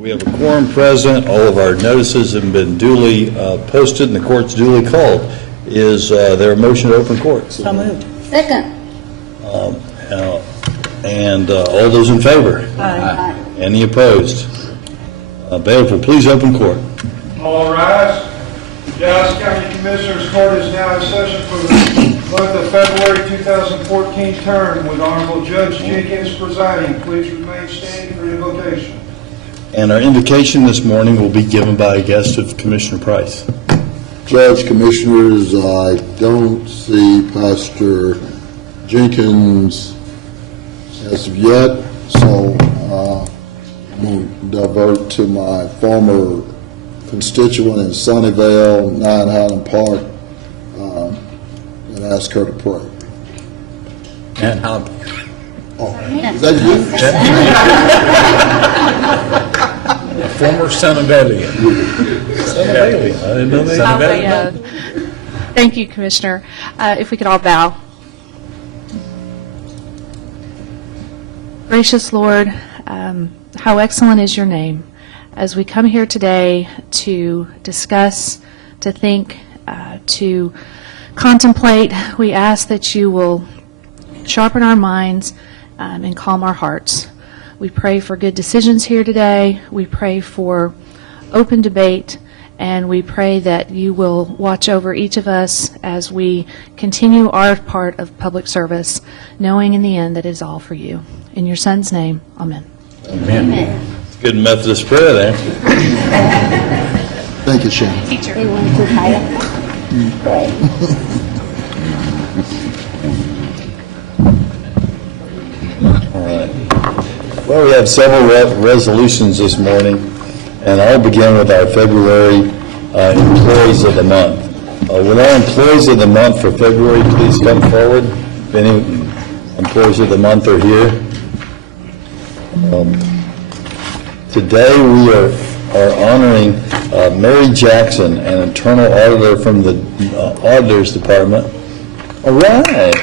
We have a quorum present. All of our notices have been duly posted and the court's duly called. Is there a motion to open court? So moved. Second. And all those in favor? Aye. Any opposed? Bailiff, will please open court. All rise. The Dallas County Commissioners Court is now in session for the February 2014 term with Honorable Judge Jenkins presiding. Please remain standing for invocation. And our invocation this morning will be given by a guest of Commissioner Price. Judge, Commissioners, I don't see Pastor Jenkins as of yet, so I'm going to divert to my former constituent in Sunnyvale, 9 Highland Park, and ask her to pray. And how? Oh, is that you? Former Sunnyvalian. Sunnyvale. I didn't know that. Thank you, Commissioner. If we could all bow. Gracious Lord, how excellent is your name. As we come here today to discuss, to think, to contemplate, we ask that you will sharpen our minds and calm our hearts. We pray for good decisions here today. We pray for open debate, and we pray that you will watch over each of us as we continue our part of public service, knowing in the end that it is all for you. In your Son's name, amen. Amen. Good Methodist prayer there. Thank you, Shane. Teacher. They went too high. Pray. Well, we have several resolutions this morning, and I'll begin with our February Employees of the Month. Will our Employees of the Month for February please come forward? If any Employees of the Month are here. Today we are honoring Mary Jackson, an internal auditor from the Auditor's Department. All right.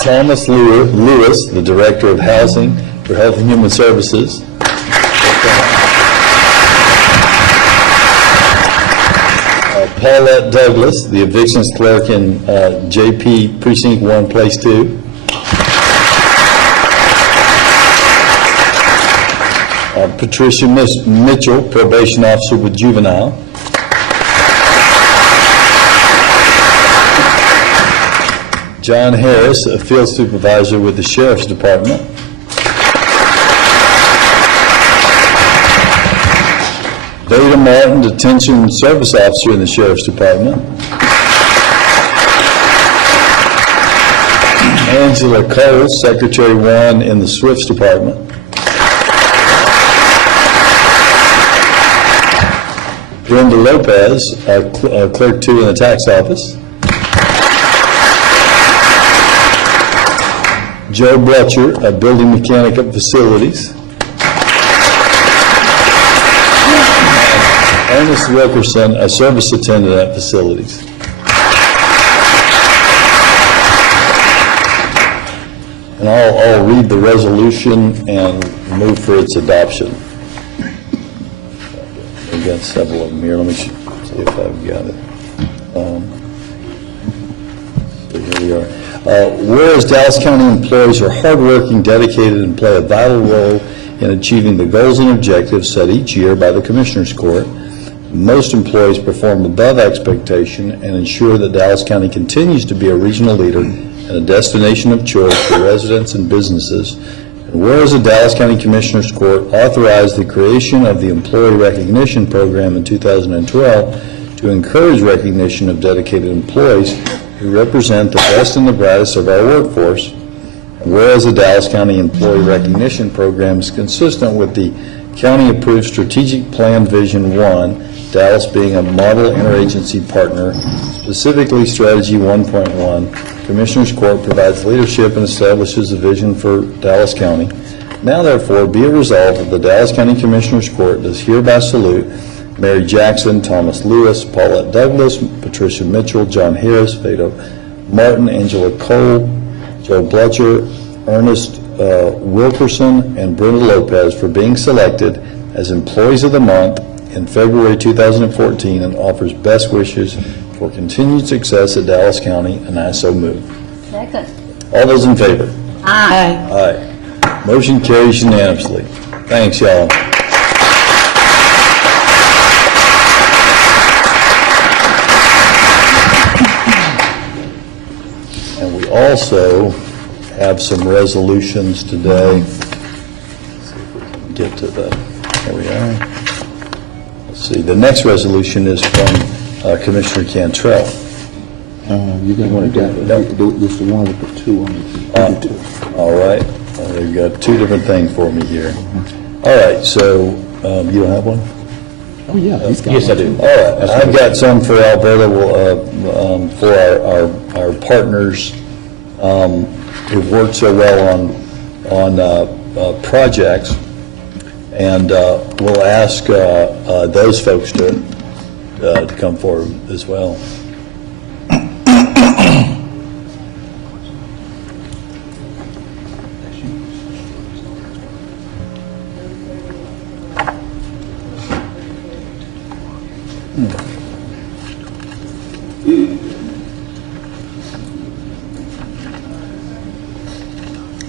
Thomas Lewis, the Director of Housing for Health and Human Services. Paulette Douglas, the Evictions Clerk in JP Precinct 1, Place 2. Patricia Mitchell, Probation Officer with Juvenile. John Harris, a Field Supervisor with the Sheriff's Department. Veda Martin, Detention Service Officer in the Sheriff's Department. Angela Cole, Secretary 1 in the Swifts Department. Brenda Lopez, Clerk 2 in the Tax Office. Joe Bletcher, a Building Mechanic at Facilities. Ernest Wilkerson, a Service Attendant at Facilities. And I'll read the resolution and move for its adoption. I've got several of them here. Let me see if I've got it. So here we are. Whereas Dallas County employees are hardworking, dedicated, and play a vital role in achieving the goals and objectives set each year by the Commissioners Court, most employees perform above expectation and ensure that Dallas County continues to be a regional leader and a destination of choice for residents and businesses. And whereas the Dallas County Commissioners Court authorized the creation of the Employee Recognition Program in 2012 to encourage recognition of dedicated employees who represent the best and the brightest of our workforce. And whereas the Dallas County Employee Recognition Program is consistent with the county-approved Strategic Plan Vision 1, Dallas being a model interagency partner, specifically Strategy 1.1, Commissioners Court provides leadership and establishes a vision for Dallas County. Now, therefore, be it resolved that the Dallas County Commissioners Court does hereby salute Mary Jackson, Thomas Lewis, Paulette Douglas, Patricia Mitchell, John Harris, Veda Martin, Angela Cole, Joe Blutcher, Ernest Wilkerson, and Brenda Lopez for being selected as Employees of the Month in February 2014 and offers best wishes for continued success at Dallas County, and I so move. Second. All those in favor? Aye. Aye. Motion carries unanimously. Thanks, y'all. And we also have some resolutions today. Let's see if we can get to the, there we are. Let's see, the next resolution is from Commissioner Cantrell. You got one, just the one with the two on it. All right, they've got two different things for me here. All right, so you don't have one? Oh, yeah, he's got Yes, I one, do. too. All right, I've got some for Alberta, for our partners who've worked so well on projects, and we'll ask those folks to come forward as well.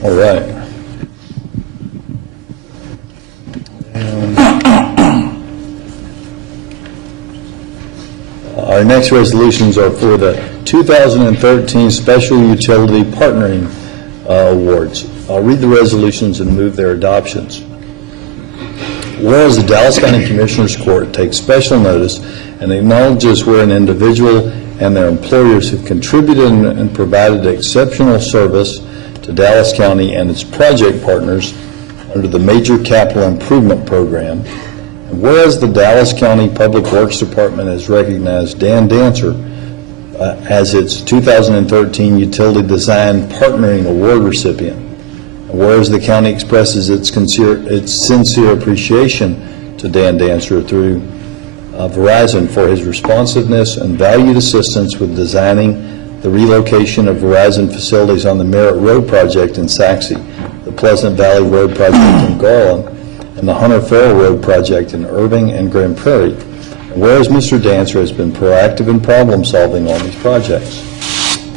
All right. Our next resolutions are for the 2013 Special Utility Partnering Awards. I'll read the resolutions and move their adoptions. Whereas the Dallas County Commissioners Court takes special notice and acknowledges where an individual and their employers have contributed and provided exceptional service to Dallas County and its project partners under the Major Capital Improvement Program. And whereas the Dallas County Public Works Department has recognized Dan Dancer as its 2013 Utility Design Partnering Award recipient. And whereas the county expresses its sincere appreciation to Dan Dancer through Verizon for his responsiveness and valued assistance with designing the relocation of Verizon facilities on the Merritt Road project in Saxe, the Pleasant Valley Road project in Garland, and the Hunter Farrell Road project in Irving and Grand Prairie. And whereas Mr. Dancer has been proactive in problem solving on these projects,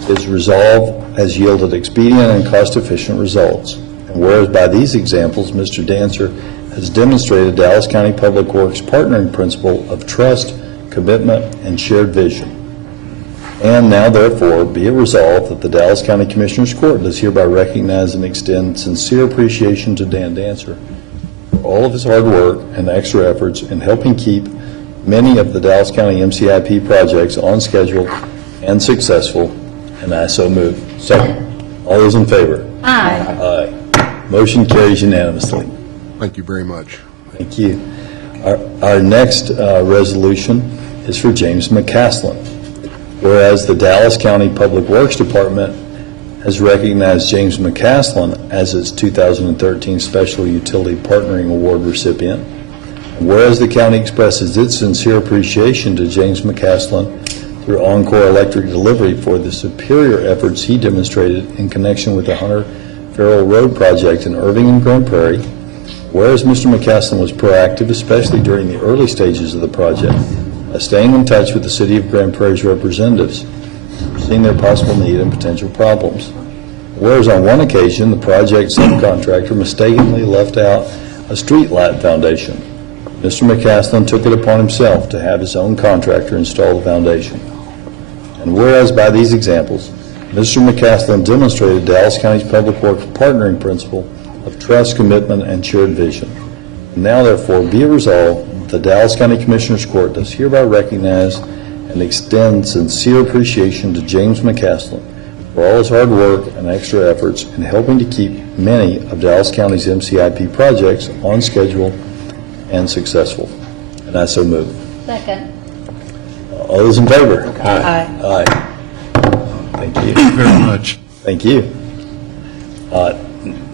his resolve has yielded expedient and cost-efficient results. And whereas by these examples, Mr. Dancer has demonstrated Dallas County Public Works partnering principle of trust, commitment, and shared vision. And now, therefore, be it resolved that the Dallas County Commissioners Court does hereby recognize and extend sincere appreciation to Dan Dancer for all of his hard work and extra efforts in helping keep many of the Dallas County MCIP projects on schedule and successful, and I so move. Second. All those in favor? Aye. Aye. Motion carries unanimously. Thank you very much. Thank you. Our next resolution is for James McCaslin. Whereas the Dallas County Public Works Department has recognized James McCaslin as its 2013 Special Utility Partnering Award recipient, and whereas the county expresses its sincere appreciation to James McCaslin through Encore Electric Delivery for the superior efforts he demonstrated in connection with the Hunter Farrell Road project in Irving and Grand Prairie, whereas Mr. McCaslin was proactive, especially during the early stages of the project, staying in touch with the City of Grand Prairie's representatives, seeing their possible need and potential problems. Whereas on one occasion, the project subcontractor mistakenly left out a street light foundation. Mr. McCaslin took it upon himself to have his own contractor install the foundation. And whereas by these examples, Mr. McCaslin demonstrated Dallas County's Public Works partnering principle of trust, commitment, and shared vision. And now, therefore, be it resolved, the Dallas County Commissioners Court does hereby recognize and extend sincere appreciation to James McCaslin for all his hard work and extra efforts in helping to keep many of Dallas County's MCIP projects on schedule and successful. And I so move. Second. All those in favor? Aye. Aye. Thank you. Very much. Thank you.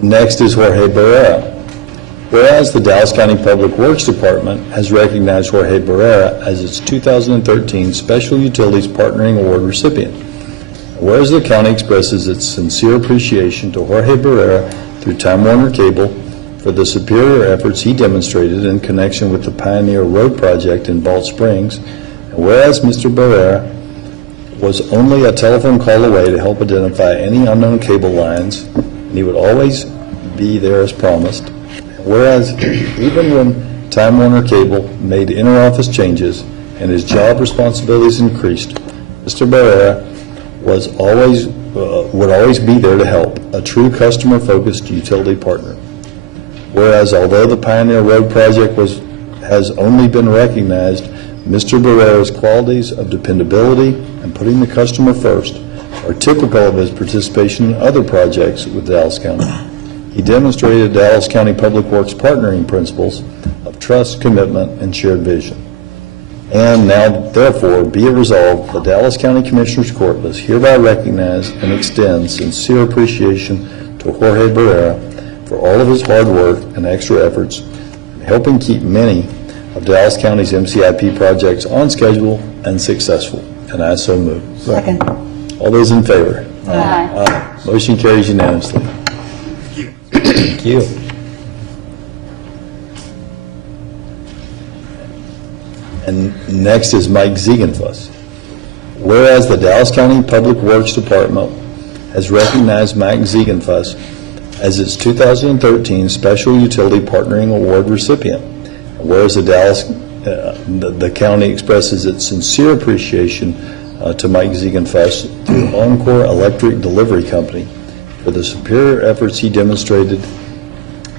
Next is Jorge Barrera. Whereas the Dallas County Public Works Department has recognized Jorge Barrera as its 2013 Special Utilities Partnering Award recipient. Whereas the county expresses its sincere appreciation to Jorge Barrera through Time Warner Cable for the superior efforts he demonstrated in connection with the Pioneer Road project in Balch Springs, and whereas Mr. Barrera was only a telephone call away to help identify any unknown cable lines, and he would always be there as promised, whereas even when Time Warner Cable made inter-office changes and his job responsibilities increased, Mr. Barrera would always be there to help, a true customer-focused utility partner. Whereas although the Pioneer Road project has only been recognized, Mr. Barrera's qualities of dependability and putting the customer first are typical of his participation in other projects with Dallas County. He demonstrated Dallas County Public Works partnering principles of trust, commitment, and shared vision. And now, therefore, be it resolved, the Dallas County Commissioners Court does hereby recognize and extend sincere appreciation to Jorge Barrera for all of his hard work and extra efforts in helping keep many of Dallas County's MCIP projects on schedule and successful. And I so move. Second. All those in favor? Aye. Motion carries unanimously. Thank you. And next is Mike Ziegenfuss. Whereas the Dallas County Public Works Department has recognized Mike Ziegenfuss as its 2013 Special Utility Partnering Award recipient. Whereas the county expresses its sincere appreciation to Mike Ziegenfuss through Encore Electric Delivery Company for the superior efforts he demonstrated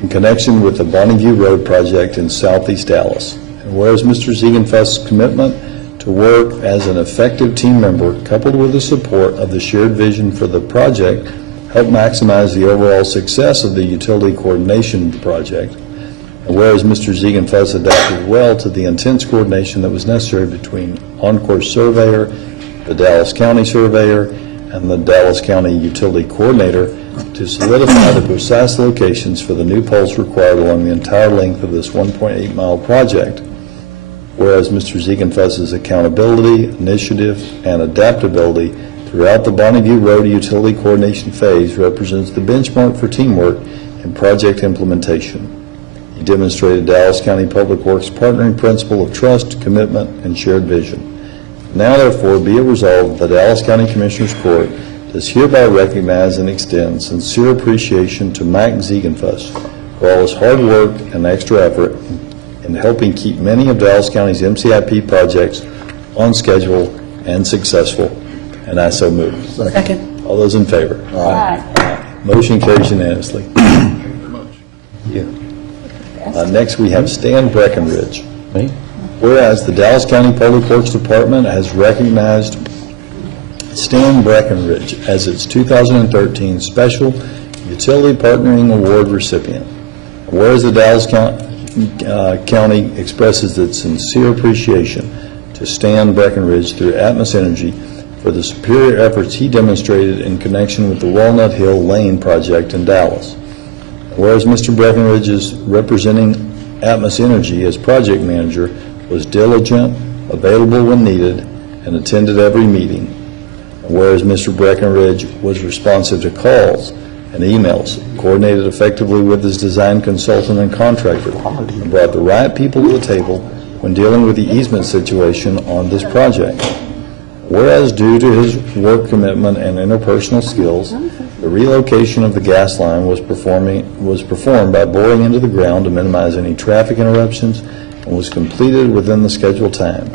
in connection with the Bonneview Road project in southeast Dallas. And whereas Mr. Ziegenfuss' commitment to work as an effective team member, coupled with the support of the shared vision for the project, helped maximize the overall success of the utility coordination project. And whereas Mr. Ziegenfuss adapted well to the intense coordination that was necessary between Encore's surveyor, the Dallas County surveyor, and the Dallas County utility coordinator to solidify the precise locations for the new poles required along the entire length of this 1.8-mile project. Whereas Mr. Ziegenfuss's accountability, initiative, and adaptability throughout the Bonneview Road utility coordination phase represents the benchmark for teamwork and project implementation. He demonstrated Dallas County Public Works partnering principle of trust, commitment, and shared vision. Now, therefore, be it resolved, the Dallas County Commissioners Court does hereby recognize and extend sincere appreciation to Mike Ziegenfuss for all his hard work and extra effort in helping keep many of Dallas County's MCIP projects on schedule and successful. And I so move. Second. All those in favor? Aye. Motion carries unanimously. Thank you very much. Next, we have Stan Breckenridge. Me? Whereas the Dallas County Public Works Department has recognized Stan Breckenridge as its 2013 Special Utility Partnering Award recipient. Whereas the Dallas County expresses its sincere appreciation to Stan Breckenridge through Atmos Energy for the superior efforts he demonstrated in connection with the Walnut Hill Lane project in Dallas. Whereas Mr. Breckenridge is representing Atmos Energy as project manager, was diligent, available when needed, and attended every meeting. Whereas Mr. Breckenridge was responsive to calls and emails, coordinated effectively with his design consultant and contractor, and brought the right people to the table when dealing with the easement situation on this project. Whereas due to his work commitment and interpersonal skills, the relocation of the gas line was performed by boring into the ground to minimize any traffic interruptions and was completed within the scheduled time.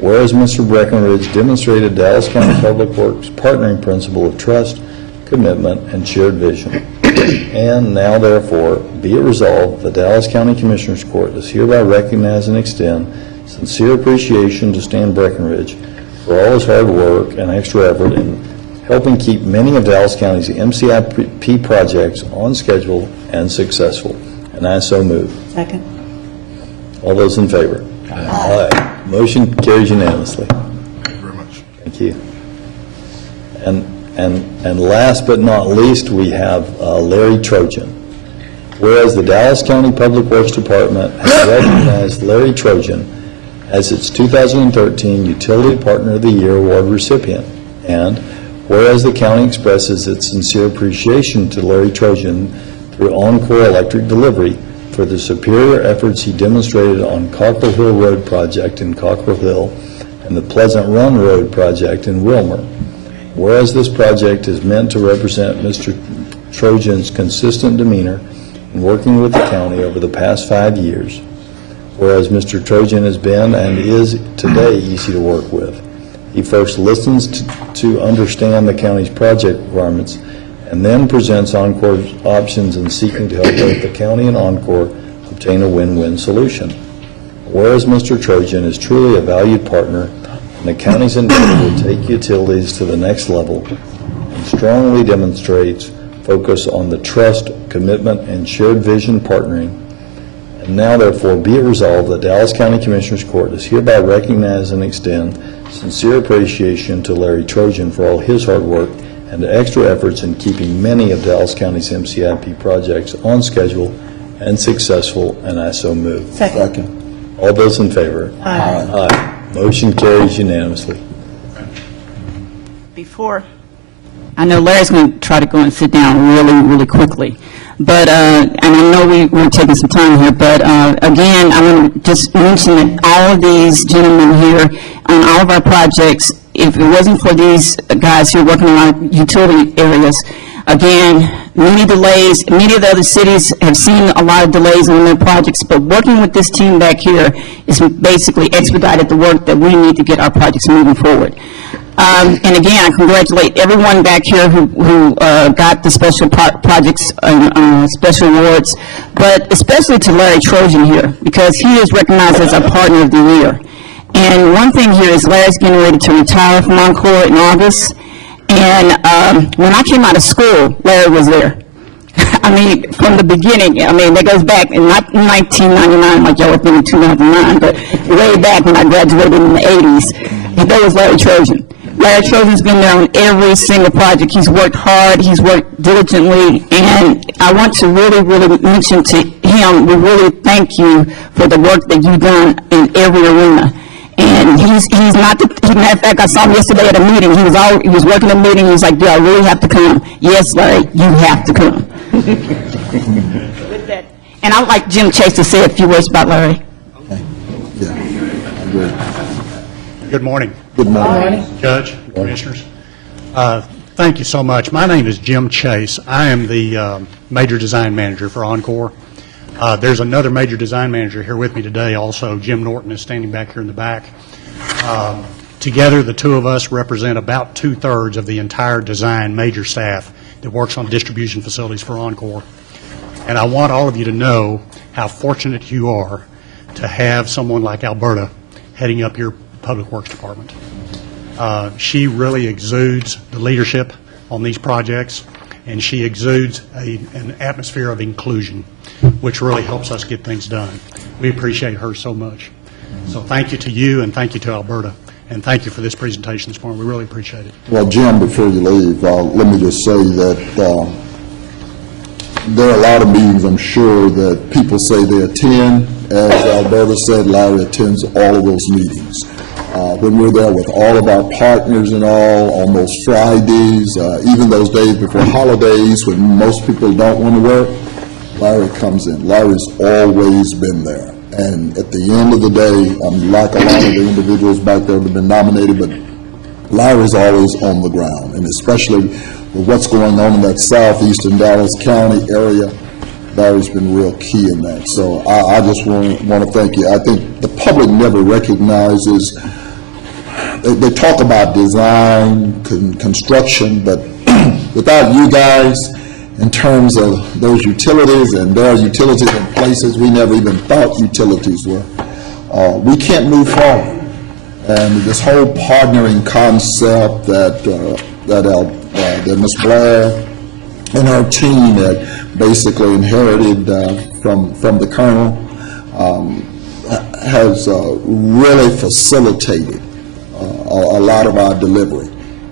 Whereas Mr. Breckenridge demonstrated Dallas County Public Works partnering principle of trust, commitment, and shared vision. And now, therefore, be it resolved, the Dallas County Commissioners Court does hereby recognize and extend sincere appreciation to Stan Breckenridge for all his hard work and extra effort in helping keep many of Dallas County's MCIP projects on schedule and successful. And I so move. Second. All those in favor? Aye. Motion carries unanimously. Thank you very much. Thank you. And last but not least, we have Larry Trojan. Whereas the Dallas County Public Works Department has recognized Larry Trojan as its 2013 Utility Partner of the Year Award recipient. And Whereas the county expresses its sincere appreciation to Larry Trojan through Encore Electric Delivery for the superior efforts he demonstrated on Cockrell Hill Road project in Cockrell Hill and the Pleasant Run Road project in Wilmer. Whereas this project is meant to represent Mr. Trojan's consistent demeanor in working with the county over the past 5 years. Whereas Mr. Trojan has been and is today easy to work with. He first listens to understand the county's project requirements and then presents Encore's options in seeking to help both the county and Encore obtain a win-win solution. Whereas Mr. Trojan is truly a valued partner in the county's endeavor to take utilities to the next level and strongly demonstrates focus on the trust, commitment, and shared vision partnering. And now, therefore, be it resolved that Dallas County Commissioners Court does hereby recognize and extend sincere appreciation to Larry Trojan for all his hard work and the extra efforts in keeping many of Dallas County's MCIP projects on schedule and successful, and I so move. Second. All those in favor? Aye. Aye. Motion carries unanimously. Before, I know Larry's going to try to go and sit down really, really quickly, but, and I know we're taking some time here, but again, I want to just mention that all of these gentlemen here on all of our projects, if it wasn't for these guys who are working on our utility areas, again, many delays, many of the other cities have seen a lot of delays on their projects, but working with this team back here is basically expedited the work that we need to get our projects moving forward. And again, I congratulate everyone back here who got the special projects and special awards, but especially to Larry Trojan here, because he is recognized as our partner of the year. And one thing here is Larry's getting ready to retire from Encore in August. And when I came out of school, Larry was there. I mean, from the beginning. I mean, that goes back in not 1999, like y'all were thinking 2009, but way back when I graduated in the 80s. And that was Larry Trojan. Larry Trojan's been there on every single project. He's worked hard, he's worked diligently, and I want to really, really mention to him, we really thank you for the work that you've done in every arena. And he's not the, matter of fact, I saw him yesterday at a meeting. He was working a meeting. He was like, "Do I really have to come?" Yes, Larry, you have to come. With that, and I would like Jim Chase to say a few words about Larry. Yeah, I agree. Good morning, Good morning. Judge, Commissioners. Thank you so much. My name is Jim Chase. I am the Major Design Manager for Encore. There's another Major Design Manager here with me today also. Jim Norton is standing back here in the back. Together, the two of us represent about 2/3 of the entire design major staff that works on distribution facilities for Encore. And I want all of you to know how fortunate you are to have someone like Alberta heading up your Public Works Department. She really exudes the leadership on these projects, and she exudes an atmosphere of inclusion, which really helps us get things done. We appreciate her so much. So thank you to you, and thank you to Alberta, and thank you for this presentation this morning. We really appreciate it. Well, Jim, before you leave, let me just say that there are a lot of meetings, I'm sure, that people say they attend. As Alberta said, Larry attends all of those meetings. When we're there with all of our partners and all, on those Fridays, even those days before holidays when most people don't want to work, Larry comes in. Larry's always been there. And at the end of the day, like a lot of the individuals back there that have been nominated, but Larry's always on the ground, and especially with what's going on in that southeastern Dallas County area, Larry's been real key in that. So I just want to thank you. I think the public never recognizes, they talk about design, construction, but without you guys, in terms of those utilities, and there are utilities in places we never even thought utilities were, we can't move forward. And this whole partnering concept that Ms. Blair and her team had basically inherited from the Colonel has really facilitated a lot of our delivery.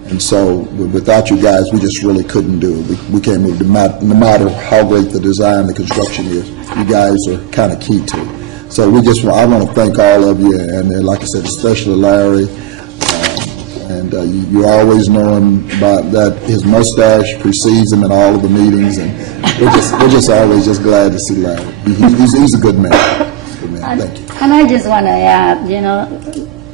And so without you guys, we just really couldn't do it. We can't move, no matter how great the design, the construction is. You guys are kind of key to it. So I want to thank all of you, and like I said, especially Larry, and you always know him by that. His mustache precedes him in all of the meetings, and we're just always just glad to see Larry. He's a good man. Good man. Thank you. And I just want to add,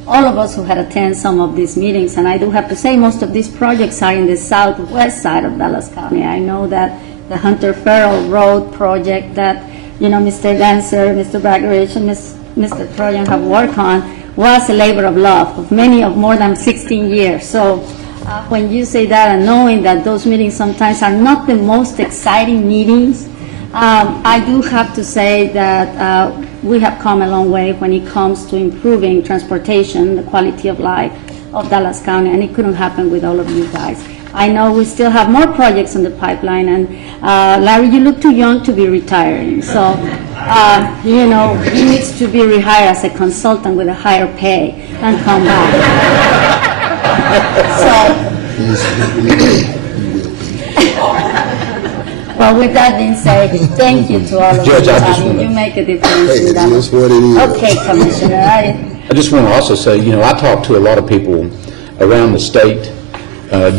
all of us who had attended some of these meetings, and I do have to say, most of these projects are in the southwest side of Dallas County. I know that the Hunter Farrell Road project that, Mr. Dancer, Mr. Baggerich, and Mr. Trojan have worked on was a labor of love of more than 16 years. So when you say that and knowing that those meetings sometimes are not the most exciting meetings, I do have to say that we have come a long way when it comes to improving transportation, the quality of life of Dallas County, and it couldn't happen with all of you guys. I know we still have more projects in the pipeline, and Larry, you look too young to be retiring. So, he needs to be rehired as a consultant with a higher pay and come back. Well, with that being said, thank you to all of you. You make a difference Hey, in it that. is what it is. Okay, Commissioner, I just want to also say, I talk to a lot of people around the state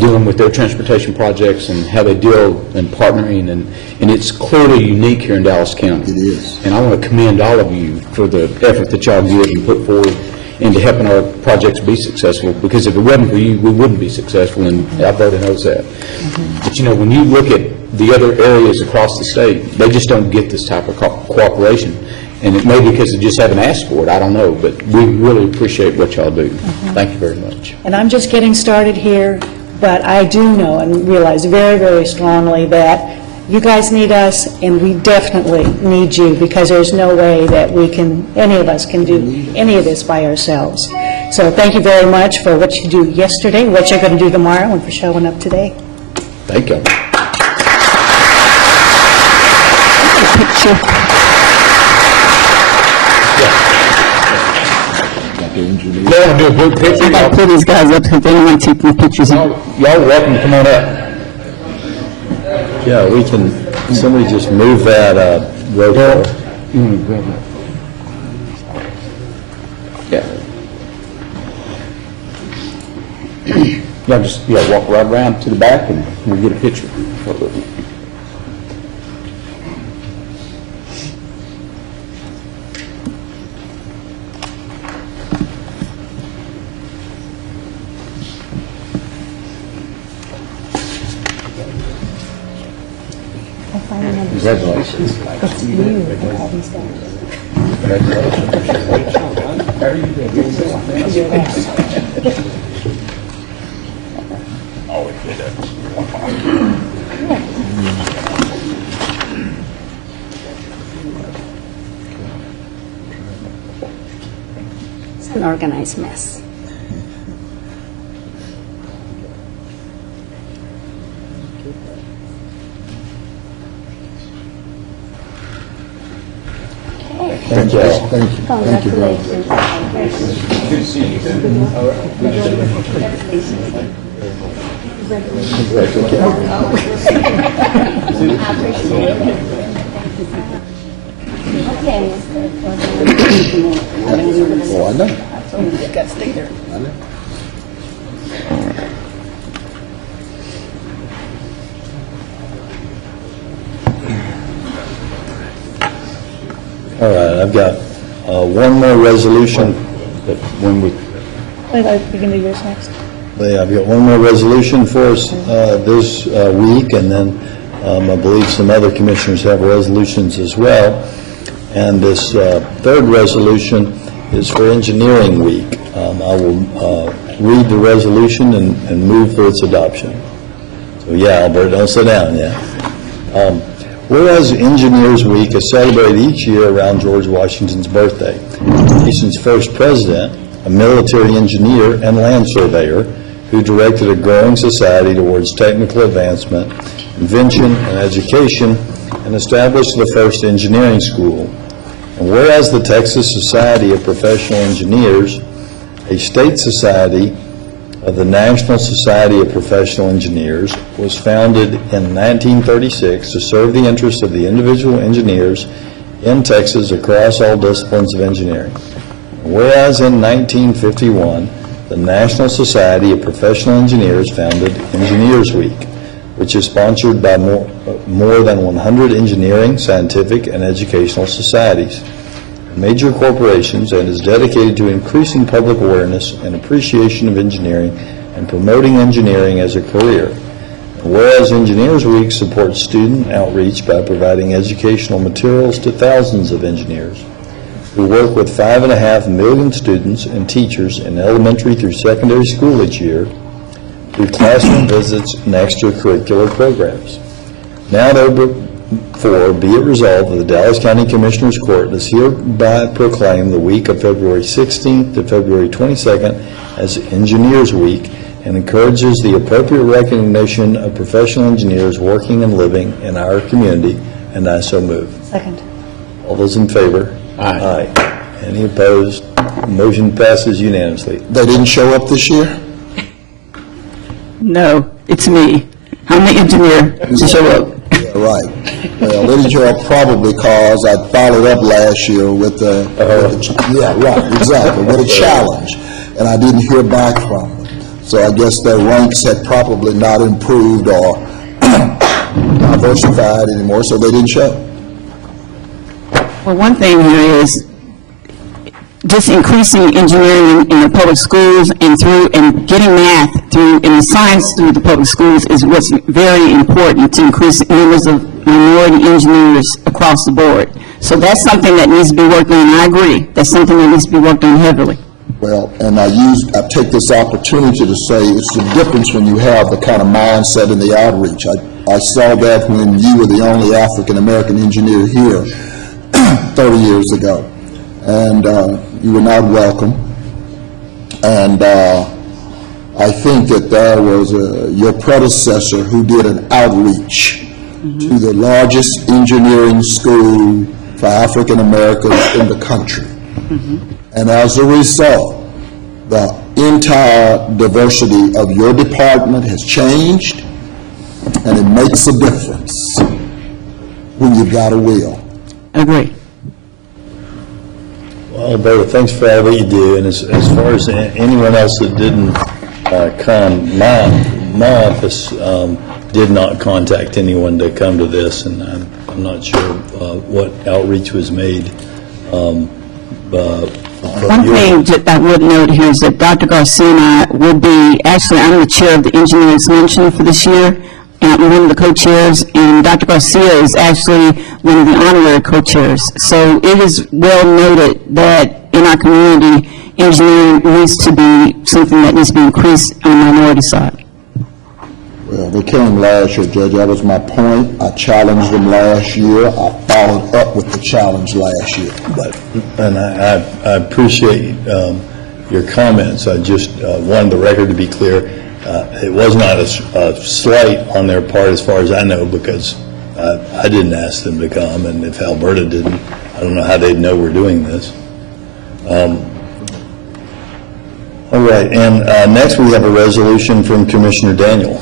dealing with their transportation projects and how they deal and partnering, and it's clearly unique here in Dallas County. It is. And I want to commend all of you for the effort that y'all give and put forward into helping our projects be successful, because if it wasn't for you, we wouldn't be successful, and everybody knows that. But, when you look at the other areas across the state, they just don't get this type of cooperation. And it may be because they just haven't asked for it, I don't know, but we really appreciate what y'all do. Thank you very much. And I'm just getting started here, but I do know and realize very, very strongly that you guys need us, and we definitely need you, because there's no way that any of us can do any of this by ourselves. So thank you very much for what you do yesterday, what you're going to do tomorrow, and for showing up today. Thank you. They want to do a group picture. I got to pull these guys up so they don't want to take pictures. Y'all are welcome to come on up. Yeah, we can, somebody just move that road car. You want to grab that? Yeah. Y'all just, walk right around to the back and we'll get a picture. Congratulations. it's an organized mess. Thank you all. Thank you. Thank you, brother. Oh, I know. You got to stay there. I know. All right, I've got one more resolution. But when we, We can do yours next. I've got one more resolution for us this week, and then I believe some other commissioners have resolutions as well. And this third resolution is for Engineering Week. I will read the resolution and move for its adoption. So, yeah, Albert, don't sit down, yeah. Whereas Engineers Week is celebrated each year around George Washington's birthday, the nation's first president, a military engineer and land surveyor who directed a growing society towards technical advancement, invention, and education, and established the first engineering school. And whereas the Texas Society of Professional Engineers, a state society of the National Society of Professional Engineers, was founded in 1936 to serve the interests of the individual engineers in Texas across all disciplines of engineering. Whereas in 1951, the National Society of Professional Engineers founded Engineers Week, which is sponsored by more than 100 engineering, scientific, and educational societies, major corporations, and is dedicated to increasing public awareness and appreciation of engineering and promoting engineering as a career. Whereas Engineers Week supports student outreach by providing educational materials to thousands of engineers. We work with 5.5 million students and teachers in elementary through secondary school each year through classroom visits and extracurricular programs. Now therefore be it resolved that the Dallas County Commissioners Court does hereby proclaim the week of February 16th to February 22nd as Engineers Week and encourages the appropriate recognition of professional engineers working and living in our community, and I so move. Second. All those in favor? Aye. Any opposed? Motion passes unanimously. They didn't show up this year? No, it's me. I'm the engineer to show up. Yeah, right. Well, they didn't show up probably because I followed up last year with yeah, right, exactly, with a challenge, and I didn't hear back from them. So I guess their ranks had probably not improved or diversified anymore, so they didn't show. Well, one thing here is just increasing engineering in the public schools and getting math through and science through the public schools is what's very important to increase numbers of minority engineers across the board. So that's something that needs to be worked on, and I agree. That's something that needs to be worked on heavily. Well, and I take this opportunity to say it's the difference when you have the kind of mindset in the outreach. I saw that when you were the only African-American engineer here 30 years ago, and you were not welcome. And I think that there was your predecessor who did an outreach to the largest engineering school for African-Americans in the country. And as a result, the entire diversity of your department has changed, and it makes a difference when you've got a will. Agree. Well, Alberta, thanks for all that you do, and as far as anyone else that didn't come, my office did not contact anyone to come to this, and I'm not sure what outreach was made. One thing that I would note here is that Dr. Garcia and I will be, actually, I'm the chair of the Engineering Luncheon for this year, and I'm one of the co-chairs, and Dr. Garcia is actually one of the honorary co-chairs. So it is well noted that in our community, engineering needs to be something that needs to be increased on the minority side. Well, they came last year, Judge. That was my point. I challenged them last year. I followed up with the challenge last year. And I appreciate your comments. I just wanted the record to be clear. It was not a slight on their part as far as I know, because I didn't ask them to come, and if Alberta didn't, I don't know how they'd know we're doing this. All right, and next we have a resolution from Commissioner Daniel.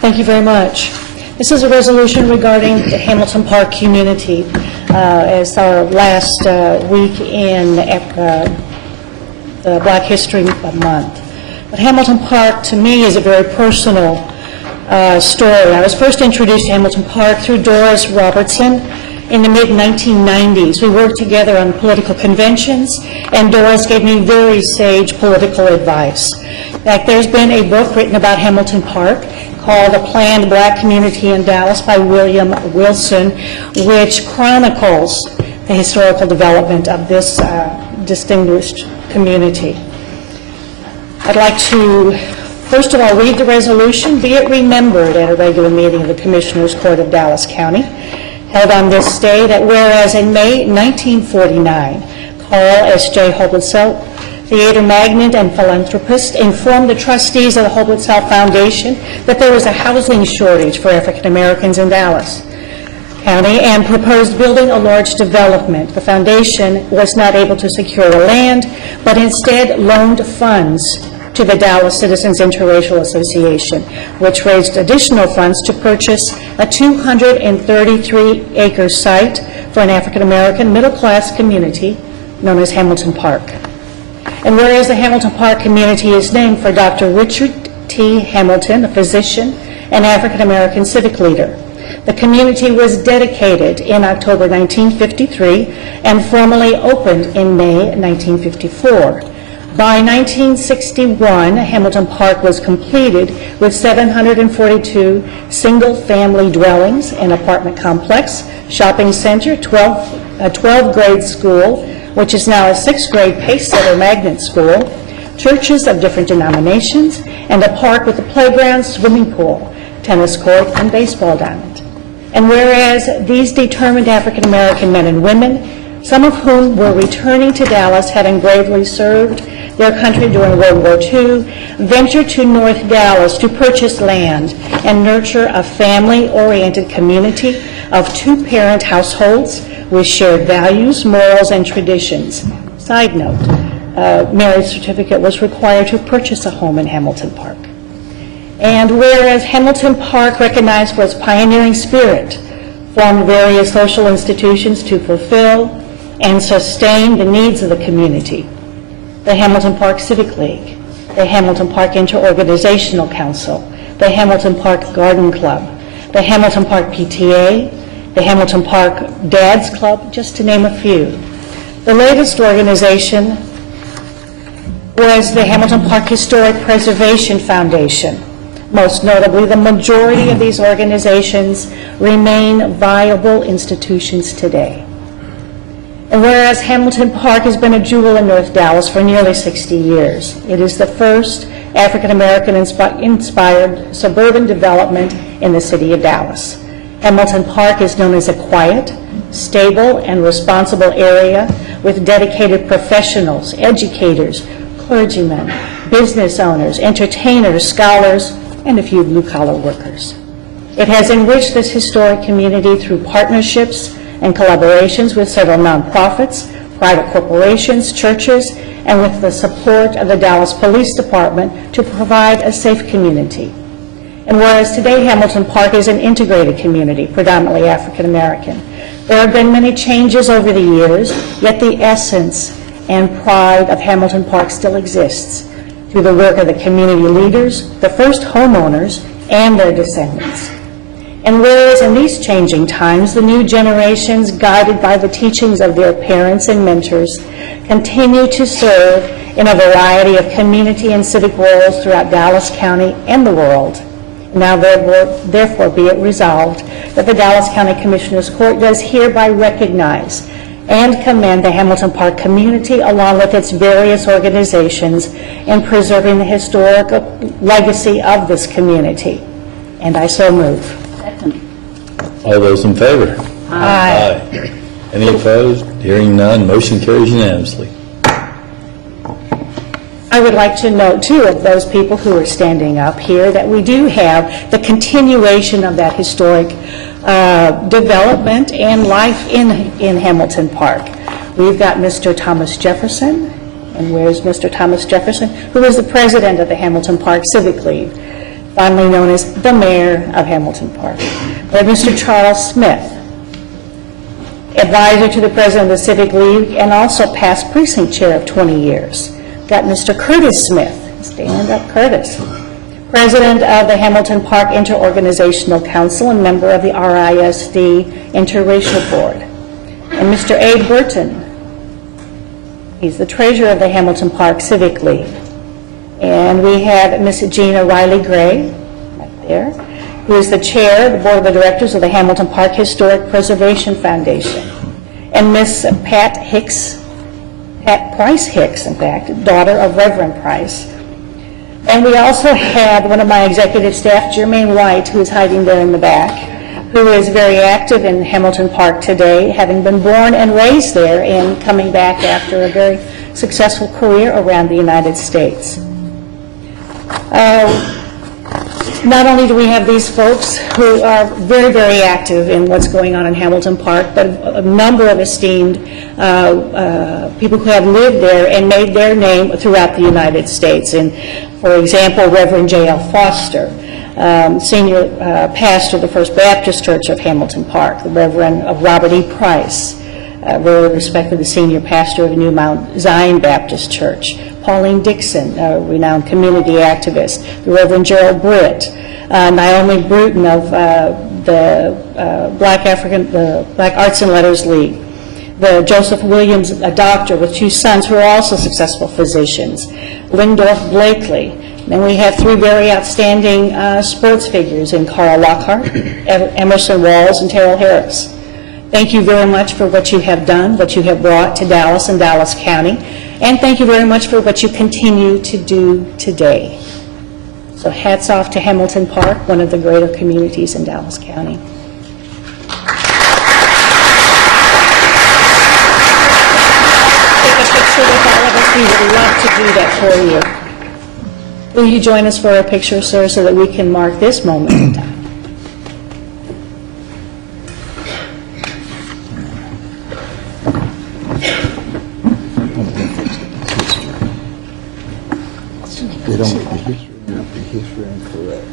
Thank you very much. This is a resolution regarding the Hamilton Park community. As our last week in the Black History Month. But Hamilton Park, to me, is a very personal story. I was first introduced to Hamilton Park through Doris Robertson in the mid-1990s. We worked together on political conventions, and Doris gave me very sage political advice. In fact, there's been a book written about Hamilton Park called A Planned Black Community in Dallas by William Wilson, which chronicles the historical development of this distinguished community. I'd like to, first of all, read the resolution. Be it remembered at a regular meeting of the Commissioners Court of Dallas County, held on this day, that whereas in May 1949, Carl S.J. Hoblit-Self, theater magnate and philanthropist, informed the trustees of the Hoblit-Self Foundation that there was a housing shortage for African Americans in Dallas County and proposed building a large development. The foundation was not able to secure the land, but instead loaned funds to the Dallas Citizens Interracial Association, which raised additional funds to purchase a 233-acre site for an African American middle-class community known as Hamilton Park. And whereas the Hamilton Park community is named for Dr. Richard T. Hamilton, a physician and African-American civic leader. The community was dedicated in October 1953 and formally opened in May 1954. By 1961, Hamilton Park was completed with 742 single-family dwellings, an apartment complex, shopping center, a 12-grade school, which is now a 6th-grade Pacesetter Magnet School, churches of different denominations, and a park with a playground, swimming pool, tennis court, and baseball diamond. And whereas these determined African-American men and women, some of whom were returning to Dallas having bravely served their country during World War II, ventured to North Dallas to purchase land and nurture a family-oriented community of 2-parent households with shared values, morals, and traditions. Side note, marriage certificate was required to purchase a home in Hamilton Park. And whereas Hamilton Park, recognized for its pioneering spirit, formed various social institutions to fulfill and sustain the needs of the community, the Hamilton Park Civic League, the Hamilton Park Interorganizational Council, the Hamilton Park Garden Club, the Hamilton Park PTA, the Hamilton Park Dads Club, just to name a few. The latest organization was the Hamilton Park Historic Preservation Foundation. Most notably, the majority of these organizations remain viable institutions today. And whereas Hamilton Park has been a jewel in North Dallas for nearly 60 years, it is the first African-American inspired suburban development in the city of Dallas. Hamilton Park is known as a quiet, stable, and responsible area with dedicated professionals, educators, clergymen, business owners, entertainers, scholars, and a few blue-collar workers. It has enriched this historic community through partnerships and collaborations with several nonprofits, private corporations, churches, and with the support of the Dallas Police Department to provide a safe community. And whereas today Hamilton Park is an integrated community, predominantly African American, there have been many changes over the years, yet the essence and pride of Hamilton Park still exists through the work of the community leaders, the first homeowners, and their descendants. And whereas in these changing times, the new generations, guided by the teachings of their parents and mentors, continue to serve in a variety of community and civic roles throughout Dallas County and the world. Now therefore be it resolved that the Dallas County Commissioners Court does hereby recognize and commend the Hamilton Park community along with its various organizations in preserving the historic legacy of this community. And I so move. All those in favor? Aye. Any opposed? Hearing none, motion carries unanimously. I would like to note, too, of those people who are standing up here, that we do have the continuation of that historic development and life in Hamilton Park. We've got Mr. Thomas Jefferson, and where's Mr. Thomas Jefferson, who is the president of the Hamilton Park Civic League, fondly known as the mayor of Hamilton Park. We have Mr. Charles Smith, advisor to the president of the Civic League and also past precinct chair of 20 years. Got Mr. Curtis Smith, stand up Curtis, president of the Hamilton Park Interorganizational Council and member of the RISD Interracial Board. And Mr. Abe Burton, he's the treasurer of the Hamilton Park Civic League. And we have Ms. Gina Riley Gray, right there, who is the chair of the board of directors of the Hamilton Park Historic Preservation Foundation. And Ms. Pat Price Hicks, in fact, daughter of Reverend Price. And we also had one of my executive staff, Jermaine White, who is hiding there in the back, who is very active in Hamilton Park today, having been born and raised there and coming back after a very successful career around the United States. Not only do we have these folks who are very, very active in what's going on in Hamilton Park, but a number of esteemed people who have lived there and made their name throughout the United States. And, for example, Reverend J.L. Foster, senior pastor of the First Baptist Church of Hamilton Park, the Reverend Robert E. Price, very respected the senior pastor of the New Mount Zion Baptist Church, Pauline Dixon, a renowned community activist, the Reverend Gerald Britt, Naomi Bruton of the Black Arts and Letters League, the Joseph Williams, a doctor with 2 sons who are also successful physicians, Lindorf Blakely. Then we have 3 very outstanding sports figures in Carl Lockhart, Emerson Walls, and Terrell Harris. Thank you very much for what you have done, what you have brought to Dallas and Dallas County, and thank you very much for what you continue to do today. So hats off to Hamilton Park, one of the greater communities in Dallas County. Take a picture with all of us. We would love to do that for you. Will you join us for a picture, sir, so that we can mark this moment in time? They don't, the history ain't correct.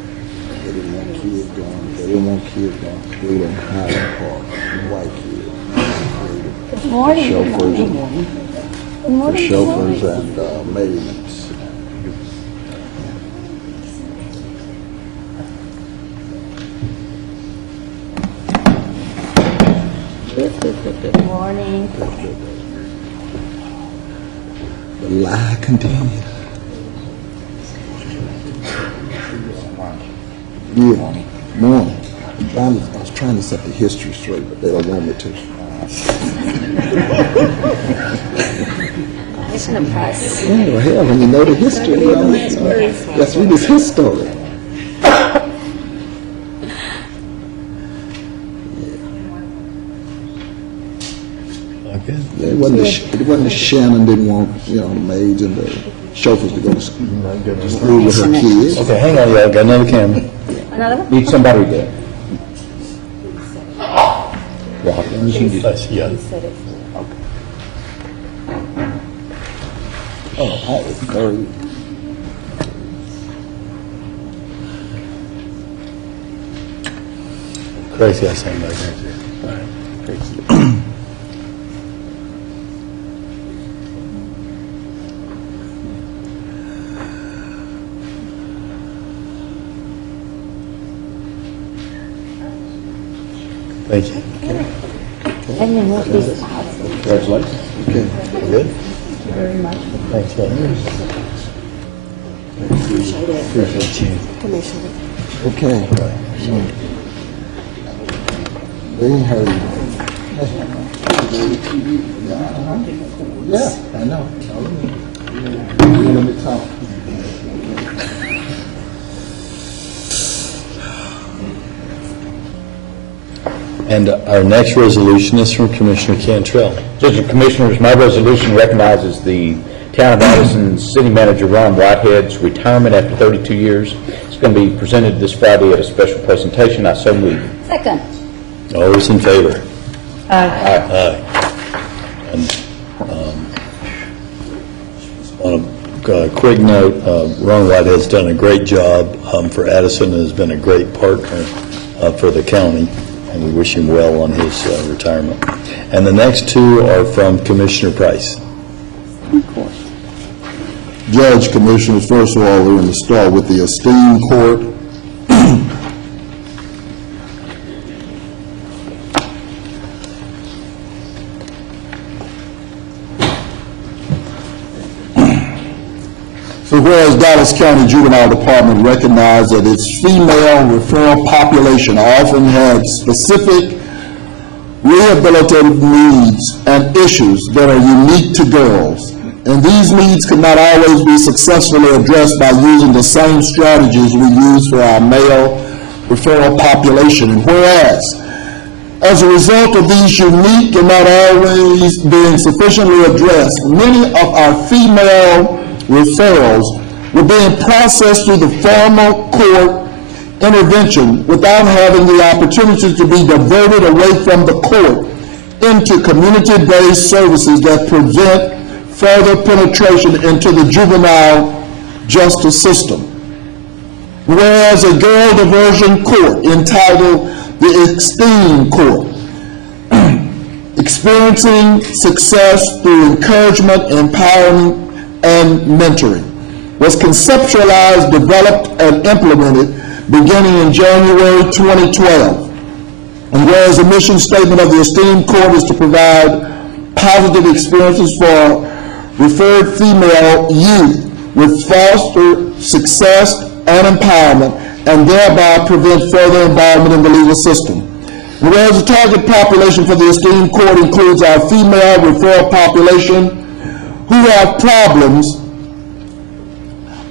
They didn't want kids going, they didn't want kids going to school in Highland Park, white kids. Good morning. For chauffeurs and maids. Good morning. The lie continues. Yeah, morning. I was trying to set the history straight, but they don't want me to. It's an impress. Oh, hell, when you know the history, let's read this his story. Okay. It wasn't the Shannon didn't want, the maids and the chauffeurs to go to school with her kids. Okay, hang on, y'all, got another camera. Another one? Need somebody there. Rock, you can do that. Yeah. Oh, that is very... Crazy, I sang back there too. All right. Thank you. Let me move this out. Congratulations. Okay. Good? Very much. Thanks, guys. Appreciate you. Okay. They heard you. Yeah, I know. Let me talk. And our next resolution is from Commissioner Cantrell. Judge and Commissioners, my resolution recognizes the Town of Addison City Manager Ron Whitehead's retirement after 32 years. It's going to be presented this Friday at a special presentation. I so move. Second. All those in favor? Aye. And on a quick note, Ron Whitehead's done a great job for Addison and has been a great partner for the county, and we wish him well on his retirement. And the next 2 are from Commissioner Price. Judge, Commissioners, first of all, we're going to start with the esteemed court. So whereas Dallas County Juvenile Department recognized that its female referral population often had specific rehabilitative needs and issues that are unique to girls, and these needs could not always be successfully addressed by using the same strategies we use for our male referral population. And whereas, as a result of these unique and not always being sufficiently addressed, many of our female referrals were being processed through the formal court intervention without having the opportunity to be diverted away from the court into community-based services that prevent further penetration into the juvenile justice system. Whereas a girl diversion court entitled the Esteem Court, experiencing success through encouragement, and mentoring was conceptualized, developed, and implemented beginning in January 2012. And whereas the mission statement of the esteemed court is to provide positive experiences for referred female youth with foster success and empowerment, and thereby prevent further involvement in the legal system. And whereas the target population for the esteemed court includes our female referral population who have problems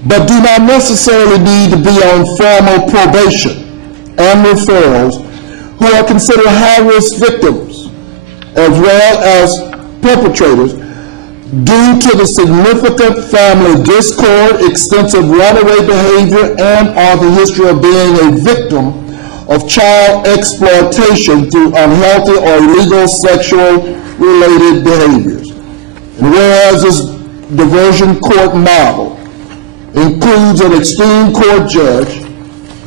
but do not necessarily need to be on formal probation, and referrals who are considered high-risk victims as well as perpetrators due to the significant family discord, extensive runaway behavior, and/or the history of being a victim of child exploitation through unhealthy or illegal sexual-related behaviors. And whereas this diversion court model includes an esteemed court judge,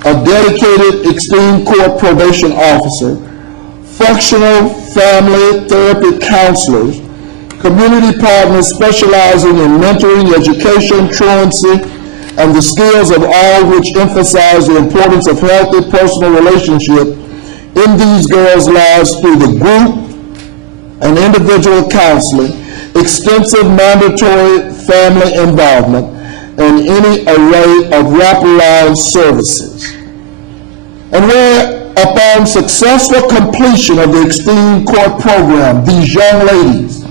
a dedicated esteemed court probation officer, functional family therapy counselors, community partners specializing in mentoring, education, truancy, and the skills of all which emphasize the importance of healthy personal relationship in these girls' lives through the group and individual counseling, extensive mandatory family involvement, and any array of wraparound services. And where upon successful completion of the esteemed court program, these young ladies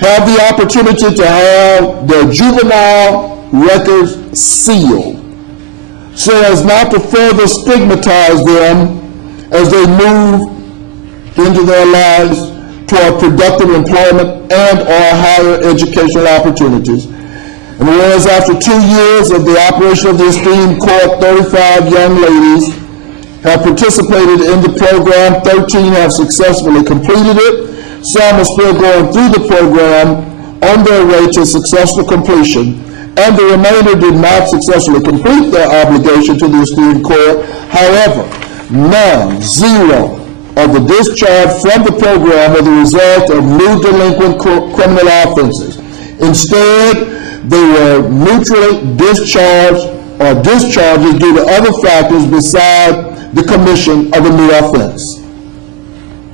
have the opportunity to have their juvenile records sealed so as not to further stigmatize them as they move into their lives toward productive employment and/or higher educational opportunities. And whereas after 2 years of the operation of the esteemed court, 35 young ladies have participated in the program, 13 have successfully completed it, some are still going through the program on their way to successful completion, and the remainder did not successfully complete their obligation to the esteemed court. However, none, zero, of the discharge from the program were the result of new delinquent criminal offenses. Instead, they were neutrally discharged or discharges due to other factors beside the commission of a new offense.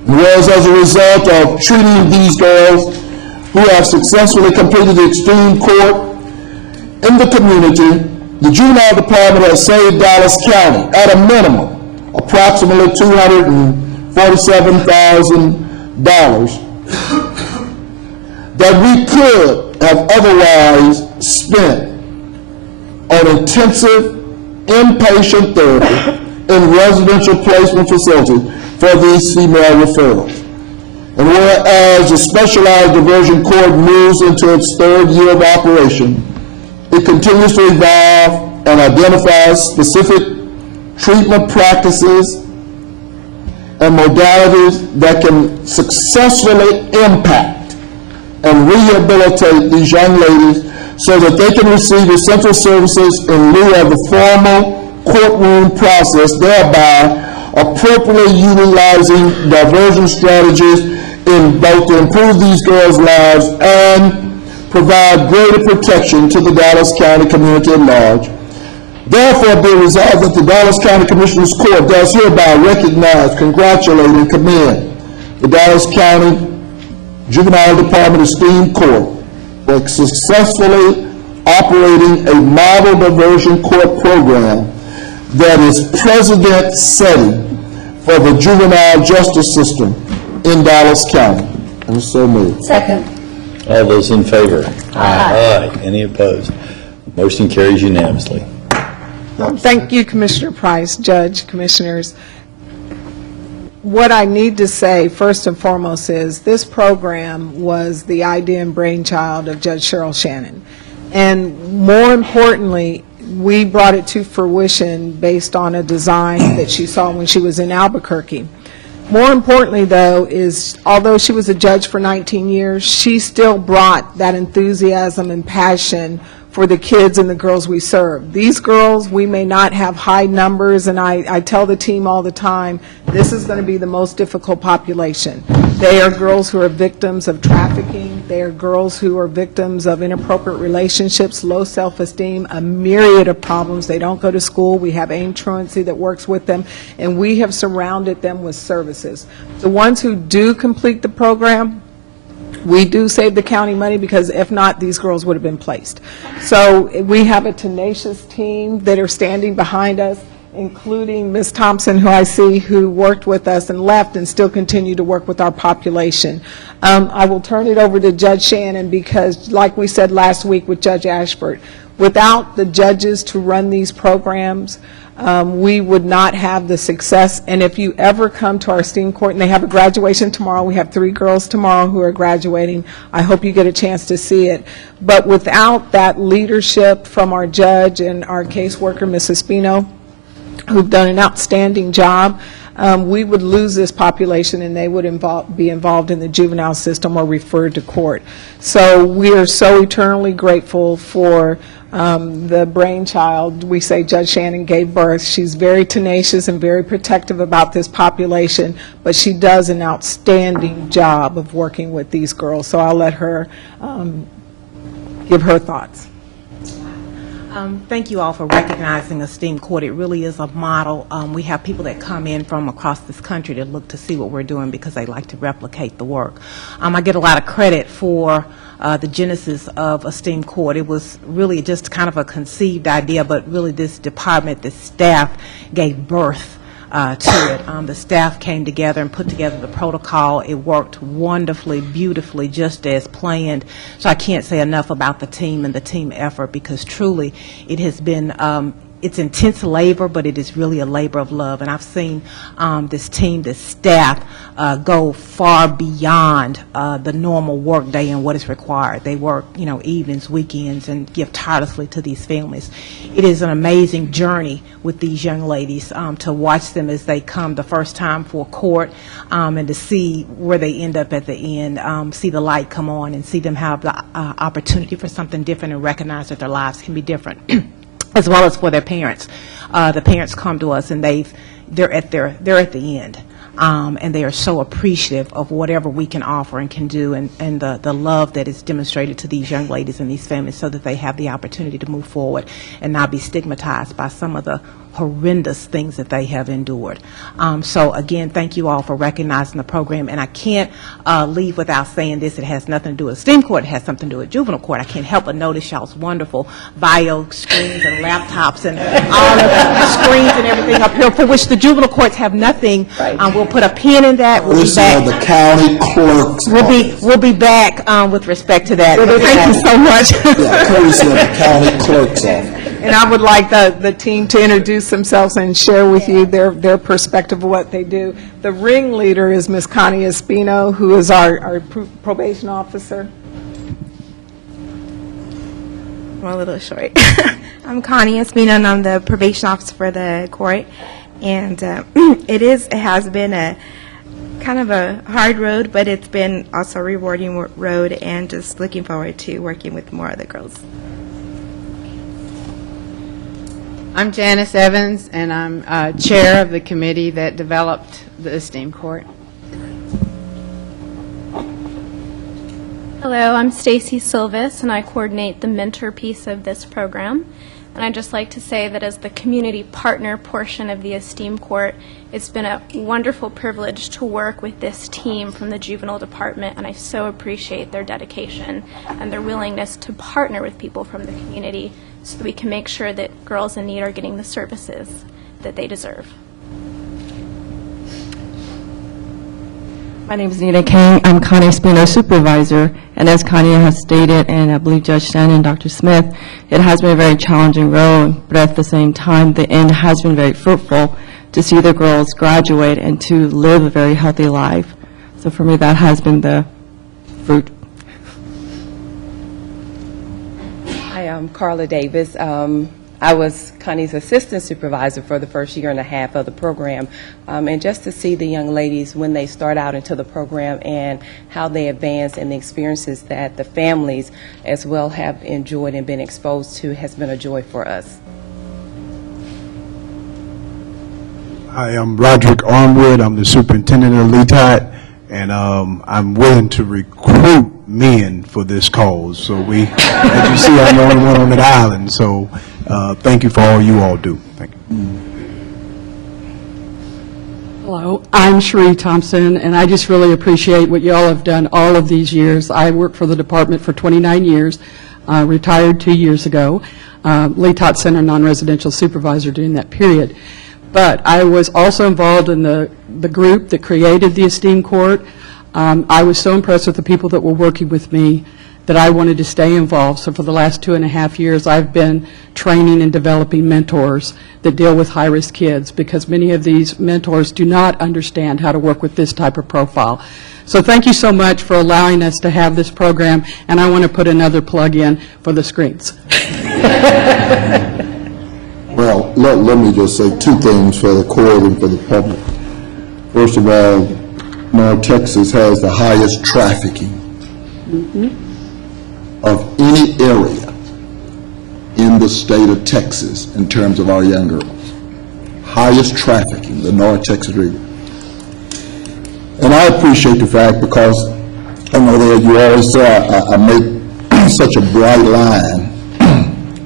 Whereas as a result of treating these girls who have successfully completed the esteemed court in the community, the Juvenile Department has saved Dallas County, at a minimum, approximately $247,000 that we could have otherwise spent on intensive inpatient therapy in residential placement facilities for these female referrals. And whereas the Specialized Diversion Court moves into its 3rd year of operation, it continues to evolve and identify specific treatment practices and modalities that can successfully impact and rehabilitate these young ladies so that they can receive essential services in lieu of the formal courtroom process, thereby appropriately utilizing diversion strategies in both to improve these girls' lives and provide greater protection to the Dallas County community at large. Therefore, be resolved that the Dallas County Commissioners Court does hereby recognize, congratulate, and commend the Dallas County Juvenile Department Esteemed Court for successfully operating a model diversion court program that is precedent-setting for the juvenile justice system in Dallas County. And so moved. Second. All those in favor? Aye. Any opposed? Motion carries unanimously. Thank you, Commissioner Price, Judge, Commissioners. What I need to say, first and foremost, is this program was the idea and brainchild of Judge Cheryl Shannon. And more importantly, we brought it to fruition based on a design that she saw when she was in Albuquerque. More importantly, though, is although she was a judge for 19 years, she still brought that enthusiasm and passion for the kids and the girls we serve. These girls, we may not have high numbers, and I tell the team all the time, this is going to be the most difficult population. They are girls who are victims of trafficking. They are girls who are victims of inappropriate relationships, low self-esteem, a myriad of problems. They don't go to school. We have AIM Truancy that works with them, and we have surrounded them with services. The ones who do complete the program, we do save the county money, because if not, these girls would have been placed. So we have a tenacious team that are standing behind us, including Ms. Thompson, who I see, who worked with us and left and still continue to work with our population. I will turn it over to Judge Shannon, because like we said last week with Judge Ashford, without the judges to run these programs, we would not have the success. And if you ever come to our STEAM court, and they have a graduation tomorrow, we have 3 girls tomorrow who are graduating. I hope you get a chance to see it. But without that leadership from our judge and our caseworker, Mrs. Spino, who've done an outstanding job, we would lose this population, and they would be involved in the juvenile system or referred to court. So we are so eternally grateful for the brainchild. We say Judge Shannon gave birth. She's very tenacious and very protective about this population, but she does an outstanding job of working with these girls. So I'll let her give her thoughts. Thank you all for recognizing Esteem Court. It really is a model. We have people that come in from across this country to look to see what we're doing because they like to replicate the work. I get a lot of credit for the genesis of Esteem Court. It was really just kind of a conceived idea, but really this department, this staff gave birth to it. The staff came together and put together the protocol. It worked wonderfully, beautifully, just as planned. So I can't say enough about the team and the team effort, because truly it has been it's intense labor, but it is really a labor of love. And I've seen this team, this staff, go far beyond the normal work day and what is required. They work, evenings, weekends, and give tirelessly to these families. It is an amazing journey with these young ladies to watch them as they come the first time for court, and to see where they end up at the end, see the light come on, and see them have the opportunity for something different and recognize that their lives can be different. As well as for their parents. The parents come to us and they're at the end, and they are so appreciative of whatever we can offer and can do, and the love that is demonstrated to these young ladies and these families, so that they have the opportunity to move forward and not be stigmatized by some of the horrendous things that they have endured. So again, thank you all for recognizing the program, and I can't leave without saying this. It has nothing to do with STEAM court. It has something to do with juvenile court. I can't help but notice y'all's wonderful bio screens and laptops and all of the screens and everything up here, for which the juvenile courts have nothing. We'll put a pin in that. We'll be back. The county clerk's We'll be back with respect to that. Thank you so much. Yeah, courtesy of the county clerk's office. And I would like the team to introduce themselves and share with you their perspective of what they do. The ringleader is Ms. Connie Espino, who is our probation officer. I'm a little short. I'm Connie Espino, and I'm the probation officer for the court. And it has been a kind of a hard road, but it's been also a rewarding road, and just looking forward to working with more of the girls. I'm Janice Evans, and I'm chair of the committee that developed the Esteem Court. Hello, I'm Stacy Silvis, and I coordinate the mentor piece of this program. And I'd just like to say that as the community partner portion of the Esteem Court, it's been a wonderful privilege to work with this team from the juvenile department, and I so appreciate their dedication and their willingness to partner with people from the community so that we can make sure that girls in need are getting the services that they deserve. My name is Nina Kang. I'm Connie Espino's supervisor, and as Connie has stated, and I believe Judge Shannon and Dr. Smith, it has been a very challenging road, but at the same time, the end has been very fruitful to see the girls graduate and to live a very healthy life. So for me, that has been the fruit. Hi, I'm Carla Davis. I was Connie's assistant supervisor for the first year and a half of the program, and just to see the young ladies when they start out into the program and how they advance and the experiences that the families as well have enjoyed and been exposed to has been a joy for us. I am Roderick Armwood. I'm the superintendent of LETOT, and I'm willing to recruit men for this cause. So as you see, I'm the only one on that island. So thank you for all you all do. Thank you. Hello, I'm Cherie Thompson, and I just really appreciate what you all have done all of these years. I worked for the department for 29 years, retired 2 years ago, LETOT Center non-residential supervisor during that period. But I was also involved in the group that created the Esteem Court. I was so impressed with the people that were working with me that I wanted to stay involved. So for the last 2.5 years, I've been training and developing mentors that deal with high-risk kids, because many of these mentors do not understand how to work with this type of profile. So thank you so much for allowing us to have this program, and I want to put another plug in for the screens. Well, let me just say two things for the court and for the public. First of all, North Texas has the highest trafficking of any area in the state of Texas in terms of our young girls. Highest trafficking, the North Texas region. And I appreciate the fact, because I know that you always say I make such a bright line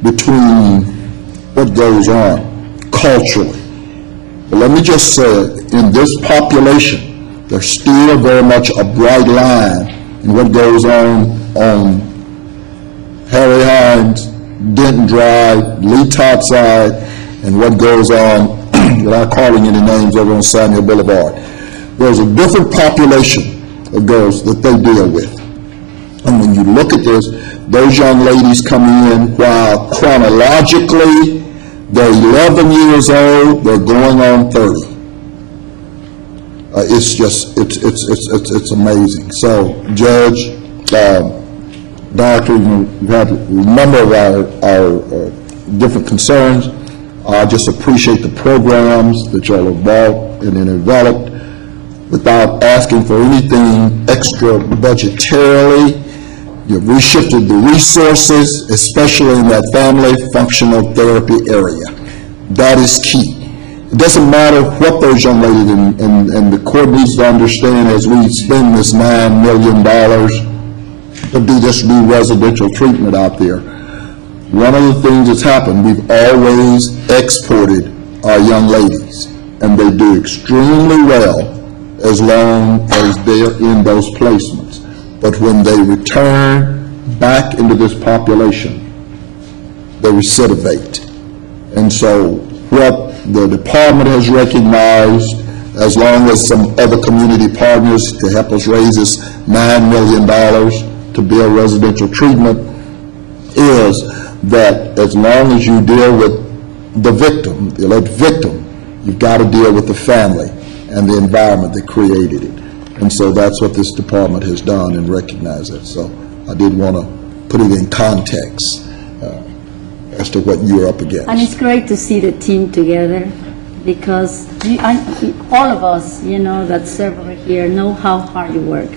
between what goes on culturally. But let me just say, in this population, there's still very much a bright line in what goes on Harry Hines, Denton Drive, Lee Topside, and what goes on, without calling any names, over on Samuel Boulevard. There's a different population of girls that they deal with. And when you look at this, those young ladies come in while chronologically they're 11 years old, they're going on 30. It's just, it's amazing. So, Judge, Doctor, we've had a number of our different concerns. I just appreciate the programs that y'all have bought and developed without asking for anything extra budgetarily. You've reshifted the resources, especially in that family functional therapy area. That is key. It doesn't matter what those young ladies, and the court needs to understand, as we spend this $9 million to do this new residential treatment out there, one of the things that's happened, we've always exported our young ladies, and they do extremely well as long as they're in those placements. But when they return back into this population, they recidivate. And so what the department has recognized, as long as some other community partners to help us raise this $9 million to build residential treatment, is that as long as you deal with the victim, the alleged victim, you've got to deal with the family and the environment that created it. And so that's what this department has done and recognized it. So I did want to put it in context as to what you're up against. And it's great to see the team together, because all of us, that serve over here know how hard you work,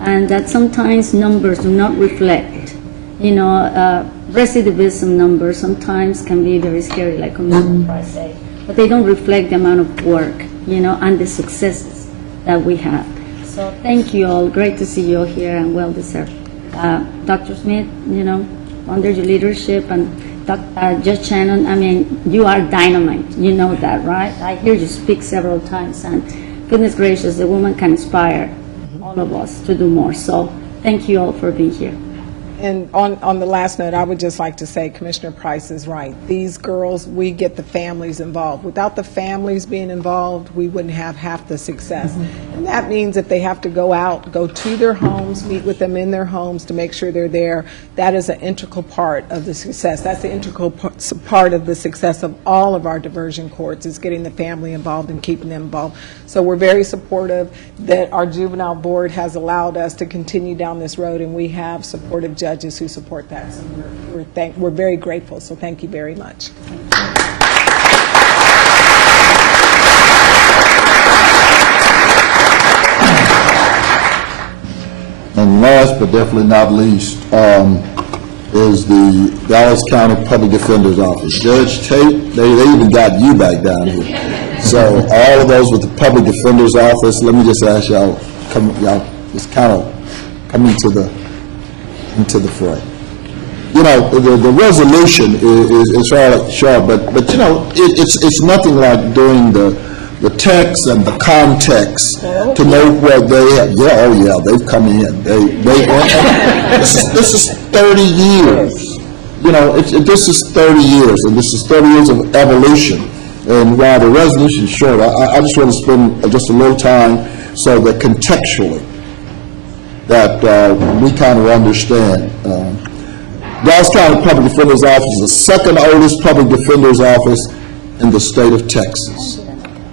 and that sometimes numbers do not reflect. Recidivism numbers sometimes can be very scary, like Commissioner Price said, but they don't reflect the amount of work, and the successes that we have. So thank you all. Great to see you all here, and well deserved. Dr. Smith, under your leadership, and Judge Shannon, I mean, you are dynamite. You know that, right? I hear you speak several times, and goodness gracious, the woman can inspire all of us to do more. So thank you all for being here. And on the last note, I would just like to say Commissioner Price is right. These girls, we get the families involved. Without the families being involved, we wouldn't have half the success. And that means that they have to go out, go to their homes, meet with them in their homes to make sure they're there. That is an integral part of the success. That's the integral part of the success of all of our diversion courts, is getting the family involved and keeping them involved. So we're very supportive that our juvenile board has allowed us to continue down this road, and we have supportive judges judges who support that. So we're very grateful, so thank you very much. And last but definitely not least, is the Dallas County Public Defender's Office. Judge Tate, they even got you back down here. So all of those with the Public Defender's Office, let me just ask y'all just kind of come into the fray. You know, the resolution is fairly short, but you know, it's nothing like doing the text and the context to know where they have. Yeah, oh yeah, they've come in. This is 30 years. You know, this is 30 years, and this is 30 years of evolution. And while the resolution is short, I just want to spend just a little time so that contextually that we kind of understand. Dallas County Public Defender's Office is the second oldest public defender's office in the state of Texas,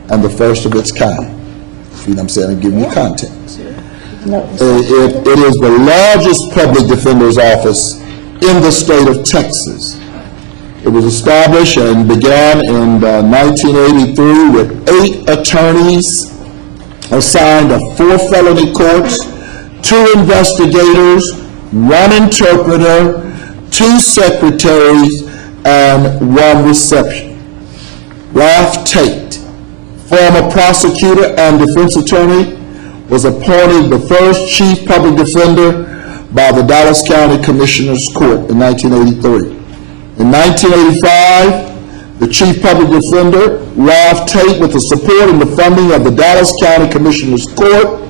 and the first of its kind. You know what I'm saying? I'm giving you context. It is the largest public defender's office in the state of Texas. It was established and began in 1983 with 8 attorneys assigned to 4 felony courts, 2 investigators, 1 interpreter, 2 secretaries, and 1 reception. Ralph Tate, former prosecutor and defense attorney, was appointed the first chief public defender by the Dallas County Commissioners Court in 1983. In 1985, the chief public defender, Ralph Tate, with the support and the funding of the Dallas County Commissioners Court,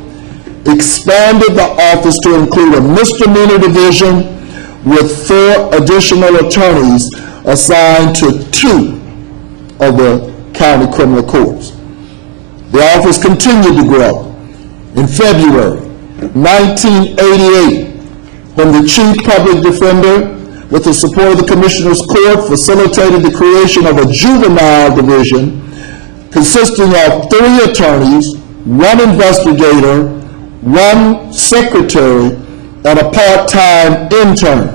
expanded the office to include a misdemeanor division with 4 additional attorneys assigned to 2 of the county criminal courts. The office continued to grow. In February 1988, when the chief public defender, with the support of the Commissioner's Court, facilitated the creation of a juvenile division consisting of 3 attorneys, 1 investigator, 1 secretary, and a part-time intern.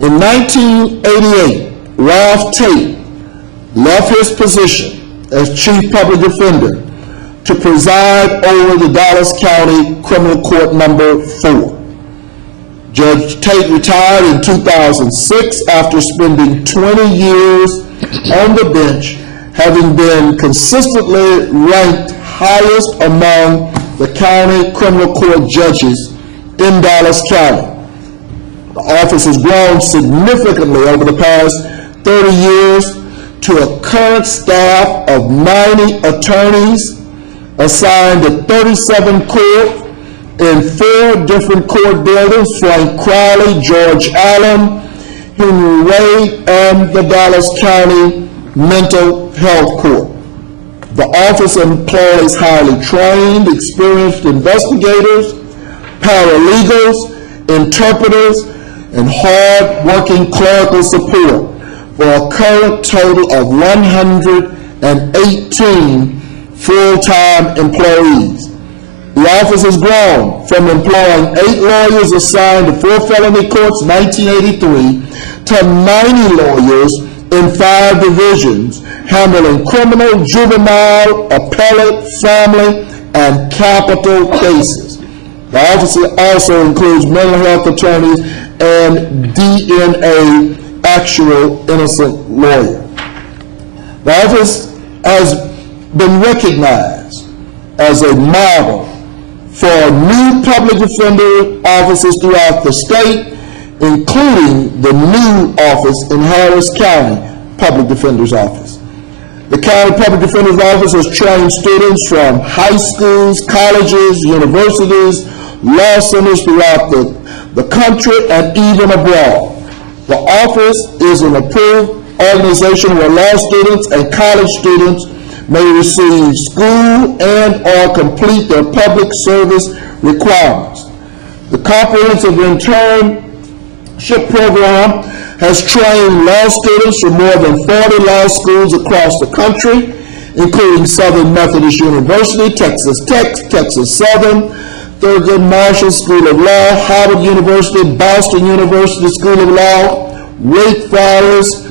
In 1988, Ralph Tate left his position as chief public defender to preside over the Dallas County Criminal Court number 4. Judge Tate retired in 2006 after spending 20 years on the bench, having been consistently ranked highest among the county criminal court judges in Dallas County. The office has grown significantly over the past 30 years to a current staff of 90 attorneys assigned to 37 courts in 4 different court buildings: Frank Crowley, George Allen, Henry Wade, and the Dallas County Mental Health Court. The office employs highly trained, experienced investigators, paralegals, interpreters, and hard-working clerical support for a current total of 118 full-time employees. The office has grown from employing 8 lawyers assigned to 4 felony courts in 1983 to 90 lawyers in 5 divisions, handling criminal, juvenile, appellate, family, and capital cases. The office also includes mental health attorneys and DNA actual innocent lawyer. The office has been recognized as a model for new public defender offices throughout the state, including the new office in Harris County Public Defender's Office. The County Public Defender's Office has trained students from high schools, colleges, universities, law centers throughout the country and even abroad. The office is an approved organization where law students and college students may receive school and or complete their public service requirements. The comprehensive internship program has trained law students from more than 40 law schools across the country, including Southern Methodist University, Texas Tech, Texas Southern, Thurgood Marshall School of Law, Harvard University, Boston University School of Law, Wake Forest,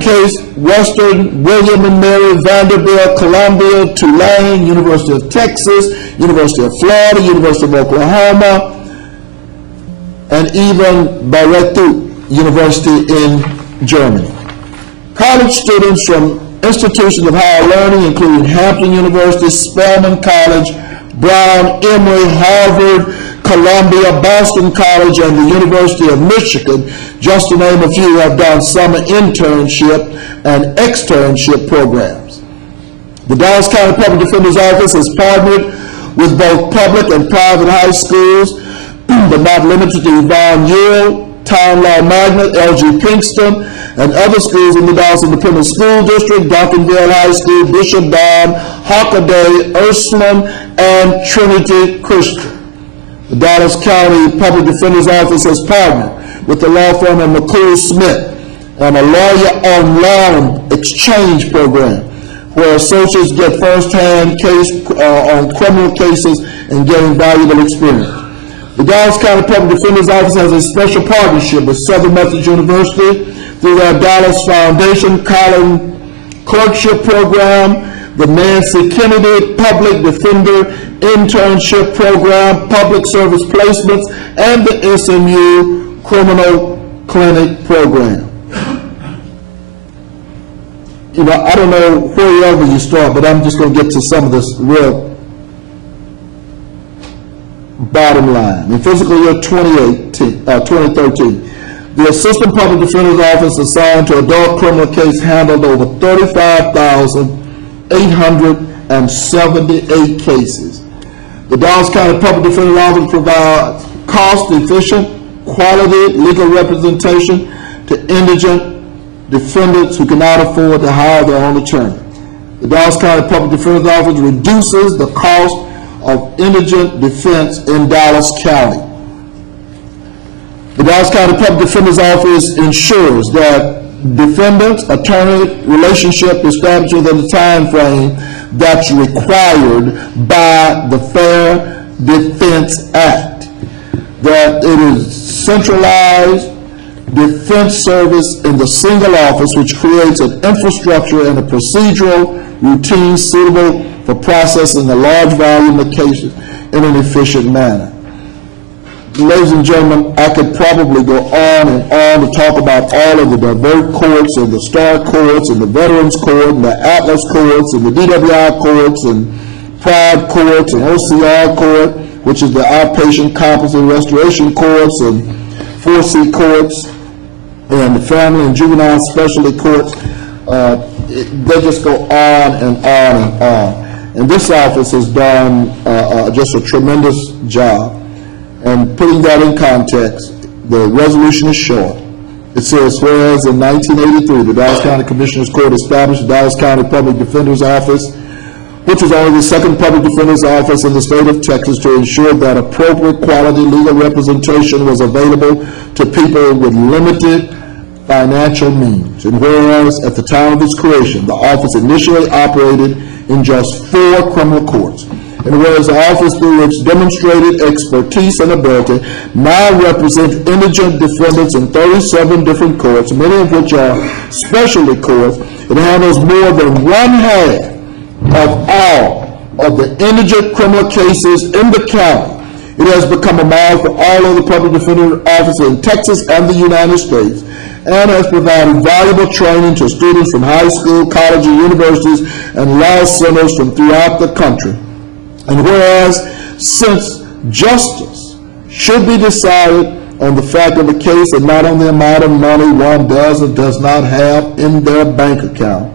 Case Western, William and Mary, Vanderbilt, Columbia, Tulane, University of Texas, University of Florida, University of Oklahoma, and even Bayreuth University in Germany. College students from institutions of higher learning, including Hampton University, Spelman College, Brown, Emory, Harvard, Columbia, Boston College, and the University of Michigan, just to name a few, have done summer internship and externship programs. The Dallas County Public Defender's Office has partnered with both public and private high schools, but not limited to Yvonne Ewell, Town Law Magnet, LG Pinkston, and other schools in the Dallas Independent School District, Duncanville High School, Bishop Don, Hockaday, Ursuline, and Trinity Christian. The Dallas County Public Defender's Office has partnered with the law firm of McCool Smith and a lawyer on loan exchange program, where associates get first-hand case on criminal cases and gain valuable experience. The Dallas County Public Defender's Office has a special partnership with Southern Methodist University through their Dallas Foundation College Clerkship Program, the Nancy Kennedy Public Defender Internship Program, Public Service Placements, and the SMU Criminal Clinic Program. You know, I don't know wherever you start, but I'm just going to get to some of this real bottom line. In fiscal year 2013, the Assistant Public Defender's Office assigned to adult criminal case handled over 35,878 cases. The Dallas County Public Defender's Office provides cost-efficient, quality legal representation to indigent defendants who cannot afford to hire their own attorney. The Dallas County Public Defender's Office reduces the cost of indigent defense in Dallas County. The Dallas County Public Defender's Office ensures that defendant-attorney relationship established within the time frame that's required by the Fair Defense Act, that it is centralized defense service in the single office, which creates an infrastructure and a procedural routine suitable for processing a large volume of cases in an efficient manner. Ladies and gentlemen, I could probably go on and on to talk about all of the divert courts and the STAR courts and the Veterans Court and the Atlas courts and the DWI courts and Pride courts and OCR court, which is the Outpatient Competency Restoration courts, and 4C courts and the Family and Juvenile Specialty courts. They just go on and on and on. And this office has done just a tremendous job. And putting that in context, the resolution is short. It says, whereas in 1983, the Dallas County Commissioners Court established the Dallas County Public Defender's Office, which was only the second public defender's office in the state of Texas, to ensure that appropriate quality legal representation was available to people with limited financial means. And whereas at the time of its creation, the office initially operated in just 4 criminal courts, and whereas the office, through its demonstrated expertise and ability, now represents indigent defendants in 37 different courts, many of which are specialty courts, it handles more than 1/2 of all of the indigent criminal cases in the county. It has become a model for all other public defender offices in Texas and the United States, and has provided valuable training to students from high school, colleges, universities, and law centers from throughout the country. And whereas, since justice should be decided on the fact of the case and not on the amount of money one does or does not have in their bank account,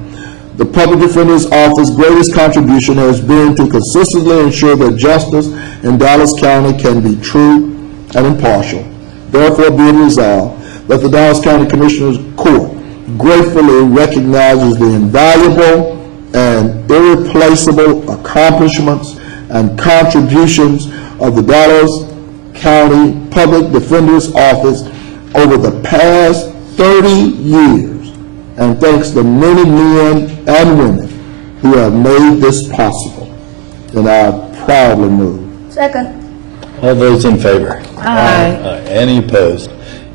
the Public Defender's Office's greatest contribution has been to consistently ensure that justice in Dallas County can be true and impartial. Therefore, be it resolved that the Dallas County Commissioners Court gratefully recognizes the invaluable and irreplaceable accomplishments and contributions of the Dallas County Public Defender's Office over the past 30 years, and thanks to many men and women who have made this possible. And I proudly move. Second. All those in favor? Aye. Any opposed?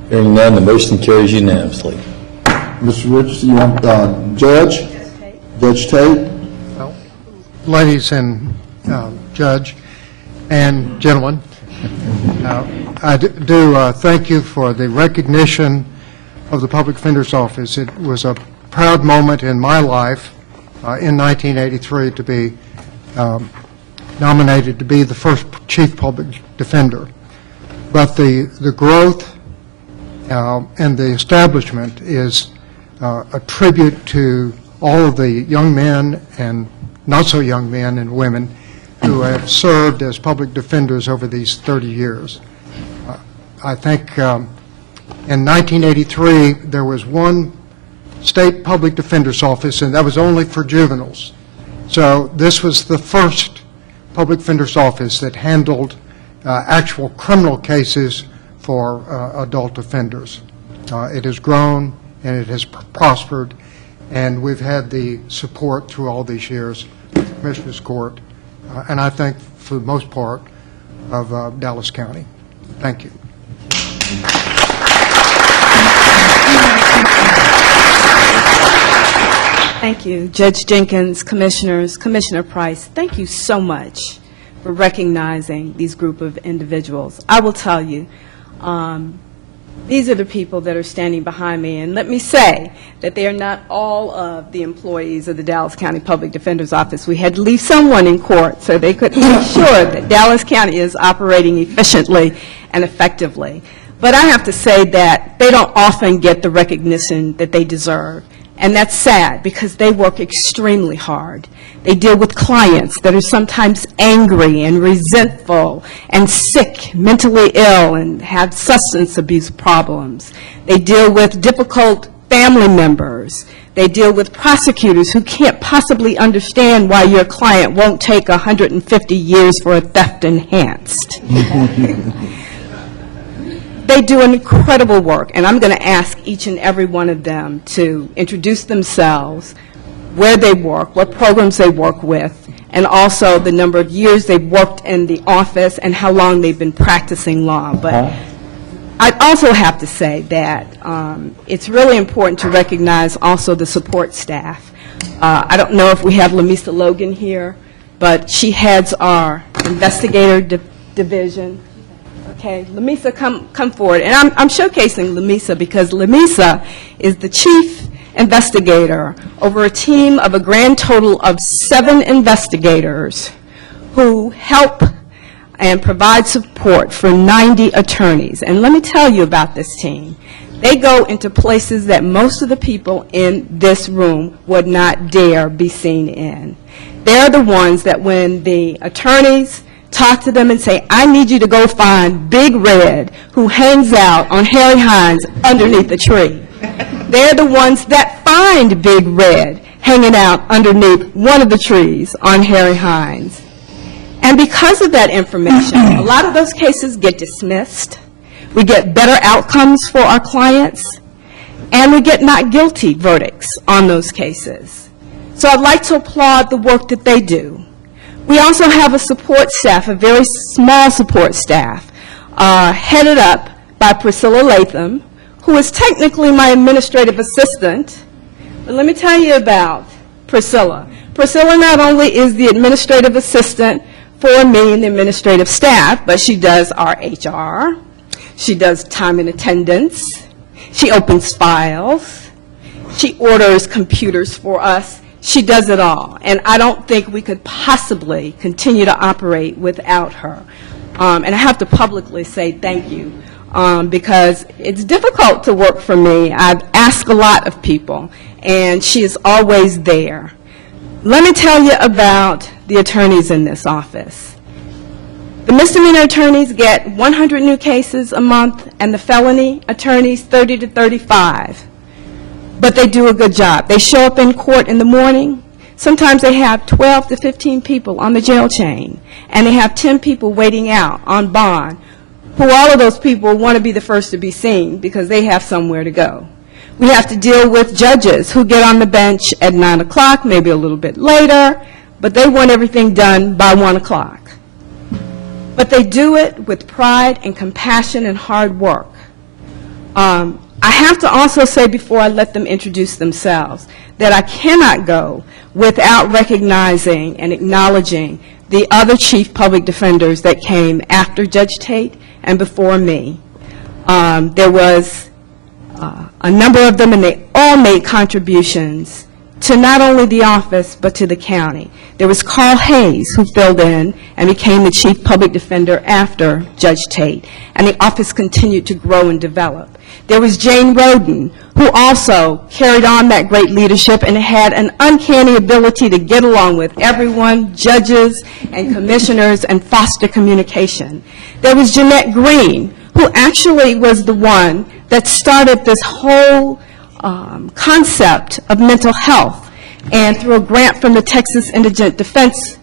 Hearing none, the motion carries unanimously. Mr. Richardson, you want, Judge? Judge Tate? Ladies and Judge and gentlemen, I do thank you for the recognition of the Public Defender's Office. It was a proud moment in my life in 1983 to be nominated to be the first Chief Public Defender. But the growth and the establishment is a tribute to all of the young men and not so young men and women who have served as public defenders over these 30 years. I think in 1983, there was one state public defender's office, and that was only for juveniles. So this was the first public defender's office that handled actual criminal cases for adult offenders. It has grown and it has prospered, and we've had the support through all these years of the Commissioner's Court, and I think for the most part of Dallas County. Thank you. Thank you, Judge Jenkins, Commissioners, Commissioner Price. Thank you so much for recognizing these group of individuals. I will tell you, these are the people that are standing behind me, and let me say that they are not all of the employees of the Dallas County Public Defender's Office. We had to leave someone in court so they could make sure that Dallas County is operating efficiently and effectively. But I have to say that they don't often get the recognition that they deserve. And that's sad because they work extremely hard. They deal with clients that are sometimes angry and resentful and sick, mentally ill, and have substance abuse problems. They deal with difficult family members. They deal with prosecutors who can't possibly understand why your client won't take 150 years for a theft enhanced. They do an incredible work, and I'm going to ask each and every one of them to introduce themselves, where they work, what programs they work with, and also the number of years they've worked in the office and how long they've been practicing law. But I also have to say that it's really important to recognize also the support staff. I don't know if we have Lamisa Logan here, but she heads our investigator division. Okay, Lamisa, come forward. And I'm showcasing Lamisa because Lamisa is the chief investigator over a team of a grand total of 7 investigators who help and provide support for 90 attorneys. And let me tell you about this team. They go into places that most of the people in this room would not dare be seen in. They're the ones that when the attorneys talk to them and say, I need you to go find Big Red who hangs out on Harry Hines underneath the tree. They're the ones that find Big Red hanging out underneath one of the trees on Harry Hines. And because of that information, a lot of those cases get dismissed. We get better outcomes for our clients, and we get not guilty verdicts on those cases. So I'd like to applaud the work that they do. We also have a support staff, a very small support staff, headed up by Priscilla Latham, who is technically my administrative assistant. But let me tell you about Priscilla. Priscilla not only is the administrative assistant for me and the administrative staff, but she does our HR, she does time and attendance, she opens files, she orders computers for us. She does it all, and I don't think we could possibly continue to operate without her. And I have to publicly say thank you, because it's difficult to work for me. I've asked a lot of people, and she is always there. Let me tell you about the attorneys in this office. The misdemeanor attorneys get 100 new cases a month, and the felony attorneys 30 to 35. But they do a good job. They show up in court in the morning. Sometimes they have 12 to 15 people on the jail chain, and they have 10 people waiting out on bond, who all of those people want to be the first to be seen because they have somewhere to go. We have to deal with judges who get on the bench at 9 o'clock, maybe a little bit later, but they want everything done by 1 o'clock. but they do it with pride and compassion and hard work. I have to also say before I let them introduce themselves that I cannot go without recognizing and acknowledging the other chief public defenders that came after Judge Tate and before me. There was a number of them, and they all made contributions to not only the office, but to the county. There was Carl Hayes, who filled in and became the chief public defender after Judge Tate, and the office continued to grow and develop. There was Jane Roden, who also carried on that great leadership and had an uncanny ability to get along with everyone, judges and commissioners, and foster communication. There was Jeanette Green, who actually was the one that started this whole concept of mental health, and through a grant from the Texas Indigent Defense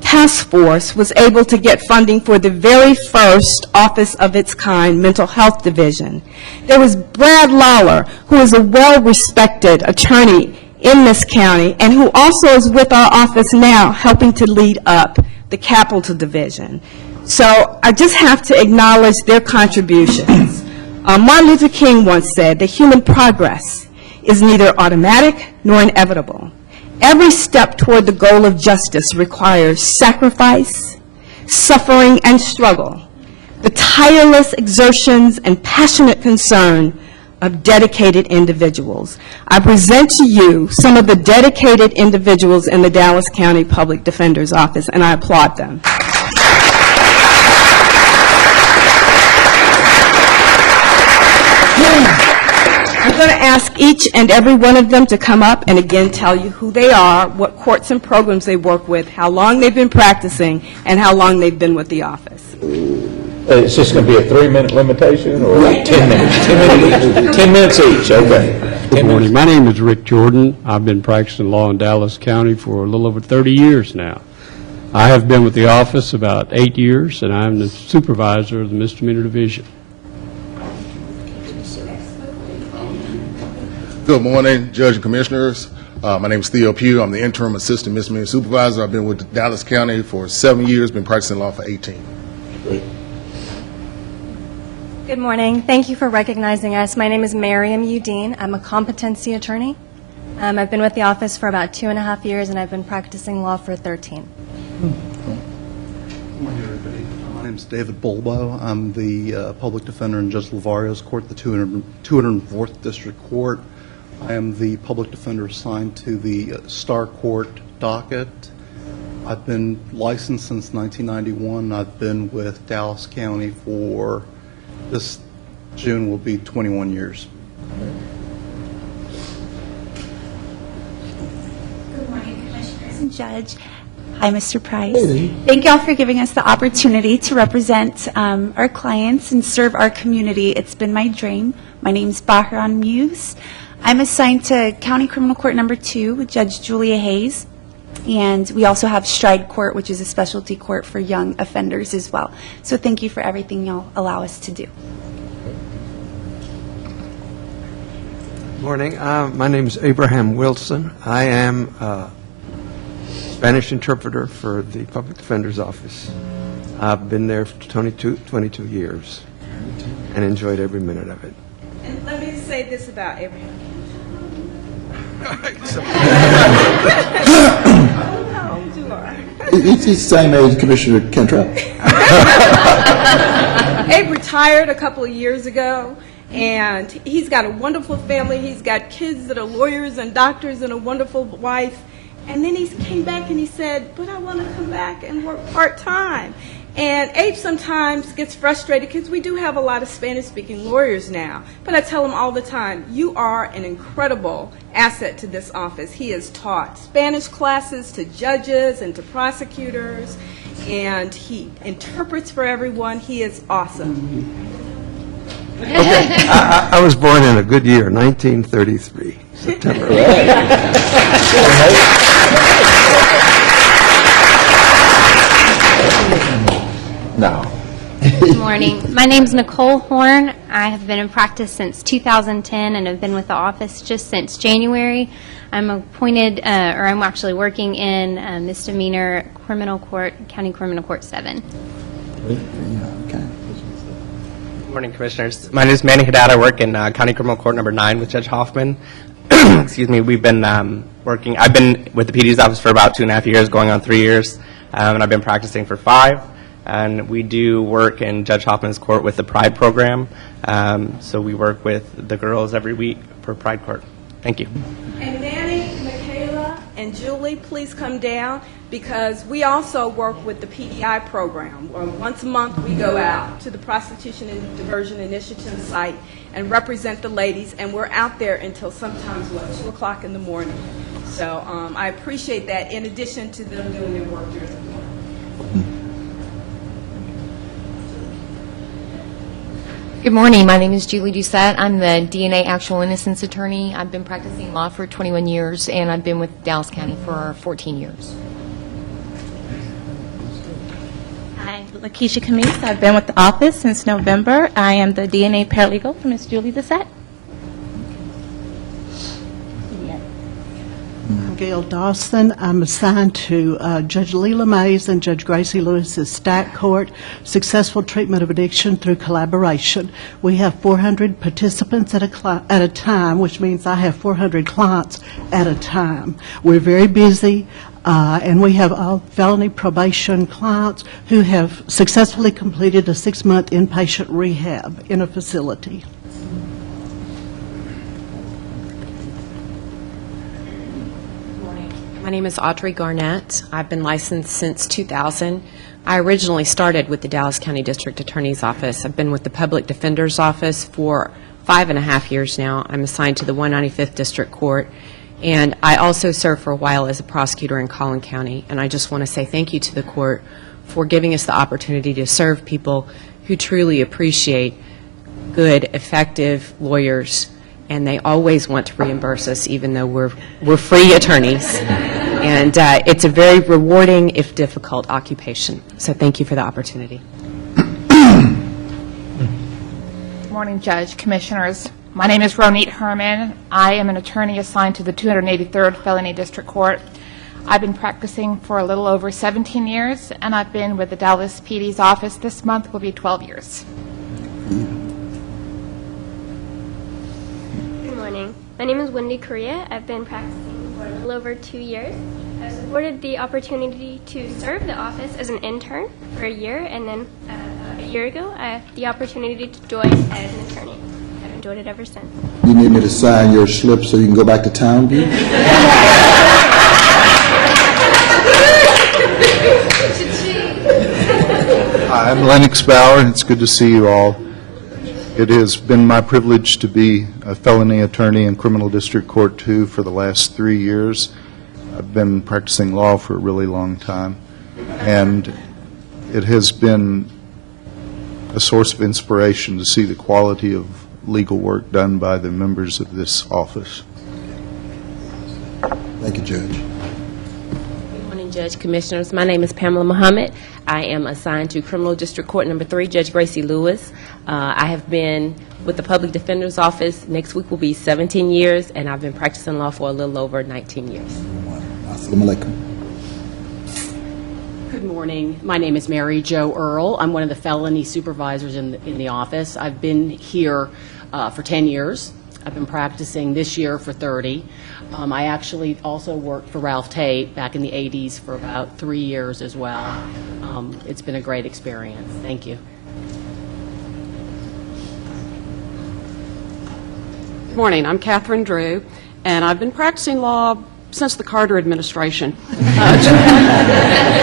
Task Force was able to get funding for the very first office of its kind mental health division. There was Brad Lawler, who is a well-respected attorney in this county and who also is with our office now helping to lead up the Capital Division. So I just have to acknowledge their contributions. Martin Luther King once said that human progress is neither automatic nor inevitable. Every step toward the goal of justice requires sacrifice, suffering, and struggle, the tireless exertions and passionate concern of dedicated individuals. I present to you some of the dedicated individuals in the Dallas County Public Defender's Office, and I applaud them. I'm going to ask each and every one of them to come up and again tell you who they are, what courts and programs they work with, how long they've been practicing, and how long they've been with the office. It's just going to be a 3-minute limitation, or 10 minutes? 10 minutes each, okay. Good morning. My name is Rick Jordan. I've been practicing law in Dallas County for a little over 30 years now. I have been with the office about 8 years, and I'm the supervisor of the misdemeanor division. Good morning, Judge and Commissioners. My name is Theo Pugh. I'm the interim assistant misdemeanor supervisor. I've been with Dallas County for 7 years, been practicing law for 18. Great. Good morning. Thank you for recognizing us. My name is Miriam Udine. I'm a competency attorney. I've been with the office for about 2.5 years, and I've been practicing law for 13. My name is David Bulbo. I'm the public defender in Judge Lavario's court, the 204th District Court. I am the public defender assigned to the Star Court docket. I've been licensed since 1991. I've been with Dallas County for, this June will be 21 years. Good morning, Commissioners and Judge. Hi, Mr. Price. Thank you all for giving us the opportunity to represent our clients and serve our community. It's been my dream. My name's Bahram Muse. I'm assigned to County Criminal Court Number 2 with Judge Julia Hayes. And we also have Stride Court, which is a specialty court for young offenders as well. So thank you for everything you'll allow us to do. Morning. My name is Abraham Wilson. I am a Spanish interpreter for the Public Defender's Office. I've been there for 22 years and enjoyed every minute of it. And let me say this about Abraham. He's the same age as Commissioner Cantrell. Abe retired a couple of years ago, and he's got a wonderful family. He's got kids that are lawyers and doctors and a wonderful wife. And then he came back and he said, but I want to come back and work part-time. And Abe sometimes gets frustrated because we do have a lot of Spanish-speaking lawyers now. But I tell him all the time, you are an incredible asset to this office. He has taught Spanish classes to judges and to prosecutors, and he interprets for everyone. He is awesome. Okay. I was born in a good year, 1933, September. No. Good morning. My name is Nicole Horn. I have been in practice since 2010 and have been with the office just since January. I'm appointed, or I'm actually working in misdemeanor criminal court, County Criminal Court 7. Okay. Good morning, Commissioners. My name is Manny Haddad. I work in County Criminal Court Number 9 with Judge Hoffman. Excuse me. We've been I've been with the PD's office for about 2.5 years, going on 3 years, and I've been practicing for 5. And we do work in Judge Hoffman's court with the Pride program. So we work with the girls every week for Pride Court. Thank you. And Nanny, Michaela, and Julie, please come down, because we also work with the PDI program. Once a month, we go out to the Prostitution and Diversion Initiative site and represent the ladies, and we're out there until sometimes, 2 o'clock in the morning. So I appreciate that, in addition to them doing their work during the morning. Good morning. My name is Julie Doucette. I'm the DNA Actual Innocence attorney. I've been practicing law for 21 years, and I've been with Dallas County for 14 years. Hi, Lakeisha Camise. I've been with the office since November. I am the DNA paralegal for Ms. Julie Doucette. I'm Gail Dawson. I'm assigned to Judge Leela Mays and Judge Gracie Lewis's Stack Court, Successful Treatment of Addiction Through Collaboration. We have 400 participants at a time, which means I have 400 clients at a time. We're very busy, and we have all felony probation clients who have successfully completed a 6-month inpatient rehab in a facility. My name is Audrey Garnett. I've been licensed since 2000. I originally started with the Dallas County District Attorney's Office. I've been with the Public Defender's Office for 5.5 years now. I'm assigned to the 195th District Court, and I also served for a while as a prosecutor in Collin County. And I just want to say thank you to the court for giving us the opportunity to serve people who truly appreciate good, effective lawyers, and they always want to reimburse us, even though we're free attorneys. And it's a very rewarding, if difficult, occupation. So thank you for the opportunity. Good morning, Judge, Commissioners. My name is Ronit Herman. I am an attorney assigned to the 283rd Felony District Court. I've been practicing for a little over 17 years, and I've been with the Dallas PD's office. This month will be 12 years. My name is Wendy Correa. I've been practicing for a little over 2 years. I've supported the opportunity to serve the office as an intern for a year, and then a year ago, I had the opportunity to join as an attorney. I've enjoyed it ever since. You need me to sign your slip so you can go back to town, View? Hi, I'm Lennox Bauer, and it's good to see you all. It has been my privilege to be a felony attorney in Criminal District Court 2 for the last 3 years. I've been practicing law for a really long time, and it has been a source of inspiration to see the quality of legal work done by the members of this office. Thank you, Judge. Good morning, Judge, Commissioners. My name is Pamela Muhammad. I am assigned to Criminal District Court Number 3, Judge Gracie Lewis. I have been with the Public Defender's Office. Next week will be 17 years, and I've been practicing law for a little over 19 years. Assalamu alaikum. Good morning. My name is Mary Jo Earl. I'm one of the felony supervisors in the office. I've been here for 10 years. I've been practicing this year for 30. I actually also worked for Ralph Tate back in the 80s for about 3 years as well. It's been a great experience. Thank you. Good morning. I'm Catherine Drew, and I've been practicing law since the Carter administration.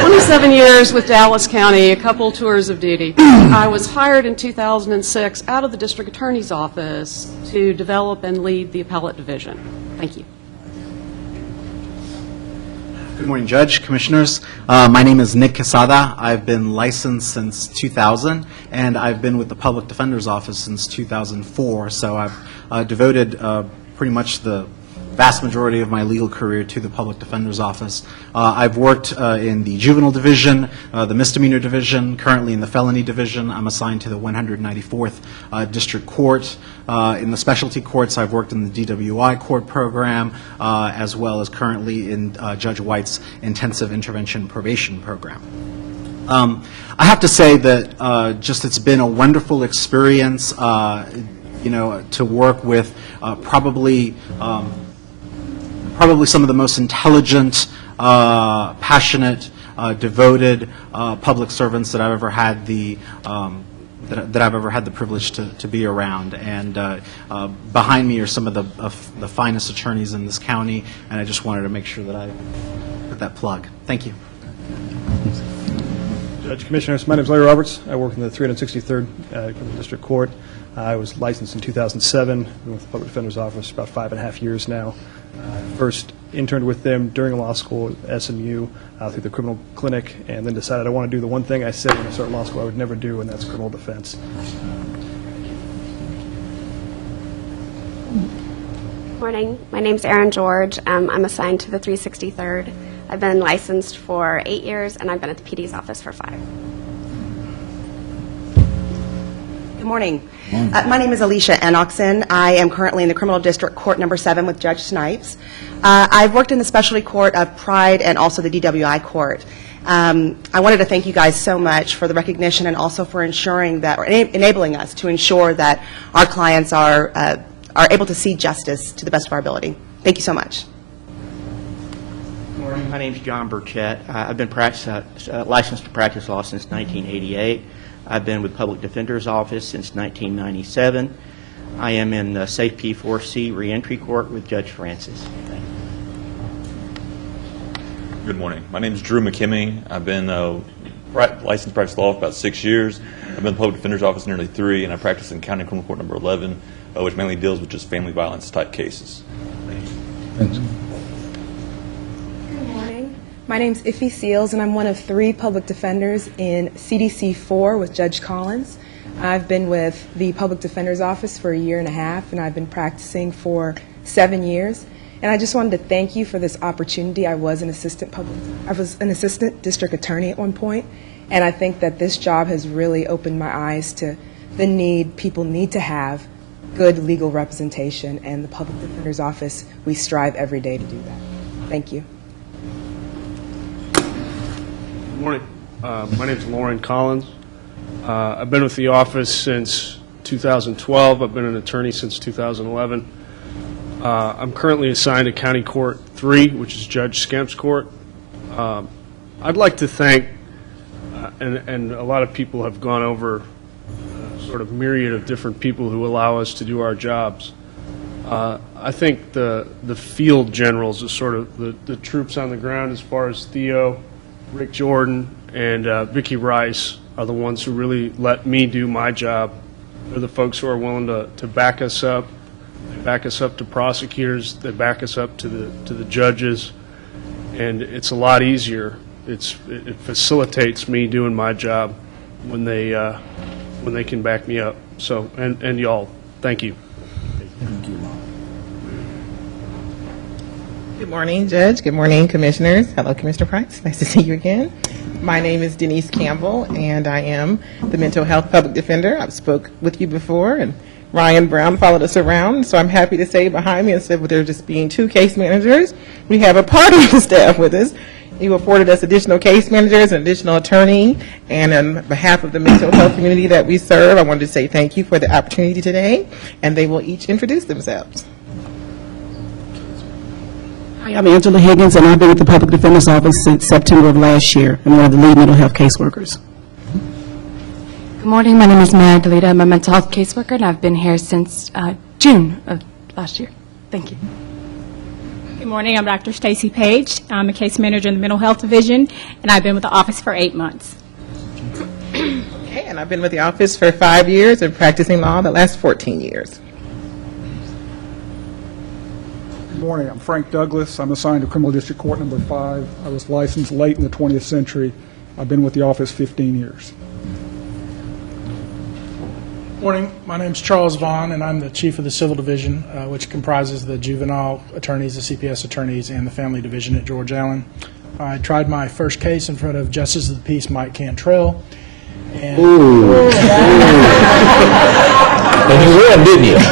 27 years with Dallas County, a couple tours of duty. I was hired in 2006 out of the district attorney's office to develop and lead the appellate division. Thank you. Good morning, Judge, Commissioners. My name is Nick Quesada. I've been licensed since 2000, and I've been with the Public Defender's Office since 2004, so I've devoted pretty much the vast majority of my legal career to the Public Defender's Office. I've worked in the Juvenile Division, the Misdemeanor Division, currently in the Felony Division. I'm assigned to the 194th District Court. In the Specialty Courts, I've worked in the DWI Court Program, as well as currently in Judge White's Intensive Intervention Probation Program. I have to say that just it's been a wonderful experience, to work with probably some of the most intelligent, passionate, devoted public servants that I've ever had the privilege to be around. And behind me are some of the finest attorneys in this county, and I just wanted to make sure that I put that plug. Thank you. Judge, Commissioners, my name is Larry Roberts. I work in the 363rd Criminal District Court. I was licensed in 2007, been with the Public Defender's Office for about 5.5 years now. First interned with them during law school at SMU through the criminal clinic, and then decided I want to do the one thing I said when I started law school I would never do, and that's criminal defense. Morning. My name's Erin George. I'm assigned to the 363rd. I've been licensed for 8 years, and I've been at the PD's office for 5. Good morning. My name is Alicia Enoxen. I am currently in the Criminal District Court number 7 with Judge Snipes. I've worked in the Specialty Court of Pride and also the DWI Court. I wanted to thank you guys so much for the recognition and also for ensuring that, or enabling us to ensure that our clients are able to see justice to the best of our ability. Thank you so much. Good morning. My name is John Burchett. I've been licensed to practice law since 1988. I've been with Public Defender's Office since 1997. I am in the Safe P4C Reentry Court with Judge Francis. Thank you. Good morning. My name is Drew McKimmey. I've been licensed to practice law for about 6 years. I've been in the Public Defender's Office nearly 3, and I practice in County Criminal Court number 11, which mainly deals with just family violence type cases. Thank you. Thanks. Good morning. My name's Iffy Seals, and I'm one of 3 public defenders in CDC 4 with Judge Collins. I've been with the Public Defender's Office for 1.5 years, and I've been practicing for 7 years. And I just wanted to thank you for this opportunity. I was an assistant district attorney at one point, and I think that this job has really opened my eyes to the need people need to have good legal representation, and the Public Defender's Office, we strive every day to do that. Thank you. Good morning. My name is Lauren Collins. I've been with the office since 2012. I've been an attorney since 2011. I'm currently assigned to County Court 3, which is Judge Skemp's court. I'd like to thank, and a lot of people have gone over sort of myriad of different people who allow us to do our jobs. I think the field generals, the sort of the troops on the ground, as far as Theo, Rick Jordan, and Vicki Rice, are the ones who really let me do my job. They're the folks who are willing to back us up. They back us up to prosecutors. They back us up to the judges, and it's a lot easier. It facilitates me doing my job when they can back me up. So, and y'all, thank you. Thank you. Good morning, Judge. Good morning, Commissioners. Hello, Commissioner Price. Nice to see you again. My name is Denise Campbell, and I am the mental health public defender. I've spoke with you before, and Ryan Brown followed us around, so I'm happy to say behind me, instead of there just being 2 case managers, we have a part of the staff with us. You afforded us additional case managers, an additional attorney, and on behalf of the mental health community that we serve, I wanted to say thank you for the opportunity today, and they will each introduce themselves. Hi, I'm Angela Higgins, and I've been with the Public Defender's Office since September of last year. I'm one of the lead mental health caseworkers. Good morning. My name is Mary Delita. I'm a mental health caseworker, and I've been here since June of last year. Thank you. Good morning. I'm Dr. Stacy Page. I'm a case manager in the Mental Health Division, and I've been with the office for 8 months. Okay, and I've been with the office for 5 years and practicing law the last 14 years. Good morning. I'm Frank Douglas. I'm assigned to Criminal District Court number 5. I was licensed late in the 20th century. I've been with the office 15 years. Morning. My name is Charles Vaughn, and I'm the chief of the Civil Division, which comprises the juvenile attorneys, the CPS attorneys, and the family division at George Allen. I tried my first case in front of Justice of the Peace Mike Cantrell. And And you won, didn't you? And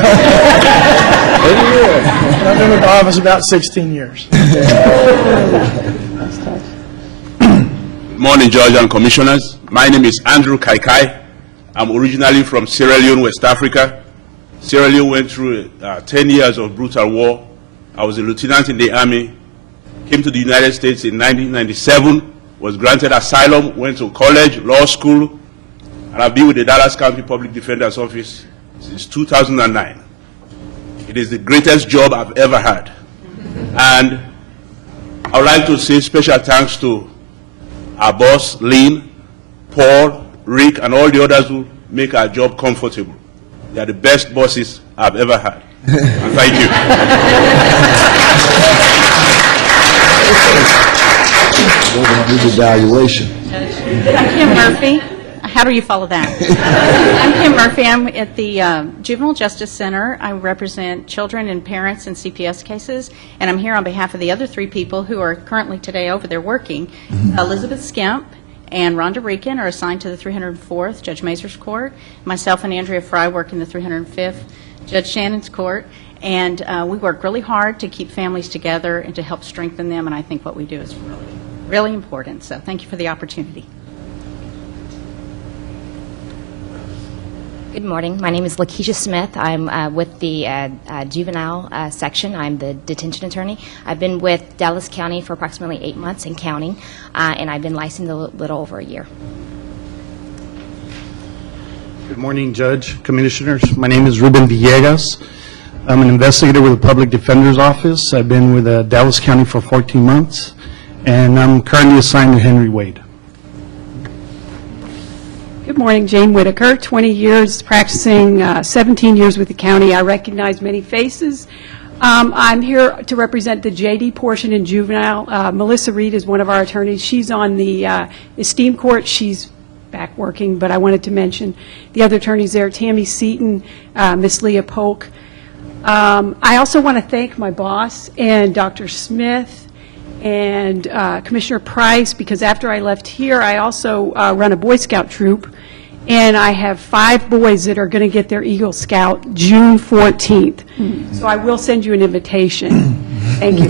I've been with the office about 16 years. morning, Judge and Commissioners. My name is Andrew Kaikai. I'm originally from Sierra Leone, West Africa. Sierra Leone went through 10 years of brutal war. I was a lieutenant in the Army, came to the United States in 1997, was granted asylum, went to college, law school, and I've been with the Dallas County Public Defender's Office since 2009. It is the greatest job I've ever had. And I would like to say special thanks to our boss, Lynn, Paul, Rick, and all the others who make our job comfortable. They are the best bosses I've ever had. And thank you. Evaluation. I'm Kim Murphy. How do you follow that? I'm Kim Murphy. I'm at the Juvenile Justice Center. I represent children and parents in CPS cases, and I'm here on behalf of the other three people who are currently today over there working. Elizabeth Skemp and Rhonda Rican are assigned to the 304th Judge Mazur's Court. Myself and Andrea Fry work in the 305th Judge Shannon's Court, and we work really hard to keep families together and to help strengthen them, and I think what we do is really, really important. So thank you for the opportunity. Good morning. My name is Lakeisha Smith. I'm with the juvenile section. I'm the detention attorney. I've been with Dallas County for approximately 8 months and counting, and I've been licensed a little over a year. Good morning, Judge, Commissioners. My name is Ruben Villegas. I'm an investigator with the Public Defender's Office. I've been with Dallas County for 14 months, and I'm currently assigned to Henry Wade. Good morning, Jane Whitaker, 20 years practicing, 17 years with the county. I recognize many faces. I'm here to represent the JD portion in juvenile. Melissa Reed is one of our attorneys. She's on the esteemed court. She's back working, but I wanted to mention the other attorneys there, Tammy Seaton, Miss Leah Polk. I also want to thank my boss and Dr. Smith and Commissioner Price, because after I left here, I also run a Boy Scout troop, and I have 5 boys that are going to get their Eagle Scout June 14th. So I will send you an invitation. Thank you.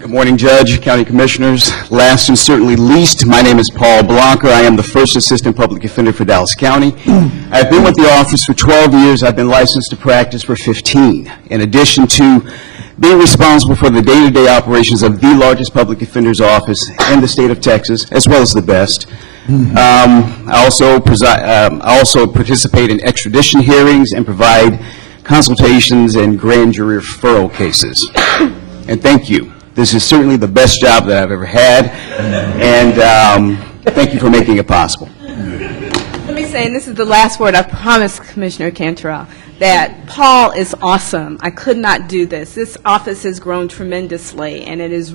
Good morning, Judge, County Commissioners. Last and certainly least, my name is Paul Blanca. I am the first Assistant Public Defender for Dallas County. I've been with the office for 12 years. I've been licensed to practice for 15. In addition to being responsible for the day-to-day operations of the largest public defender's office in the state of Texas, as well as the best. I also participate in extradition hearings and provide consultations in grand jury referral cases. And thank you. This is certainly the best job that I've ever had, and thank you for making it possible. Let me say, and this is the last word, I promise, Commissioner Cantrell, that Paul is awesome. I could not do this. This office has grown tremendously, and it is,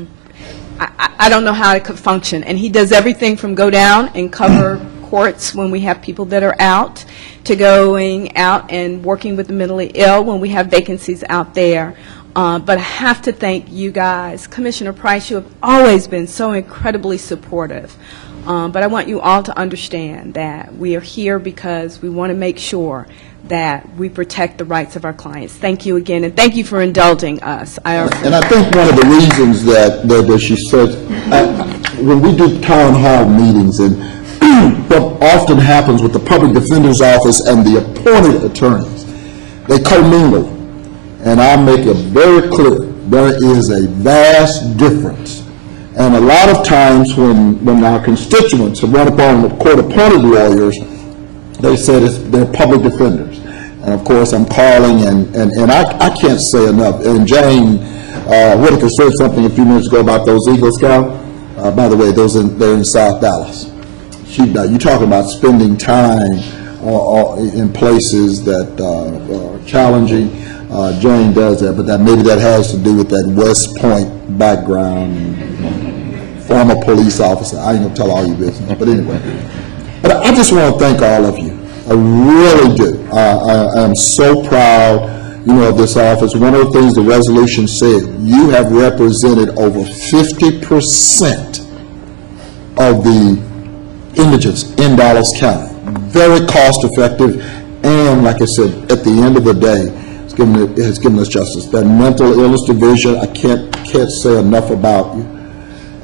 I don't know how it could function. And he does everything from go down and cover courts when we have people that are out, to going out and working with the mentally ill when we have vacancies out there. But I have to thank you guys. Commissioner Price, you have always been so incredibly supportive. But I want you all to understand that we are here because we want to make sure that we protect the rights of our clients. Thank you again, and thank you for indulging us. And I think one of the reasons that she said, when we do town hall meetings, and what often happens with the Public Defender's Office and the appointed attorneys, they commingle. And I'll make it very clear, there is a vast difference. And a lot of times when our constituents have run upon the court-appointed lawyers, they say they're public defenders. And of course, I'm calling, and I can't say enough. And Jane Whitaker said something a few minutes ago about those Eagle Scouts. By the way, they're in South Dallas. You talk about spending time in places that are challenging. Jane does that, but maybe that has to do with that West Point background, former police officer. I ain't gonna tell all your business, but anyway. But I just want to thank all of you. I really do. I am so proud, of this office. One of the things the resolution said, you have represented over 50% of the indigents in Dallas County. Very cost effective, and like I said, at the end of the day, it has given us justice. That mental illness division, I can't say enough about you.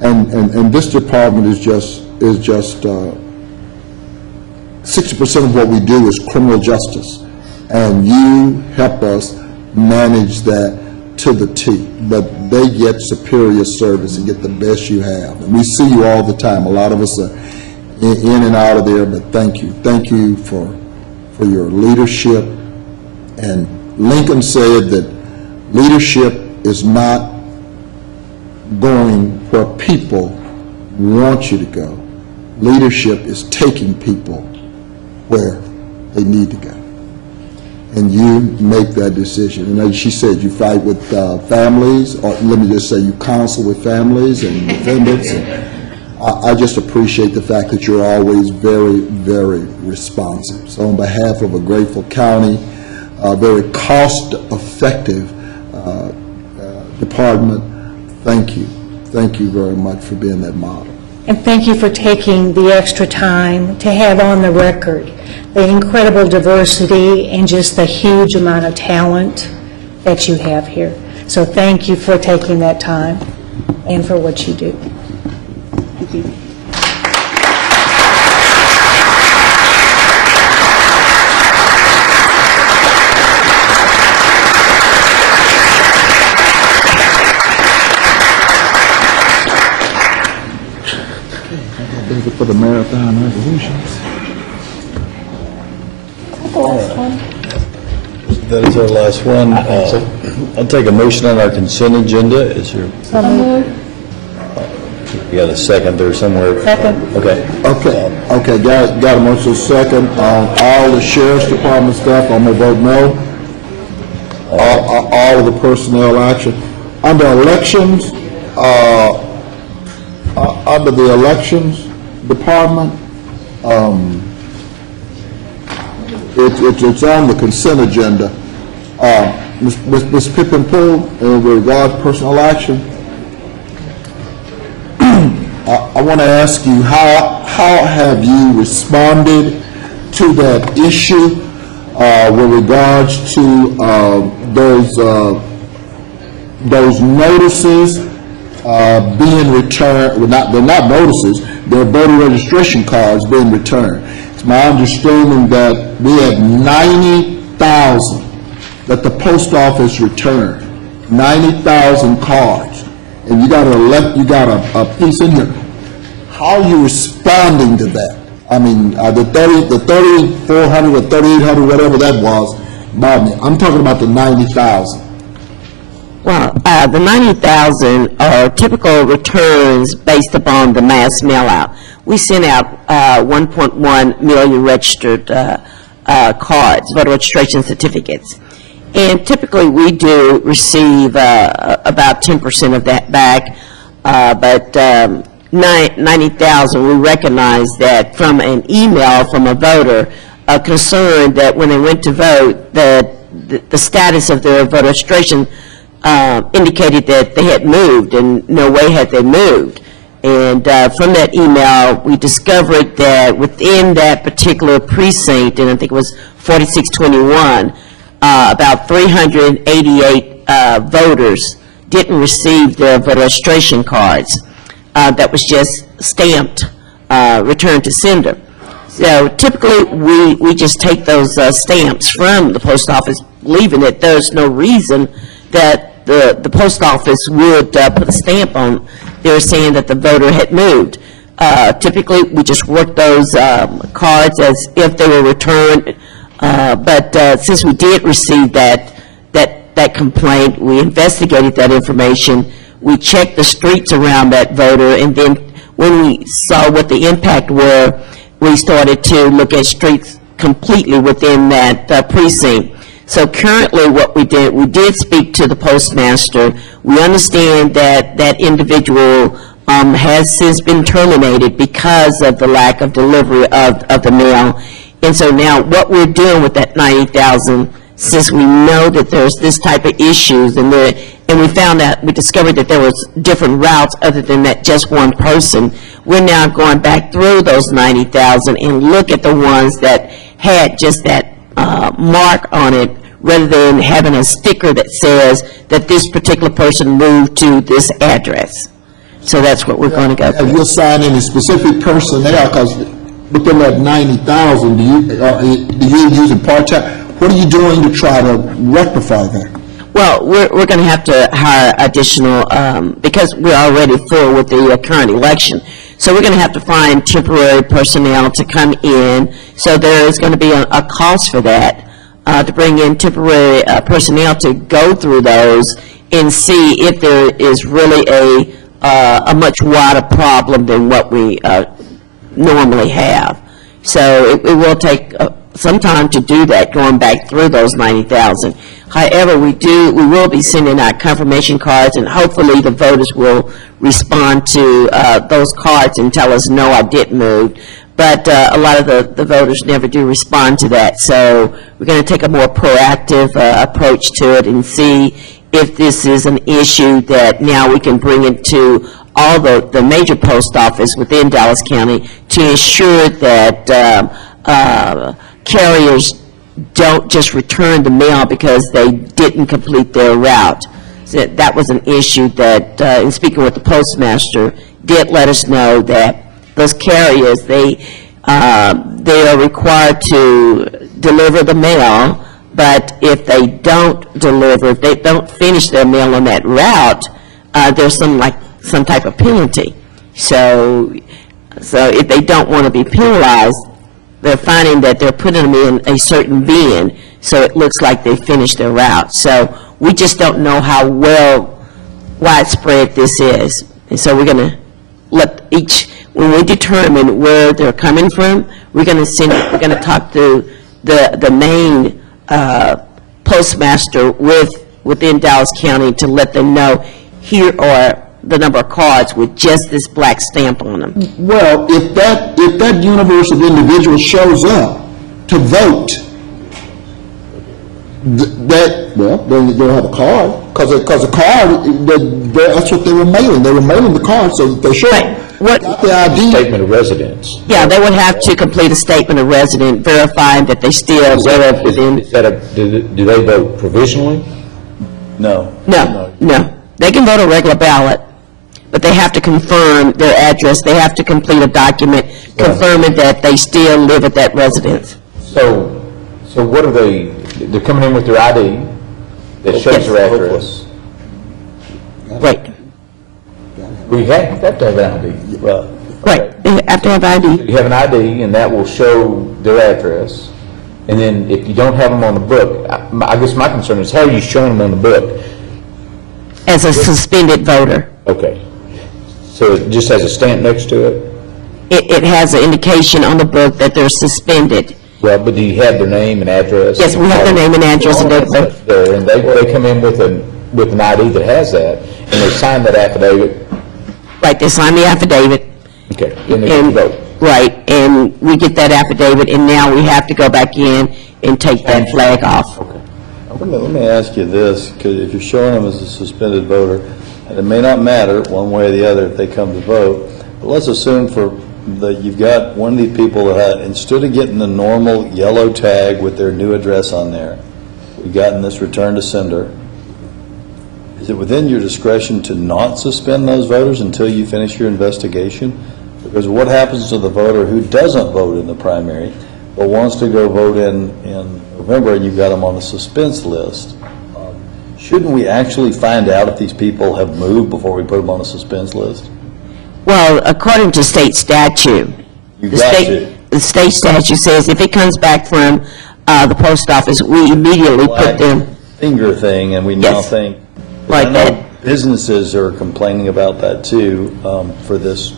And this department is just 60% of what we do is criminal justice, and you help us manage that to the T. But they get superior service and get the best you have. And we see you all the time. A lot of us are in and out of there, but thank you. Thank you for your leadership. And Lincoln said that leadership is not going where people want you to go. Leadership is taking people where they need to go. And you make that decision. And as she said, you fight with families, or let me just say you counsel with families and defendants. And I just appreciate the fact that you're always very, very responsive. So on behalf of a grateful county, very cost-effective department, thank you. Thank you very much for being that model. And thank you for taking the extra time to have on the record the incredible diversity and just the huge amount of talent that you have here. So thank you for taking that time and for what you do. Thank you. For the marathon resolutions. That is our last one. I'll take a motion on our consent agenda. Is there? You got a second there somewhere? Second. Okay. Okay. Got a motion second on all the sheriff's department stuff. I'm gonna vote no. All of the personnel action under elections. Under the elections department, it's on the consent agenda. Ms. Pippin Poole, in regard to personal action, I want to ask you, how have you responded to that issue with regards to those notices being returned? Well, they're not notices, they're voter registration cards being returned. It's my understanding that we have 90,000 that the post office returned, 90,000 cards, and you got a piece in here. How are you responding to that? I mean, the 3,400 or 3,800, whatever that was, I'm talking about the 90,000. Well, the 90,000 are typical returns based upon the mass mail-out. We sent out 1.1 million registered cards, voter registration certificates. And typically we do receive about 10% of that back, but 90,000, we recognize that from an email from a voter concerned that when they went to vote, that the status of their voter registration indicated that they had moved, and no way had they moved. And from that email, we discovered that within that particular precinct, and I think it was 4621, about 388 voters didn't receive their voter registration cards. That was just stamped, returned to sender. So typically, we just take those stamps from the post office, believing that there's no reason that the post office would put a stamp on. They're saying that the voter had moved. Typically, we just work those cards as if they were returned. But since we did receive that complaint, we investigated that information. We checked the streets around that voter, and then when we saw what the impact were, we started to look at streets completely within that precinct. So currently what we did speak to the postmaster. We understand that that individual has since been terminated because of the lack of delivery of the mail. And so now what we're doing with that 90,000, since we know that there's this type of issues, and we discovered that there was different routes other than that just one person, we're now going back through those 90,000 and look at the ones that had just that mark on it, rather than having a sticker that says that this particular person moved to this address. So that's what we're going to go Have through. you assigned any specific personnel, because within that 90,000, do you using part-time? What are you doing to try to rectify that? Well, we're going to have to hire additional, because we're already full with the current election. So we're going to have to find temporary personnel to come in. So there is going to be a cost for that, to bring in temporary personnel to go through those and see if there is really a much wider problem than what we normally have. So it will take some time to do that, going back through those 90,000. However, we will be sending out confirmation cards, and hopefully the voters will respond to those cards and tell us, no, I didn't move. But a lot of the voters never do respond to that. So we're going to take a more proactive approach to it and see if this is an issue that now we can bring it to all the major post office within Dallas County to ensure that carriers don't just return the mail because they didn't complete their route. So that was an issue that, in speaking with the postmaster, did let us know that those carriers, they are required to deliver the mail, but if they don't deliver, if they don't finish their mail on that route, there's some type of penalty. So if they don't want to be penalized, they're finding that they're putting them in a certain bin, so it looks like they finished their route. So we just don't know how widespread this is. And so we're going to when we determine where they're coming from, we're going to talk to the main postmaster within Dallas County to let them know here are the number of cards with just this black stamp on them. Well, if that universe of individuals shows up to vote, they'll have a card, because a card, that's what they were mailing. They were mailing the card, so they should got the ID. Statement of residence. Yeah, they would have to complete a statement of resident verifying that they still live within. Do they vote provisionally? No. No. They can vote a regular ballot, but they have to confirm their address. They have to complete a document confirming that they still live at that residence. So what are they're coming in with their ID that shows their address? Right. We have to have an ID. Right. They have to have ID. You have an ID, and that will show their address. And then if you don't have them on the book, I guess my concern is, how are you showing them on the book? As a suspended voter. Okay. So it just has a stamp next to it? It has an indication on the book that they're suspended. Well, but do you have their name and address? Yes, we have their name and address and date of birth. There, and they come in with an ID that has that, and they sign that affidavit. Right, they sign the affidavit. Okay, then they can vote. Right, and we get that affidavit, and now we have to go back in and take that flag off. Okay. Let me ask you this, because if you're showing them as a suspended voter, and it may not matter one way or the other if they come to vote, but let's assume that you've got one of these people that instead of getting the normal yellow tag with their new address on there, we've gotten this return to sender. Is it within your discretion to not suspend those voters until you finish your investigation? Because what happens to the voter who doesn't vote in the primary but wants to go vote in November, and you've got them on the suspense list? Shouldn't we actually find out if these people have moved before we put them on a suspense list? Well, according to state statute, the state statute says if it comes back from the post office, we immediately put them. Finger thing, and we now think, Like I know that. businesses are complaining about that too, for this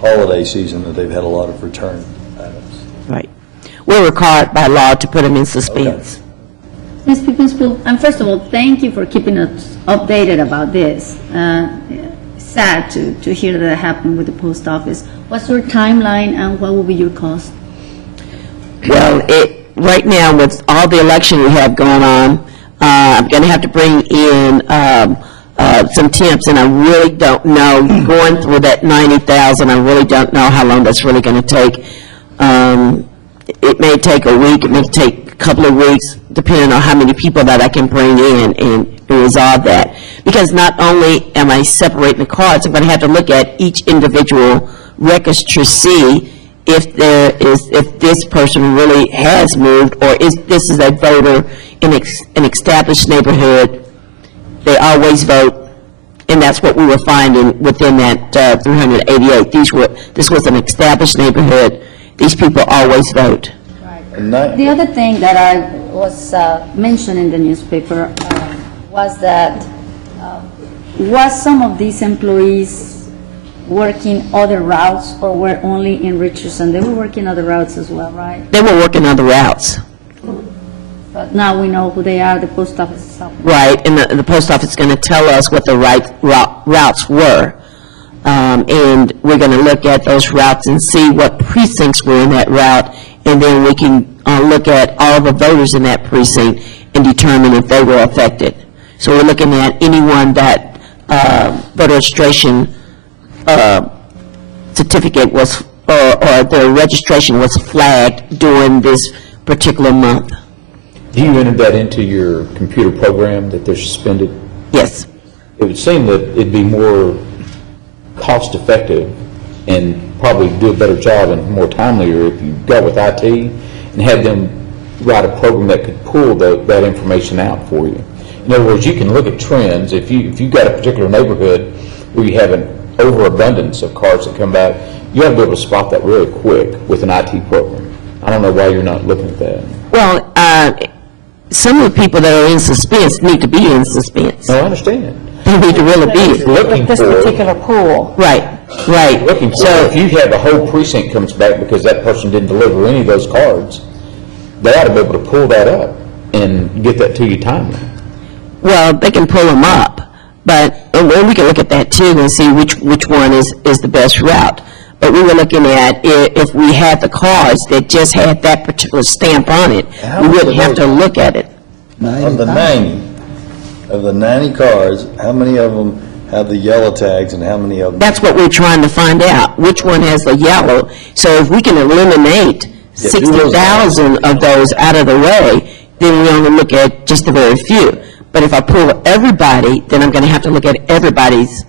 holiday season, that they've had a lot of return items. Right. We're required by law to put them in suspense. Mr. Principal, and first of all, thank you for keeping us updated about this. Sad to hear that happened with the post office. What's your timeline and what will be your cost? Well, right now with all the election we have going on, I'm going to have to bring in some temps, and I really don't know, going through that 90,000, I really don't know how long that's really going to take. It may take a week, it may take a couple of weeks, depending on how many people that I can bring in and and resolve that. Because not only am I separating the cards, I'm going to have to look at each individual records to see if this person really has moved, or is this is a voter in an established neighborhood. They always vote, and that's what we were finding within that 388. This was an established neighborhood. These people always vote. The other thing that I was mentioned in the newspaper was that was some of these employees working other routes, or were only in Richardson? They were working other routes as well, right? They were working other routes. But now we know who they are, the post office is up. Right, and the post office is going to tell us what the right routes were. And we're going to look at those routes and see what precincts were in that route, and then we can look at all the voters in that precinct and determine if they were affected. So we're looking at anyone that voter registration certificate was, or their registration was flagged during this particular month. Do you enter that into your computer program that they're suspended? Yes. It would seem that it'd be more cost-effective and probably do a better job and more timelier if you go with IT and had them write a program that could pull that information out for you. In other words, you can look at trends. If you've got a particular neighborhood where you have an overabundance of cards that come back, you have to be able to spot that really quick with an IT program. I don't know why you're not looking at that. Well, some of the people that are in suspense need to be in suspense. No, I understand. They need to really be looking this for particular pool. Right, right. Looking for, so if you have a whole precinct comes back because that person didn't deliver any of those cards, they ought to be able to pull that up and get that to you timely. Well, they can pull them up, but and we can look at that too and see which one is the best route. But we were looking at if we had the cards that just had that particular stamp on it, we wouldn't have to look at it. Of the 90 cards, how many of them have the yellow tags and how many of them? That's what we're trying to find out, which one has the yellow. So if we can eliminate 60,000 of those out of the way, then we only look at just the very few. But if I pull everybody, then I'm going to have to look at everybody's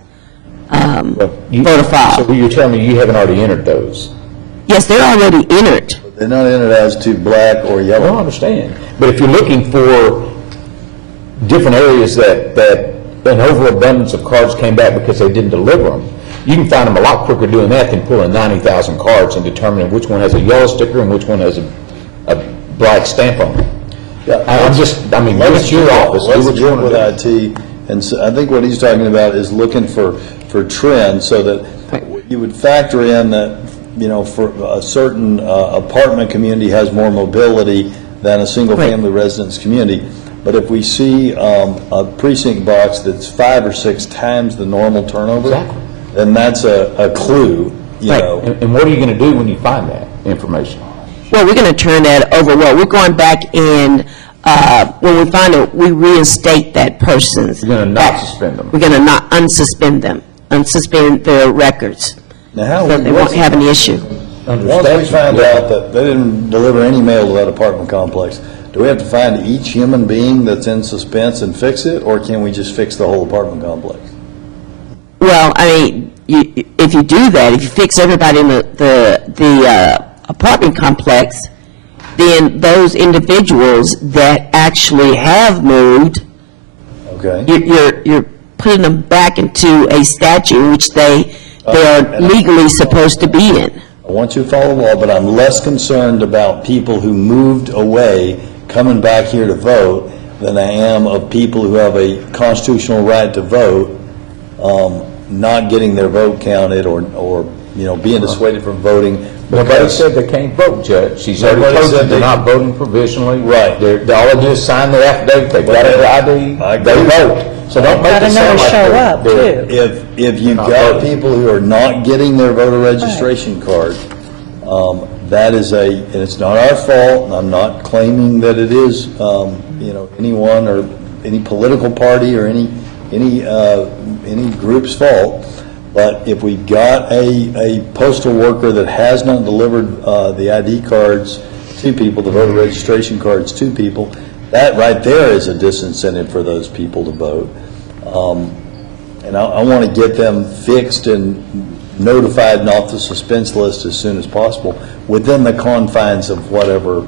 voter file. So you're telling me you haven't already entered those? Yes, they're already entered. They're not entered as to black or yellow. I understand. But if you're looking for different areas that an overabundance of cards came back because they didn't deliver them, you can find them a lot quicker doing that than pulling 90,000 cards and determining which one has a yellow sticker and which one has a black stamp on it. Yeah, it's your office. Let's work with IT, and so I think what he's talking about is looking for trends, so that you would factor in that, for a certain apartment community has more mobility than a single-family residence community. But if we see a precinct box that's 5 or 6 times the normal turnover, then that's a clue, you know. And what are you going to do when you find that information? Well, we're going to turn that over. Well, we're going back and when we find it, we reinstate that person's. You're going to not suspend them. We're going to not unsuspend them, unsuspend their records. Now, so they won't have an issue. Once we find out that they didn't deliver any mail to that apartment complex, do we have to find each human being that's in suspense and fix it, or can we just fix the whole apartment complex? Well, I mean, if you do that, if you fix everybody in the apartment complex, then those individuals that actually have moved, you're putting them back into a statute which they are legally supposed to be in. I want you to follow the law, but I'm less concerned about people who moved away coming back here to vote than I am of people who have a constitutional right to vote not getting their vote counted or being dissuaded from voting. Nobody said they can't vote, Judge. She's already told them they're not voting provisionally. Right. All they do is sign their affidavit. They've got their ID. They vote. So don't make it sound like If you've got people who are not getting their voter registration card, that is and it's not our fault, and I'm not claiming that it is, anyone or any political party or any group's fault. But if we've got a postal worker that has not delivered the ID cards to people, the voter registration cards to people, That right there is a disincentive for those people to vote. And I want to get them fixed and notified and off the suspense list as soon as possible, within the confines of whatever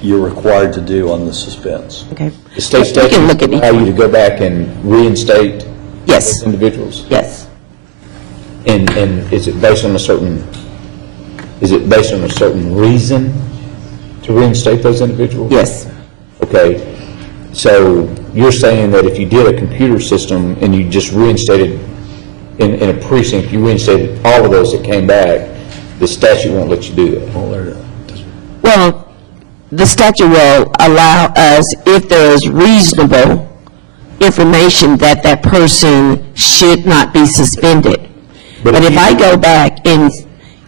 you're required to do on the suspense. Okay. The state We can look statute at allow you to go back and reinstate Yes. individuals? Yes. And is it based on a certain reason to reinstate those individuals? Yes. Okay, so you're saying that if you did a computer system and you just reinstated, in a precinct, you reinstated all of those that came back, the statute won't let you do that? Well, the statute will allow us, if there is reasonable information that that person should not be suspended. But if I go back and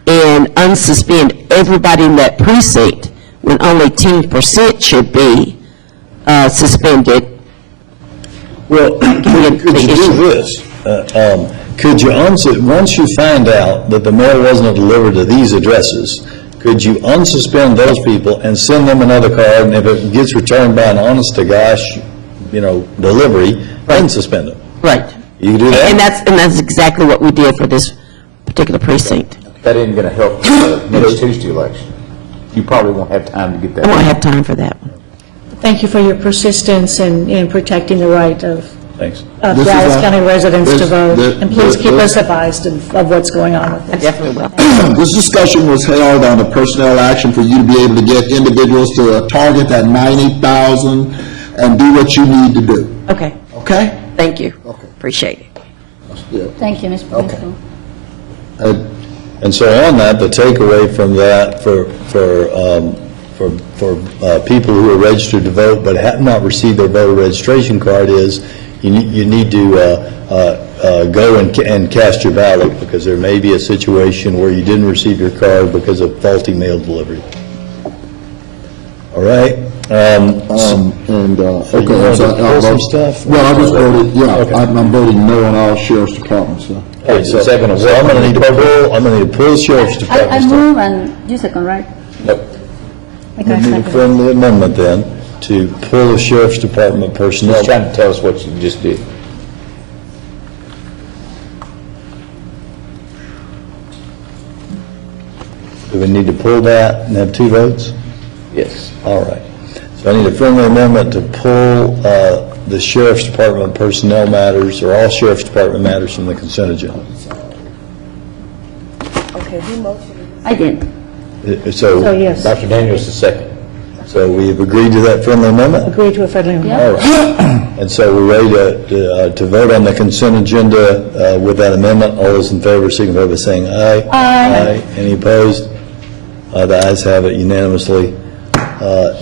unsuspend everybody in that precinct, when only 10% should be suspended. Well, could you do this? Could you, once you find out that the mail wasn't delivered to these addresses, could you unsuspend those people and send them another card, and if it gets returned by an honest-to-gosh, delivery, then suspend them? Right. You can do that? And that's exactly what we did for this particular precinct. That ain't going to help the next Tuesday election. You probably won't have time to get that. I won't have time for that. Thank you for your persistence in protecting the right of Thanks. Dallas County residents to vote. And please keep this- us advised of what's going on with I this. definitely will. This discussion was held on a personnel action for you to be able to get individuals to target that 90,000 and do what you need to do. Okay. Okay? Thank you. Appreciate it. Thank you, Mr. Principal. And so on that, the takeaway from that for people who are registered to vote but have not received their voter registration card is you need to go and cast your ballot, because there may be a situation where you didn't receive your card because of faulty mail delivery. All right? Okay, wanna pull some stuff? Well, I just voted, I'm voting no on all sheriff's departments, so. All right, so I'm going to need to pull the sheriff's I department stuff. move, and you second, right? Nope. We need a friendly amendment then to pull the sheriff's department personnel. Just trying to tell us what you just did. Do we need to pull that and have two votes? Yes. All right. So I need a friendly amendment to pull the sheriff's department personnel matters, or all sheriff's department matters, from the consent agenda. I did. So, yes, Dr. Daniels, the second. So we've agreed to that friendly amendment? agree to a friendly amendment. All right. And so we're ready to vote on the consent agenda with that amendment. All those in favor signify by saying aye. Aye. Any opposed? The ayes have it unanimously.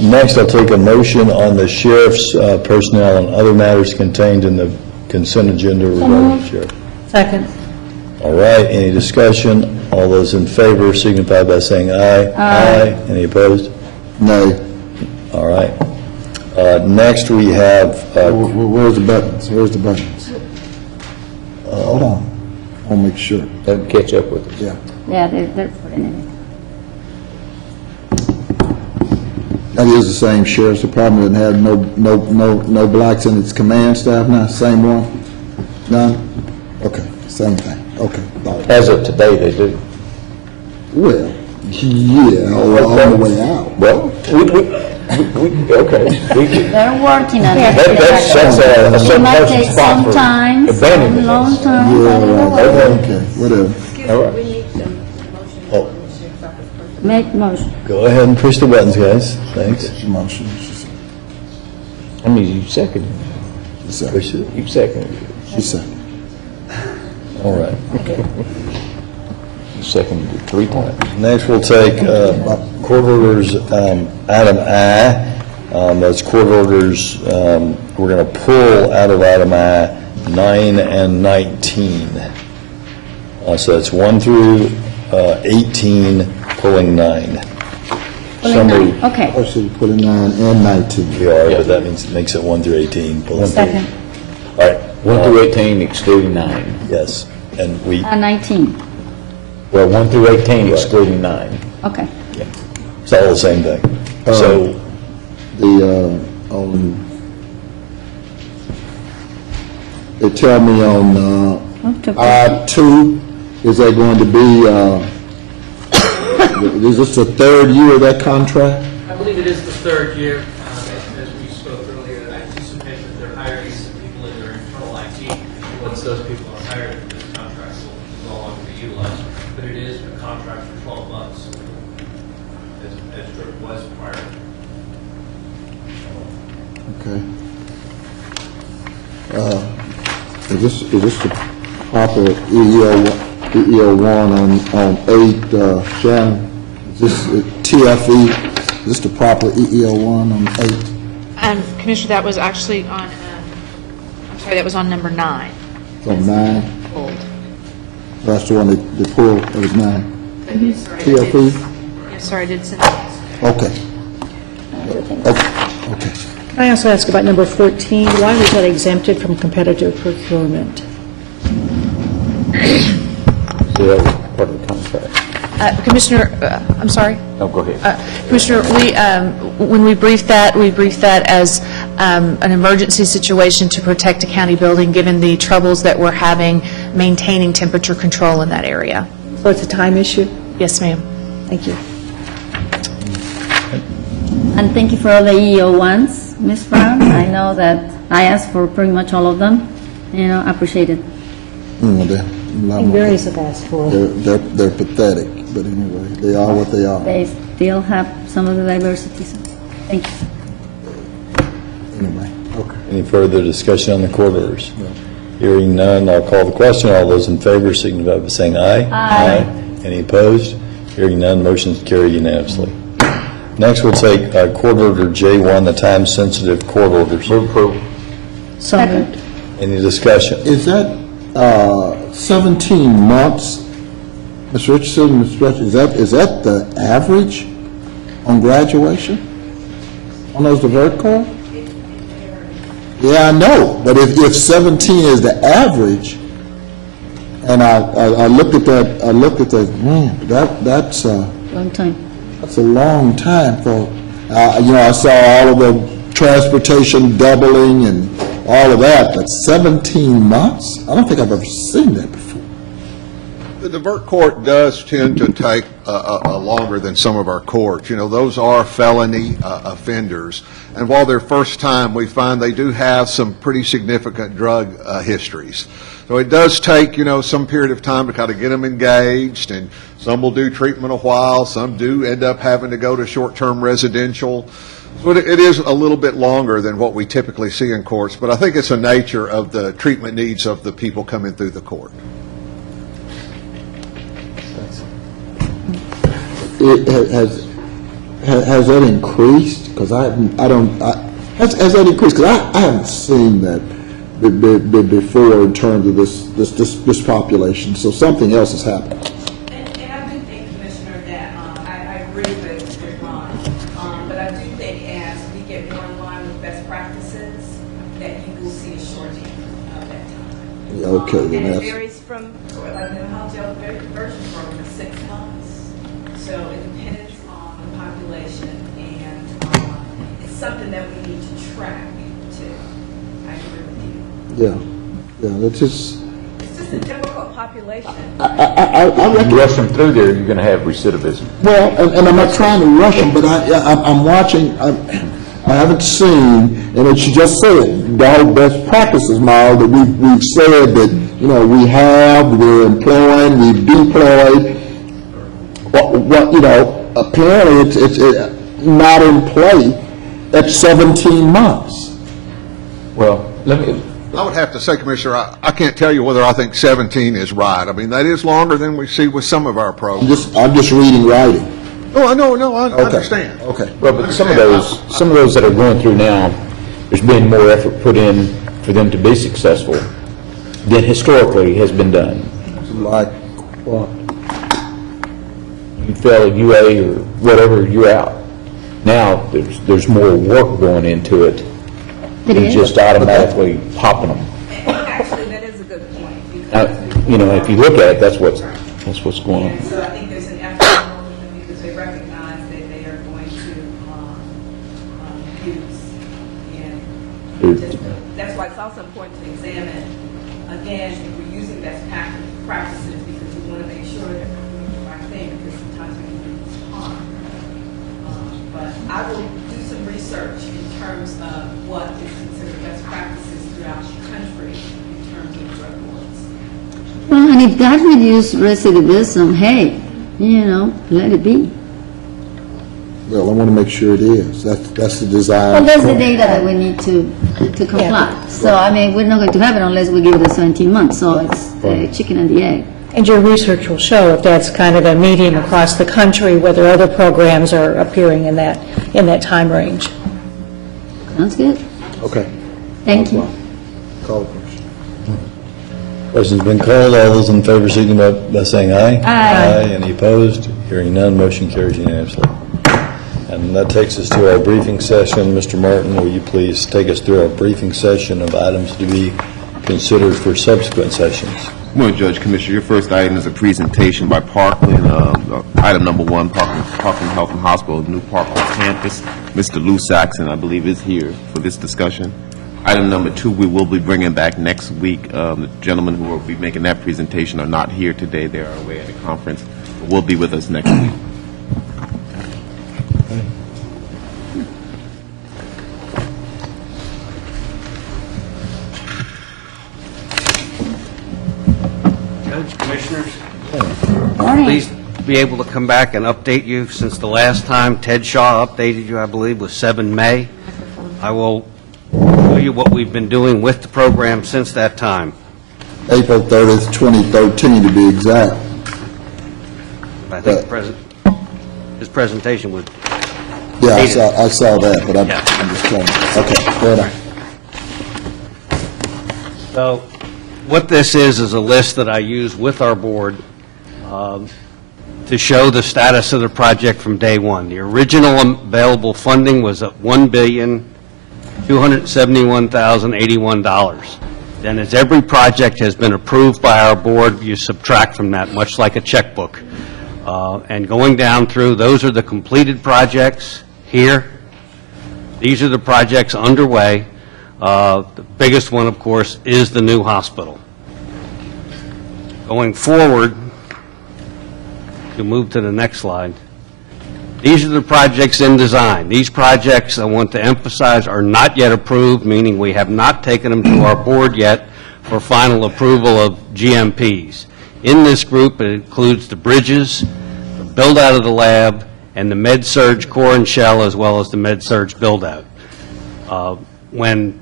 Next, I'll take a motion on the sheriff's personnel and other matters contained in the consent agenda regarding the sheriff. Second. All right, any discussion? All those in favor signify by saying aye. Aye. Any opposed? No. All right. Next, we have, Where's the buttons? Where's the buttons? Hold on. I'll make sure. Doesn't catch up with us. Yeah. Yeah, they're putting it in. That is the same sheriff's department that had no blacks in its command staff now, same one? None? Okay, same thing, okay. As of today, they do. Well, yeah, on the way out. Well, okay. They're working on it. That's a It certain might person's take spot some for time, some abandonment. long time. I Yeah, don't know. right, okay, whatever. All right. Make motion. go ahead and push the buttons, guys. Thanks. Motion. I mean, you seconded. Push it. You seconded. She said. All right. You seconded it 3 times. Next, we'll take court orders, item I. That's court orders, we're going to pull out of item I 9 and 19. So that's 1 through 18, pulling 9. Pulling nine, okay. Oh, so you put in 9 and 19. We are, but that makes it 1 through 18, pulling 3. Second. All right. 1 through 18 excluding 9. Yes, and we, 19, Well, 1 through 18 excluding 9. okay. it's all the same thing. So, The they tell me on I-2, is that going to be, is this the third year of that contract? I believe it is the third year. As we spoke earlier, I anticipate that they're hiring some people in their internal IT. Once those people are hired, this contract will no longer be utilized. But it is a contract for 12 months, as Dirk was prior. Okay. Is this the proper EEO1 on 8, Shannon? Is this TFE? Is this the proper EEO1 on 8? Commissioner, that was actually on, I'm sorry, that was on number 9. On 9? Pulled. That's the one they pulled, it was 9. TFE? Yes, sorry, I did send that. Okay. Okay. Can I also ask about number 14? Why was that exempted from competitive procurement? So that was part of the contract. Commissioner, I'm sorry? No, go ahead. Commissioner, when we briefed that as an emergency situation to protect a county building, given the troubles that we're having maintaining temperature control in that area. So it's a time issue? Yes, ma'am. Thank you. And thank you for all the EEO1s, Ms. Brown. I know that I asked for pretty much all of them. I appreciate it. Various have asked for. They're pathetic, but anyway, they are what they are. They still have some of the diversity, so thank you. Anyway, okay. Any further discussion on the court orders? Hearing none, I'll call the question. All those in favor signify by saying aye. Aye. Any opposed? Hearing none, motion is carried unanimously. Next, we'll take court order J1, the time-sensitive court orders. Move approval. So moved. Any discussion? Is that 17 months, Mr. Richardson, Mr. Stretch, is that the average on graduation on those divert cards? Yeah, I know, but if 17 is the average, and I looked at that, man, that's Long time. that's a long time for, I saw all of the transportation doubling and all of that, but 17 months? I don't think I've ever seen that before. The divert court does tend to take longer than some of our courts. Those are felony offenders. And while they're first time, we find they do have some pretty significant drug histories. So it does take, some period of time to kind of get them engaged, and some will do treatment a while, some do end up having to go to short-term residential. So it is a little bit longer than what we typically see in courts, but I think it's the nature of the treatment needs of the people coming through the court. Has that increased? Because has that increased? Because I haven't seen that before in terms of this population. So something else has happened. And I do think, Commissioner, that I agree with Ron, but I do think as we get more in line with best practices, that you will see a shortening of that time. Okay, then and that's. It varies from, like the mental health diversion program is 6 months. So it depends on the population, and it's something that we need to track too. I agree with you. Yeah, it's just. It's just a difficult population. I reckon. You rush them through there, you're going to have recidivism. Well, and I'm not trying to rush them, but I'm watching. I haven't seen, and it should just say it, all best practices, Miles, that we've said that we're employing, we've deployed. Apparently it's not in play at 17 months. Well, I would have to say, Commissioner, I can't tell you whether I think 17 is right. I mean, that is longer than we see with some of our programs. I'm just reading writing. Oh, I understand. Okay. Well, but some of those that are going through now, there's been more effort put in for them to be successful than historically has been done. Like what? You fail a UA or whatever, you're out. Now, there's more work going into it than just automatically popping them. Actually, that is a good point. If you look at it, that's what's going on. So I think there's an effort because they recognize that they are going to use That's why it's also important to examine, again, if we're using best practices, because we want to make sure that we're doing the right thing, because sometimes we can do harm. But I will do some research in terms of what is considered best practices throughout the country in terms of drug courts. Well, and if that reduces recidivism, hey, let it be. Well, I want to make sure it is. That's the design. Well, that's the data that we need to comply. So, I mean, we're not going to have it unless we give it the 17 months. So it's the chicken and the egg. And your research will show if that's kind of a median across the country, whether other programs are appearing in that time range. Sounds good. Okay. Thank you. Call the question. Question's been called. All those in favor signify by saying aye. Aye. Any opposed? Hearing none, motion carries unanimously. And that takes us to our briefing session. Mr. Martin, will you please take us through our briefing session of items to be considered for subsequent sessions? Good morning, Judge, Commissioner. Your first item is a presentation by Parkland. Item number 1, Parkland Health and Hospital, New Parkland campus. Mr. Lou Saxon, I believe, is here for this discussion. Item number 2, we will be bringing back next week. The gentlemen who will be making that presentation are not here today. They are away at a conference. But will be with us next week. Judge, Commissioners, pleased to be able to come back and update you. Since the last time Ted Shaw updated you, I believe, was 7 May. I will show you what we've been doing with the program since that time. April 30th, 2013, to be exact. I think his presentation was Yeah, I saw that, but I'm just trying to, okay, go ahead. So what this is a list that I use with our board to show the status of the project from day one. The original available funding was at $1,271,081. Then as every project has been approved by our board, you subtract from that, much like a checkbook. And going down through, those are the completed projects here. These are the projects underway. The biggest one, of course, is the new hospital. Going forward, you'll move to the next slide. These are the projects in design. These projects, I want to emphasize, are not yet approved, meaning we have not taken them to our board yet for final approval of GMPs. In this group, it includes the bridges, the build-out of the lab, and the med-surg core and shell, as well as the med-surg build-out. When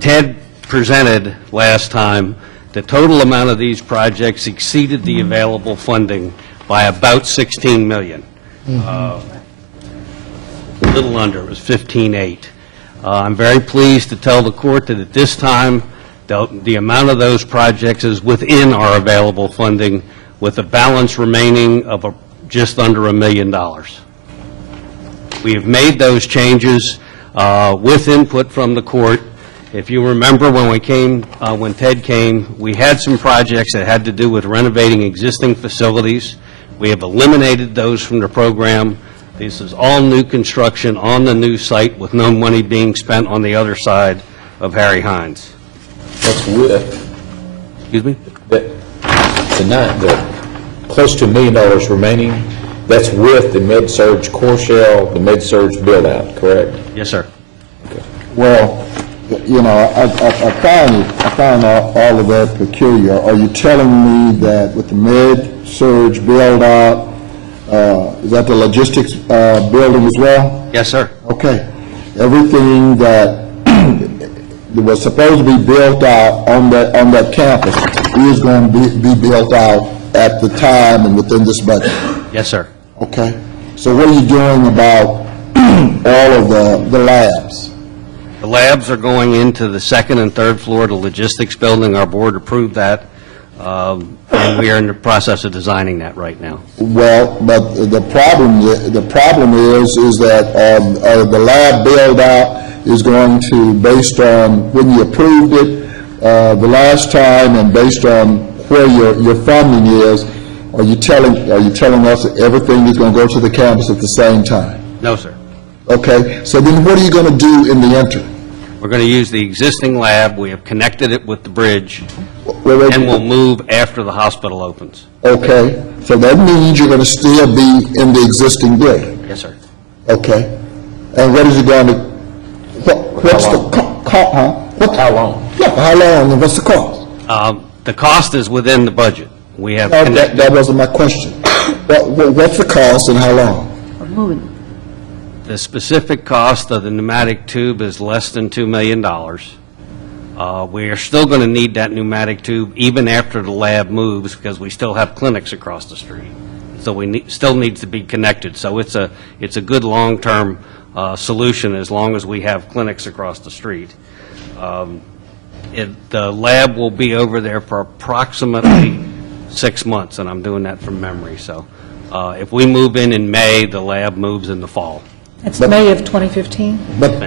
Ted presented last time, the total amount of these projects exceeded the available funding by about $16 million. A little under, it was 15.8. I'm very pleased to tell the court that at this time, the amount of those projects is within our available funding, with a balance remaining of just under $1 million. We have made those changes with input from the court. If you remember when we came, when Ted came, we had some projects that had to do with renovating existing facilities. We have eliminated those from the program. This is all new construction on the new site with no money being spent on the other side of Harry Hines. That's with, excuse me? The close to $1 million remaining, that's with the med-surg core shell, the med-surg build-out, correct? Yes, sir. Well, you know, I find all of that peculiar. Are you telling me that with the med-surg build-out, is that the logistics building as well? Yes, sir. Okay. Everything that was supposed to be built out on that campus is going to be built out at the time and within this budget? Yes, sir. Okay. So what are you doing about all of the labs? The labs are going into the second and third floor of the logistics building. Our board approved that, and we are in the process of designing that right now. Well, but the problem is that the lab build-out is going to, based on when you approved it the last time and based on where your funding is, are you telling us that everything is going to go to the campus at the same time? No, sir. Okay. So then what are you going to do in the interim? We're going to use the existing lab, we have connected it with the bridge, wait. and we'll move after the hospital opens. Okay, so that means you're going to still be in the existing building? Yes, sir. Okay. And what is it going to, what's the cost, huh? How long? Yeah, how long, and what's the cost? The cost is within the budget. We have No, connected. that wasn't my question. What's the cost and how long? Moving. The specific cost of the pneumatic tube is less than $2 million. We are still going to need that pneumatic tube even after the lab moves, because we still have clinics across the street. So still needs to be connected. So it's a good long-term solution as long as we have clinics across the street. The lab will be over there for approximately 6 months, and I'm doing that from memory. So if we move in May, the lab moves in the fall. That's May of 2015? But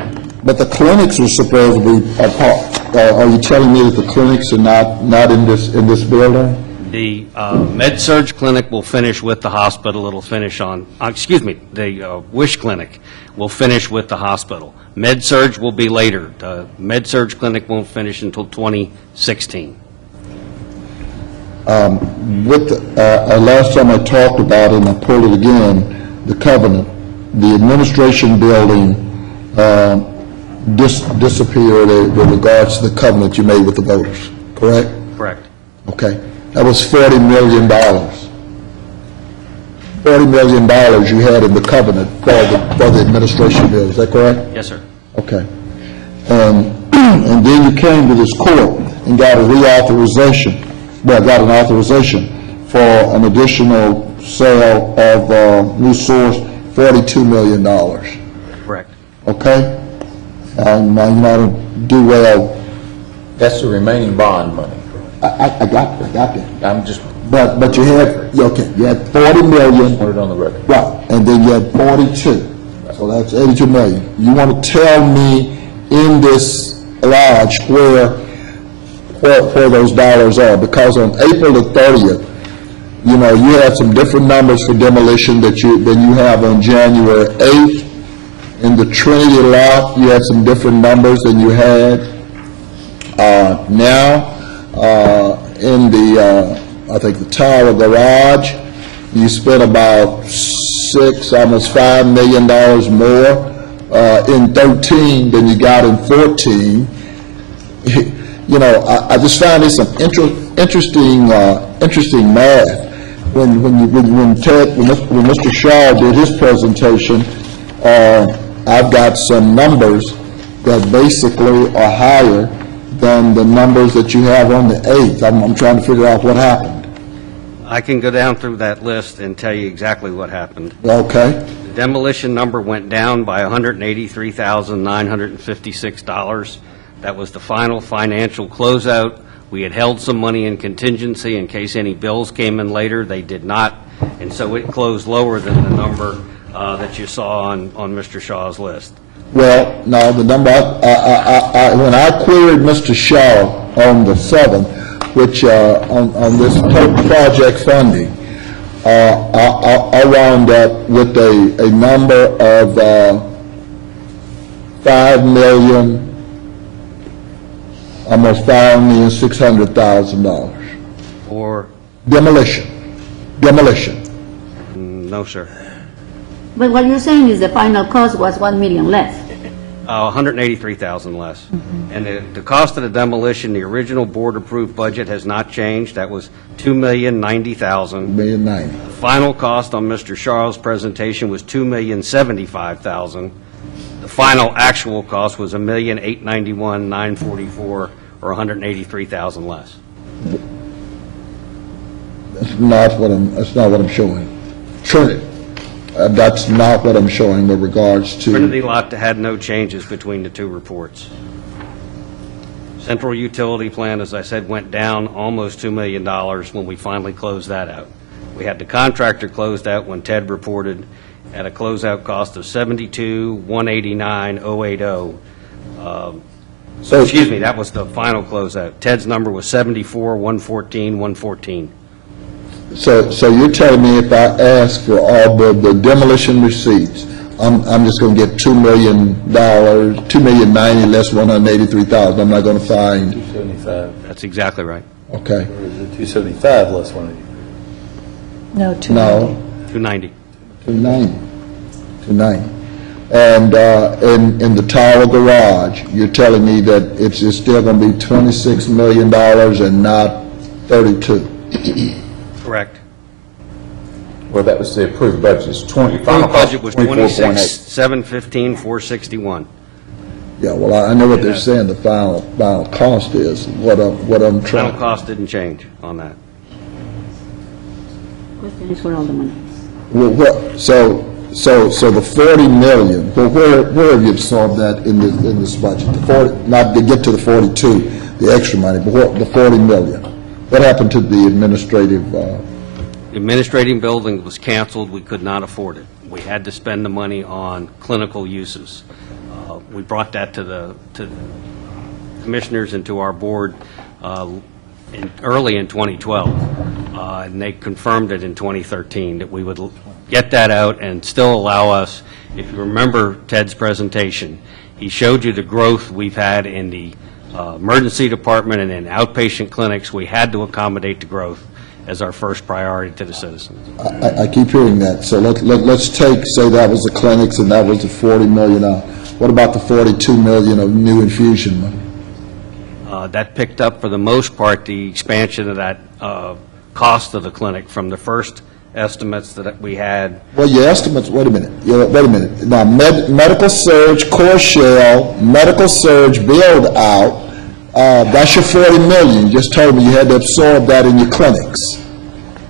the clinics are supposed to be apart. Are you telling me that the clinics are not in this building? The Med-Surg clinic will finish with the hospital. It'll finish on, the Wish clinic will finish with the hospital. Med-Surg will be later. The Med-Surg clinic won't finish until 2016. Last time I talked about it, and I pulled it again, the covenant, the administration building disappeared with regards to the covenant you made with the voters, correct? Correct. Okay. That was $40 million. $40 million you had in the covenant for the administration bill, is that correct? Yes, sir. Okay. And then you came to this court and got a reauthorization, got an authorization for an additional sale of New Source, $42 million. Correct. Okay? And now you might do well. That's the remaining bond money. I got that. I'm just, But you had, okay, you had 40 million. put it on the record. Right, and then you had 42, so that's 82 million. You want to tell me in this lodge where those dollars are? Because on April the 30th, you know, you had some different numbers for demolition than you have on January 8th. In the Trinity lot, you had some different numbers than you had now. In the, I think the Tower Garage, you spent about almost $5 million more in 13 than you got in 14. You know, I just found this some interesting math. When Mr. Shaw did his presentation, I've got some numbers that basically are higher than the numbers that you have on the 8th. I'm trying to figure out what happened. I can go down through that list and tell you exactly what happened. Okay. The demolition number went down by $183,956. That was the final financial closeout. We had held some money in contingency in case any bills came in later. They did not, and so it closed lower than the number that you saw on Mr. Shaw's list. Well, no, the number, when I queried Mr. Shaw on the 7th, which, on this total project funding, I wound up with a number of almost $5,600,000. Or? Demolition. No, sir. But what you're saying is the final cost was 1 million less. $183,000 less. And the cost of the demolition, the original board-approved budget has not changed. That was $2,090,000. $1,090,000. The final cost on Mr. Shaw's presentation was $2,075,000. The final actual cost was $1,891,944, or $183,000 less. That's not what I'm showing. Trinity. That's not what I'm showing with regards to. Trinity lot had no changes between the two reports. Central utility plant, as I said, went down almost $2 million when we finally closed that out. We had the contractor closed out when Ted reported at a closeout cost of $72,189,080. Excuse me, that was the final closeout. Ted's number was $74,114,114. So you're telling me if I ask for all the demolition receipts, I'm just going to get $2 million, $2,090,000 less 183,000. I'm not going to find, 275. That's exactly right. okay. Or is it 275 less 180? No, No, 290. 290. And in the tower garage, you're telling me that it's still going to be $26 million and not 32? Correct. Well, that was the approved budget, it's 20. Approved budget was 24.8. 26,715, 461. Yeah, well, I know what they're saying the final cost is, what I'm Final trying. cost didn't change on that. Question is where all the money is. Well, so the 40 million, well, where have you absorbed that in this budget? The 40, not to get to the 42, the extra money, but the 40 million? What happened to the administrative, The administrating building was canceled, we could not afford it. We had to spend the money on clinical uses. We brought that to the commissioners and to our board early in 2012, and they confirmed it in 2013, that we would get that out and still allow us, if you remember Ted's presentation, he showed you the growth we've had in the emergency department and in outpatient clinics. We had to accommodate the growth as our first priority to the citizens. I keep hearing that, so let's say that was the clinics and that was the 40 million. What about the 42 million of new infusion money? That picked up, for the most part, the expansion of that cost of the clinic from the first estimates that we had. Well, your estimates, wait a minute. Now, medical surge, core shell, medical surge build out, that's your 40 million. You just told me you had to absorb that in your clinics.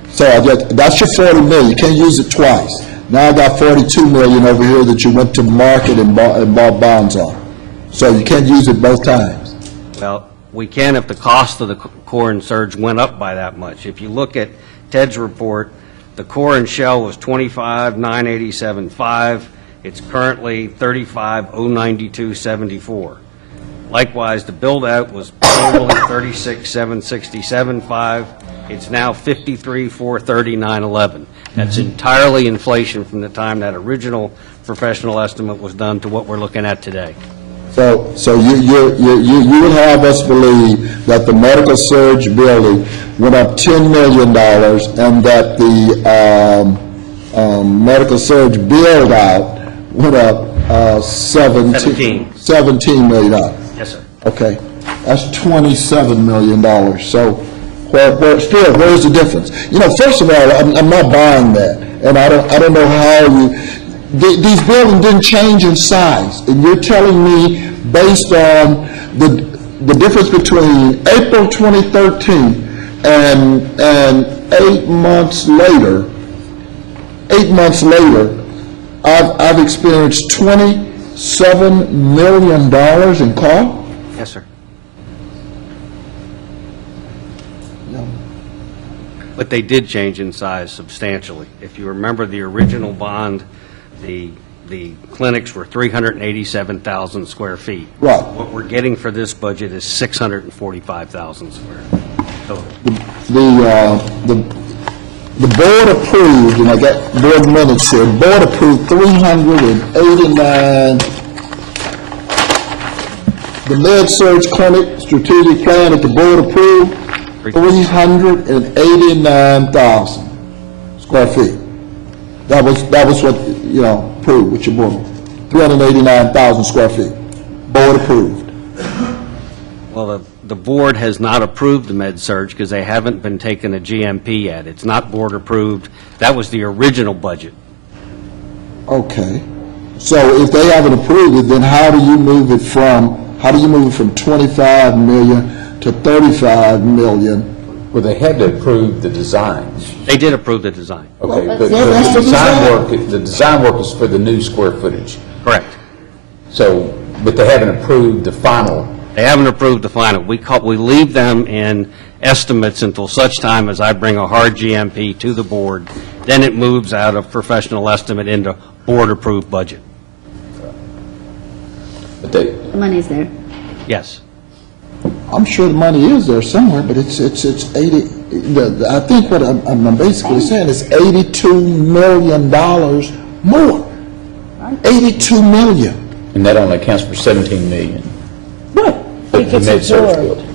So that's your 40 million. You can't use it twice. Now I got 42 million over here that you went to market and bought bonds on. So you can't use it both times. Well, we can if the cost of the core and surge went up by that much. If you look at Ted's report, the core and shell was 25,987.5. It's currently 35,092.74. Likewise, the build-out was totally 36,767.5. It's now 53,439.11. That's entirely inflation from the time that original professional estimate was done to what we're looking at today. So you would have us believe that the medical surge building went up $10 million and that the medical surge build out went up $17 million. Yes, sir. Okay, that's $27 million. So where's the difference? You know, first of all, I'm not buying that, and I don't know how you. These buildings didn't change in size, and you're telling me based on the difference between April 2013 and 8 months later, I've experienced $27 million in cost? Yes, sir. But they did change in size substantially. If you remember the original bond, the clinics were 387,000 square feet. Right. What we're getting for this budget is 645,000 square feet. So The board approved, and I got board minutes here, board approved 389, the med-surg clinic strategic plan that the board approved, 389,000 square feet. That was what, approved with your board, 389,000 square feet, board approved. Well, the board has not approved the med-surg because they haven't been taken a GMP yet. It's not board approved. That was the original budget. Okay. So if they haven't approved it, then how do you move it from 25 million to 35 million? Well, they had to approve the designs. They did approve the design. Okay, Well, but that's the the design work is for the new square footage. Correct. So, but they haven't approved the final. They haven't approved the final. We leave them in estimates until such time as I bring a hard GMP to the board. Then it moves out of professional estimate into board-approved budget. But they, The money is there. Yes. I'm sure the money is there somewhere, but it's 80, I think what I'm basically saying is $82 million more. 82 million. And that only accounts for 17 million. Right. The med-surg bill.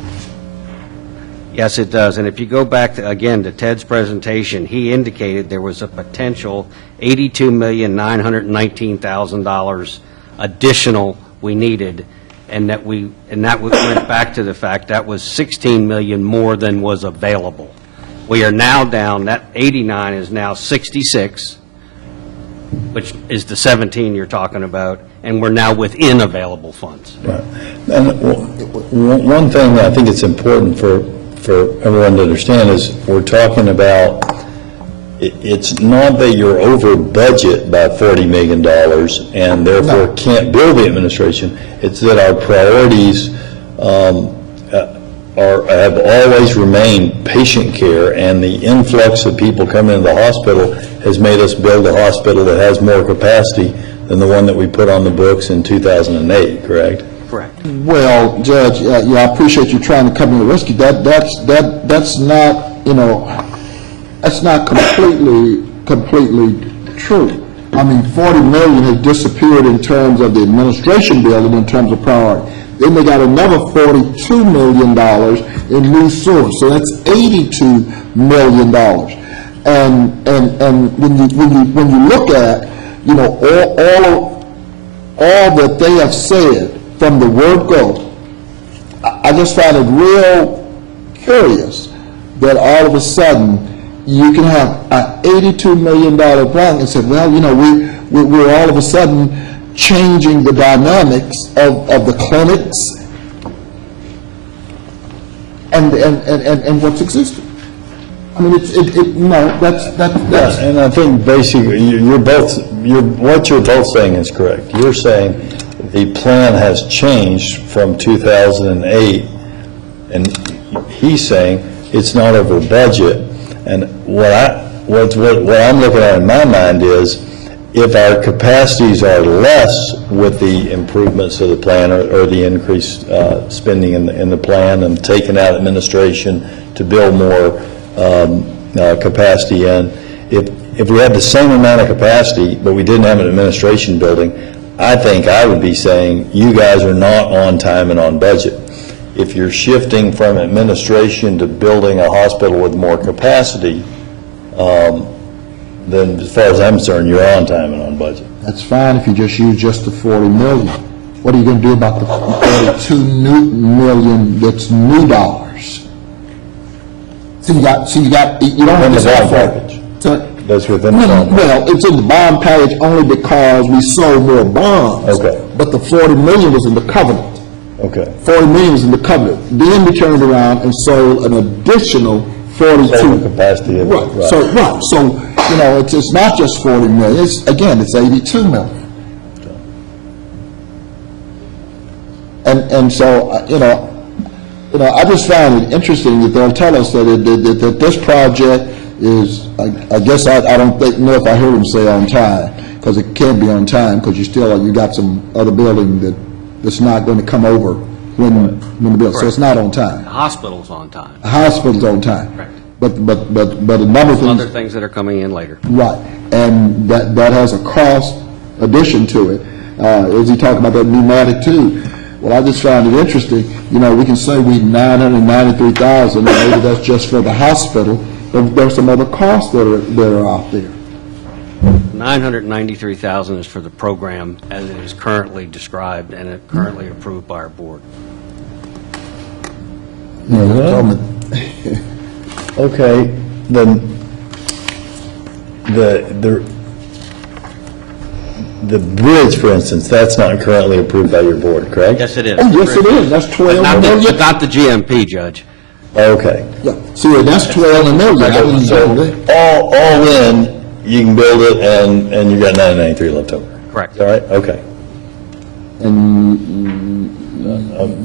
Yes, it does. And if you go back, again, to Ted's presentation, he indicated there was a potential $82,919,000 additional we needed, and that went back to the fact that was 16 million more than was available. We are now down, that 89 is now 66, which is the 17 you're talking about, and we're now within available funds. Right. And one thing that I think it's important for everyone to understand is we're talking about, it's not that you're over budget by $40 million and therefore can't build the administration. It's that our priorities have always remained patient care, and the influx of people coming into the hospital has made us build a hospital that has more capacity than the one that we put on the books in 2008, correct? Correct. Well, Judge, I appreciate you trying to come to the rescue. That's not, that's not completely true. I mean, 40 million has disappeared in terms of the administration building, in terms of priority. Then they got another $42 million in new sewers, so that's $82 million. And when you look at, all that they have said from the word go, I just find it real curious that all of a sudden you can have an $82 million plan and say, well, we're all of a sudden changing the dynamics of the clinics and what's existing. I mean, that's. And I think basically what you're both saying is correct. You're saying the plan has changed from 2008, and he's saying it's not over budget. And what I'm looking at in my mind is, if our capacities are less with the improvements of the plan or the increased spending in the plan and taking out administration to build more capacity in, if we had the same amount of capacity but we didn't have an administration building, I think I would be saying you guys are not on time and on budget. If you're shifting from administration to building a hospital with more capacity, then as far as I'm concerned, you're on time and on budget. That's fine if you just use just the 40 million. What are you going to do about the 42 million that's new dollars? So you don't have to say package. That's within the bond. Well, it's in the bond package only because we sold more bonds. Okay. But the 40 million was in the covenant. Okay. 40 million was in the covenant. Then we turned around and sold an additional 42. Total capacity. Right. So, it's not just 40 million. It's 82 million. And so, I just find it interesting that they'll tell us that this project is, I guess I don't know if I heard him say on time, because it can't be on time, because you got some other building that's not going to come over when the bill, so it's not on time. The hospital's on time. The hospital's on time. Correct. But a number of things. Other things that are coming in later. Right, and that has a cost addition to it. As he talked about that pneumatic tube, well, I just found it interesting. We can say we 993,000, and maybe that's just for the hospital, but there's some other costs that are out there. 993,000 is for the program as it is currently described and currently approved by our board. Okay, then the bridge, for instance, that's not currently approved by your board, correct? Yes, it is. Oh, yes, it is. That's 12 million. But not the GMP, Judge. Okay. Yeah. See, that's 12 million. So all in, you can build it, and you got 993 left over. Correct. All right. Okay. And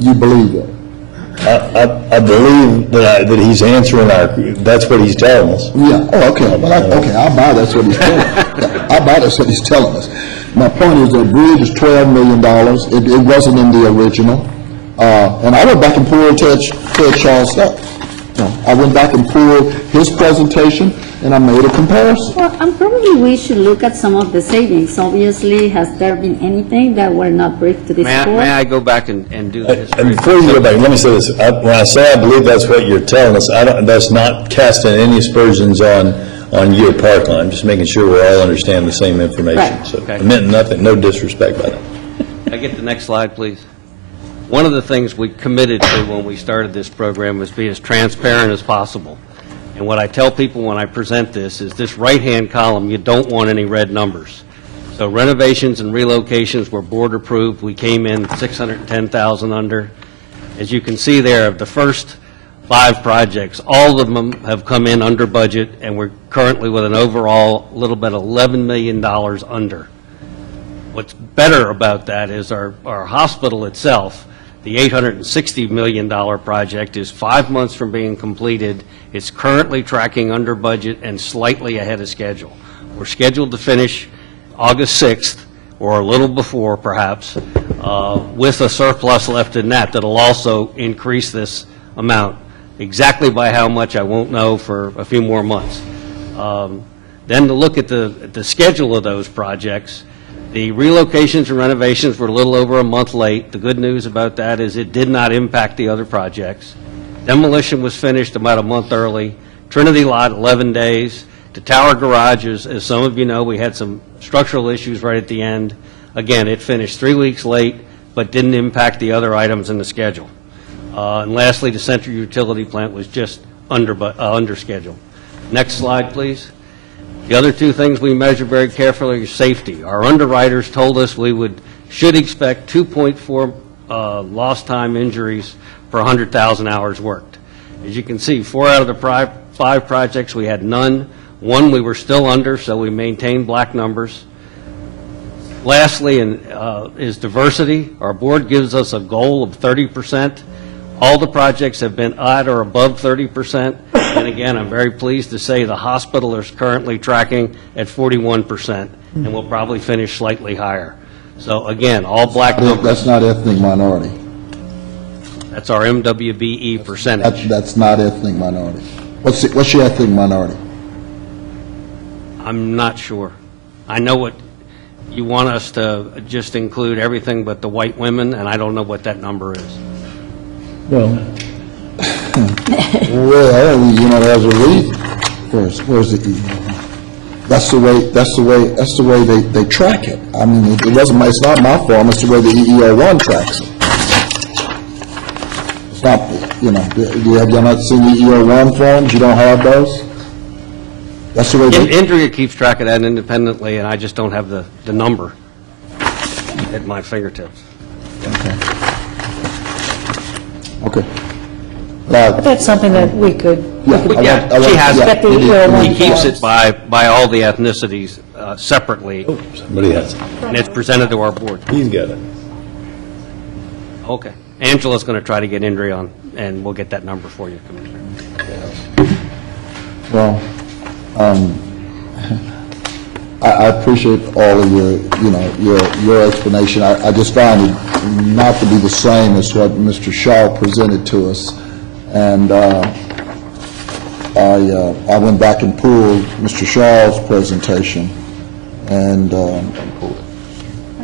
you believe that? I believe that he's answering that's what he's telling us. Yeah. Oh, okay. I'll buy that's what he's telling us. Yeah, I'll buy that's what he's telling us. My point is that bridge is $12 million. It wasn't in the original. And I went back and pulled Ted Charles' stuff. I went back and pulled his presentation, and I made a comparison. Well, and probably we should look at some of the savings. Obviously, has there been anything that were not briefed to this May board? I go back and do the history? And before you go back, let me say this. When I say I believe that's what you're telling us, that's not casting any aspersions on your park line. I'm just making sure we all understand the same information. Right. So Okay. I meant nothing, no disrespect by that. Can I get the next slide, please? One of the things we committed to when we started this program was be as transparent as possible. And what I tell people when I present this is this right-hand column, you don't want any red numbers. So renovations and relocations were board approved. We came in 610,000 under. As you can see there, of the first 5 projects, all of them have come in under budget, and we're currently with an overall little bit $11 million under. What's better about that is our hospital itself, the $860 million project, is 5 months from being completed. It's currently tracking under budget and slightly ahead of schedule. We're scheduled to finish August 6th, or a little before perhaps, with a surplus left in that that'll also increase this amount. Exactly by how much, I won't know for a few more months. Then to look at the schedule of those projects, the relocations and renovations were a little over a month late. The good news about that is it did not impact the other projects. Demolition was finished about a month early. Trinity Lot, 11 days. The Tower Garage, as some of you know, we had some structural issues right at the end. Again, it finished 3 weeks late, but didn't impact the other items in the schedule. And lastly, the Central Utility Plant was just under schedule. Next slide, please. The other 2 things we measure very carefully are safety. Our underwriters told us we should expect 2.4 lost time injuries per 100,000 hours worked. As you can see, 4 out of the 5 projects we had none. 1 we were still under, so we maintained black numbers. Lastly, is diversity. Our board gives us a goal of 30%. All the projects have been at or above 30%. And again, I'm very pleased to say the hospital is currently tracking at 41%, and will probably finish slightly higher. So again, all black numbers. That's not ethnic minority. That's our MWBE percentage. That's not ethnic minority. What's your ethnic minority? I'm not sure. I know what you want us to just include everything but the white women, and I don't know what that number is. Well, there's a reason. Where's the E? That's the way they track it. I mean, it's not my form, it's the way the EEO1 tracks it. It's not, have you not seen the EEO1 forms? You don't have those? That's the way Indria keeps track of that independently, and I just don't have the number at my fingertips. Okay. That's something that we could. Yeah, she has Get the it. EEO1 He keeps forms. it by all the ethnicities separately. Somebody has it. And it's presented to our board. He's got it. Okay. Angela's going to try to get Indria on, and we'll get that number for you, Commissioner. Well, I appreciate all of your explanation. I just found it not to be the same as what Mr. Shaw presented to us. And I went back and pulled Mr. Shaw's presentation, and I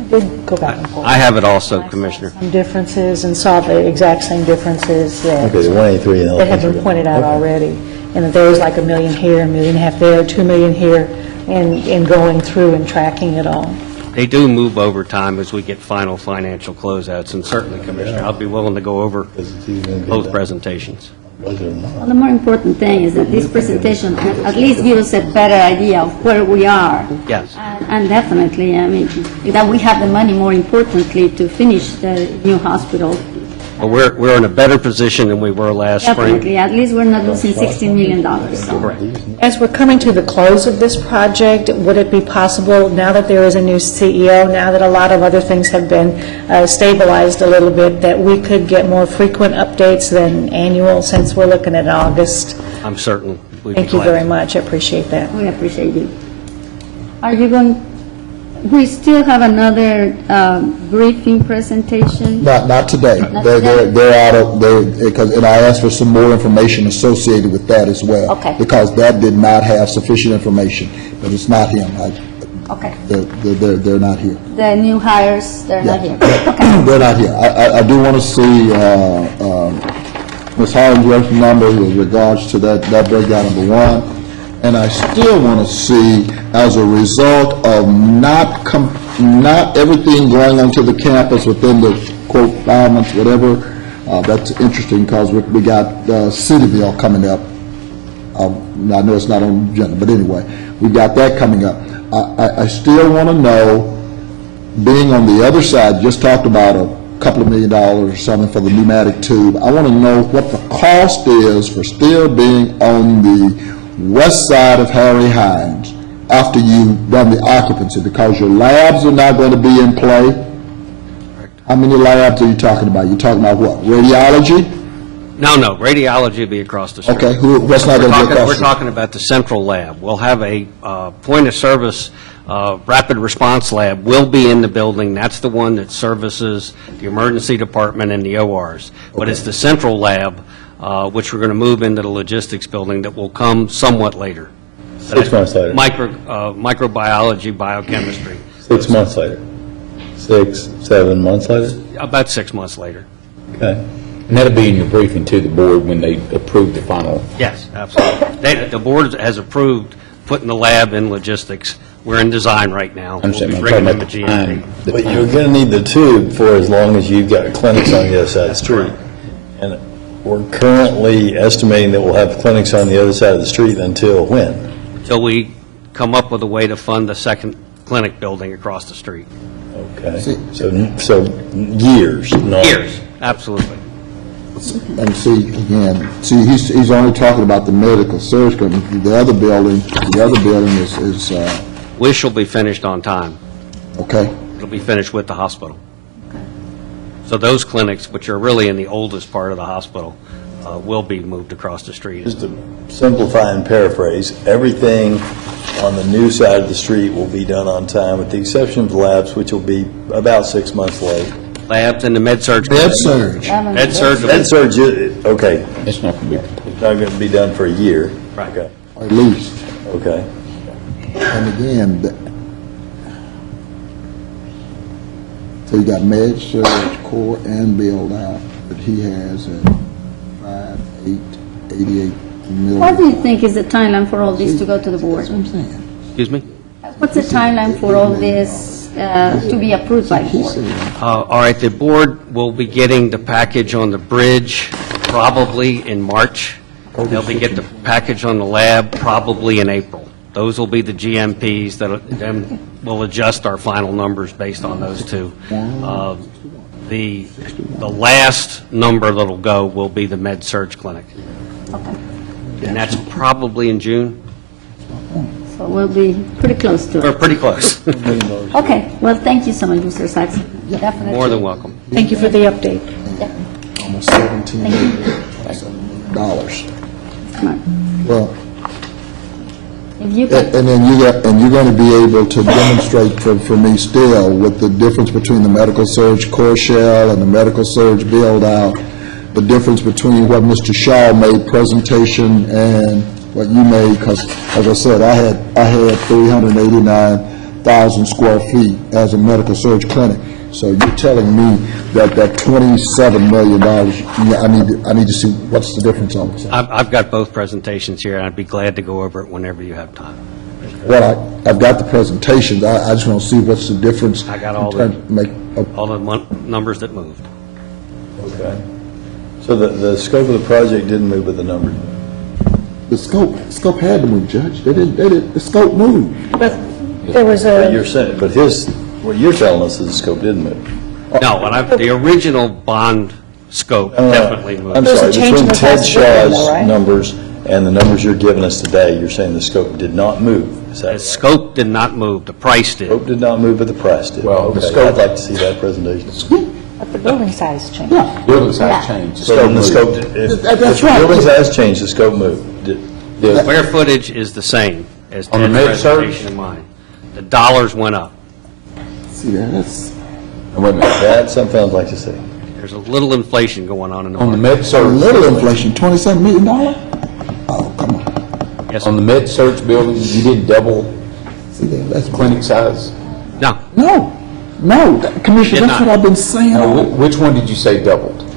did go back and forth. I have it also, Commissioner. Some differences and saw the exact same differences that Okay, the 183 and that have been pointed out already. And that there was like $1 million here, $1.5 million there, $2 million here, and going through and tracking it all. They do move over time as we get final financial closeouts, and certainly, Commissioner, I'll be willing to go over both presentations. Well, the more important thing is that this presentation at least gives us a better idea of where we are. Yes. And definitely, I mean, that we have the money, more importantly, to finish the new hospital. But we're in a better position than we were last spring. Definitely, at least we're not losing $16 million. So. Correct. As we're coming to the close of this project, would it be possible, now that there is a new CEO, now that a lot of other things have been stabilized a little bit, that we could get more frequent updates than annual, since we're looking at August? I'm certain we'd be Thank you glad very to. much, I appreciate that. We appreciate you. Are you going, we still have another briefing presentation. Not today. Not They're, today? they're out of, and I asked for some more information associated with that as well. Okay. Because that did not have sufficient information, but it's not him. Okay. They're not here. The new hires, they're not here. They're not here. I do want to see Ms. Holland's number with regards to that breakdown, number one. And I still want to see, as a result of not everything going onto the campus within the, quote, 5 months, whatever, that's interesting because we got Cityville coming up. I know it's not on the agenda, but anyway, we got that coming up. I still want to know, being on the other side, just talked about a couple of $1 million or something for the pneumatic tube. I want to know what the cost is for still being on the west side of Harry Hines after you've done the occupancy, because your labs are not going to be in play. How many labs are you talking about? You're talking about what, radiology? No, radiology will be across the street. Okay, what's not going to be across the We're street? talking about the central lab. We'll have a point-of-service rapid response lab will be in the building. That's the one that services the emergency department and the ORs. But it's the central lab, which we're going to move into the logistics building, that will come somewhat later. 6 months later. Microbiology, biochemistry. 6 months later. 6, 7 months later? About 6 months later. Okay. And that'll be in your briefing to the board when they approve the final. Yes, absolutely. The board has approved putting the lab in logistics. We're in design right now. I understand. We'll be I'm bringing talking in the about the GMP. time. The But time. you're going to need the tube for as long as you've got clinics on the other side of the street. And we're currently estimating that we'll have clinics on the other side of the street until when? Until we come up with a way to fund the second clinic building across the street. Okay. So years, not... Years, absolutely. And see, again, he's only talking about the medical surgical. The other building is Wish will be finished on time. okay. It'll be finished with the hospital. So those clinics, which are really in the oldest part of the hospital, will be moved across the street. Just to simplify and paraphrase, everything on the new side of the street will be done on time, with the exception of the labs, which will be about 6 months late. Labs and the med-surg. Med-surg. Med-surg. Med-surg, okay. It's not going to be complete. It's not going to be done for a year. Right. Okay. At least. Okay. And again, so you got med surg, core, and build out that he has at 88 million. What do you think is the timeline for all this to go to the board? Excuse me? What's the timeline for all this to be approved by the board? All right, the board will be getting the package on the bridge probably in March. They'll be getting the package on the lab probably in April. Those will be the GMPs that then will adjust our final numbers based on those two. The last number that'll go will be the med-surg clinic. Okay. And that's probably in June. So we'll be pretty close to We're it. pretty close. Okay, well, thank you so much, Mr. Sachs. Definitely. More than welcome. Thank you for the update. Almost $17 million. Smart. Well, If you could, and then you're going to be able to demonstrate for me still with the difference between the medical surge core shell and the medical surge build out, the difference between what Mr. Shaw made presentation and what you made, because as I said, I had 389,000 square feet as a medical surge clinic. So you're telling me that $27 million, I need to see what's the difference on it. I've got both presentations here, and I'd be glad to go over it whenever you have time. Well, I've got the presentations, I just want to see what's the difference. I got all in terms- all the numbers that moved. Okay. So the scope of the project didn't move with the number? The scope had to move, Judge. The scope moved. But there was But a, you're saying, but what you're telling us is the scope didn't move. No, the original bond scope definitely moved. I'm There's a sorry, change in between the Ted cost of living, though, Shaw's right? numbers and the numbers you're giving us today, you're saying the scope did not move. Is that The right? scope did not move, the price did. Scope did not move, but the price did. Well, the Okay, scope- I'd like to see that presentation. but the building size changed. Building size changed. So then the scope, if That's the right. building size changed, the scope moved. The square footage is the same as On the Ted's med-surg? presentation and mine. The dollars went up. See, that's, Wait a minute, that sometimes like to see. There's a little inflation going on in the On the market. med a surge, little inflation, $27 million? Oh, come on. Yes, on sir. the med surge building, you did double See, that's clinic size? No, No, Commissioner, Did that's not. what I've been saying. Now, which one did you say doubled?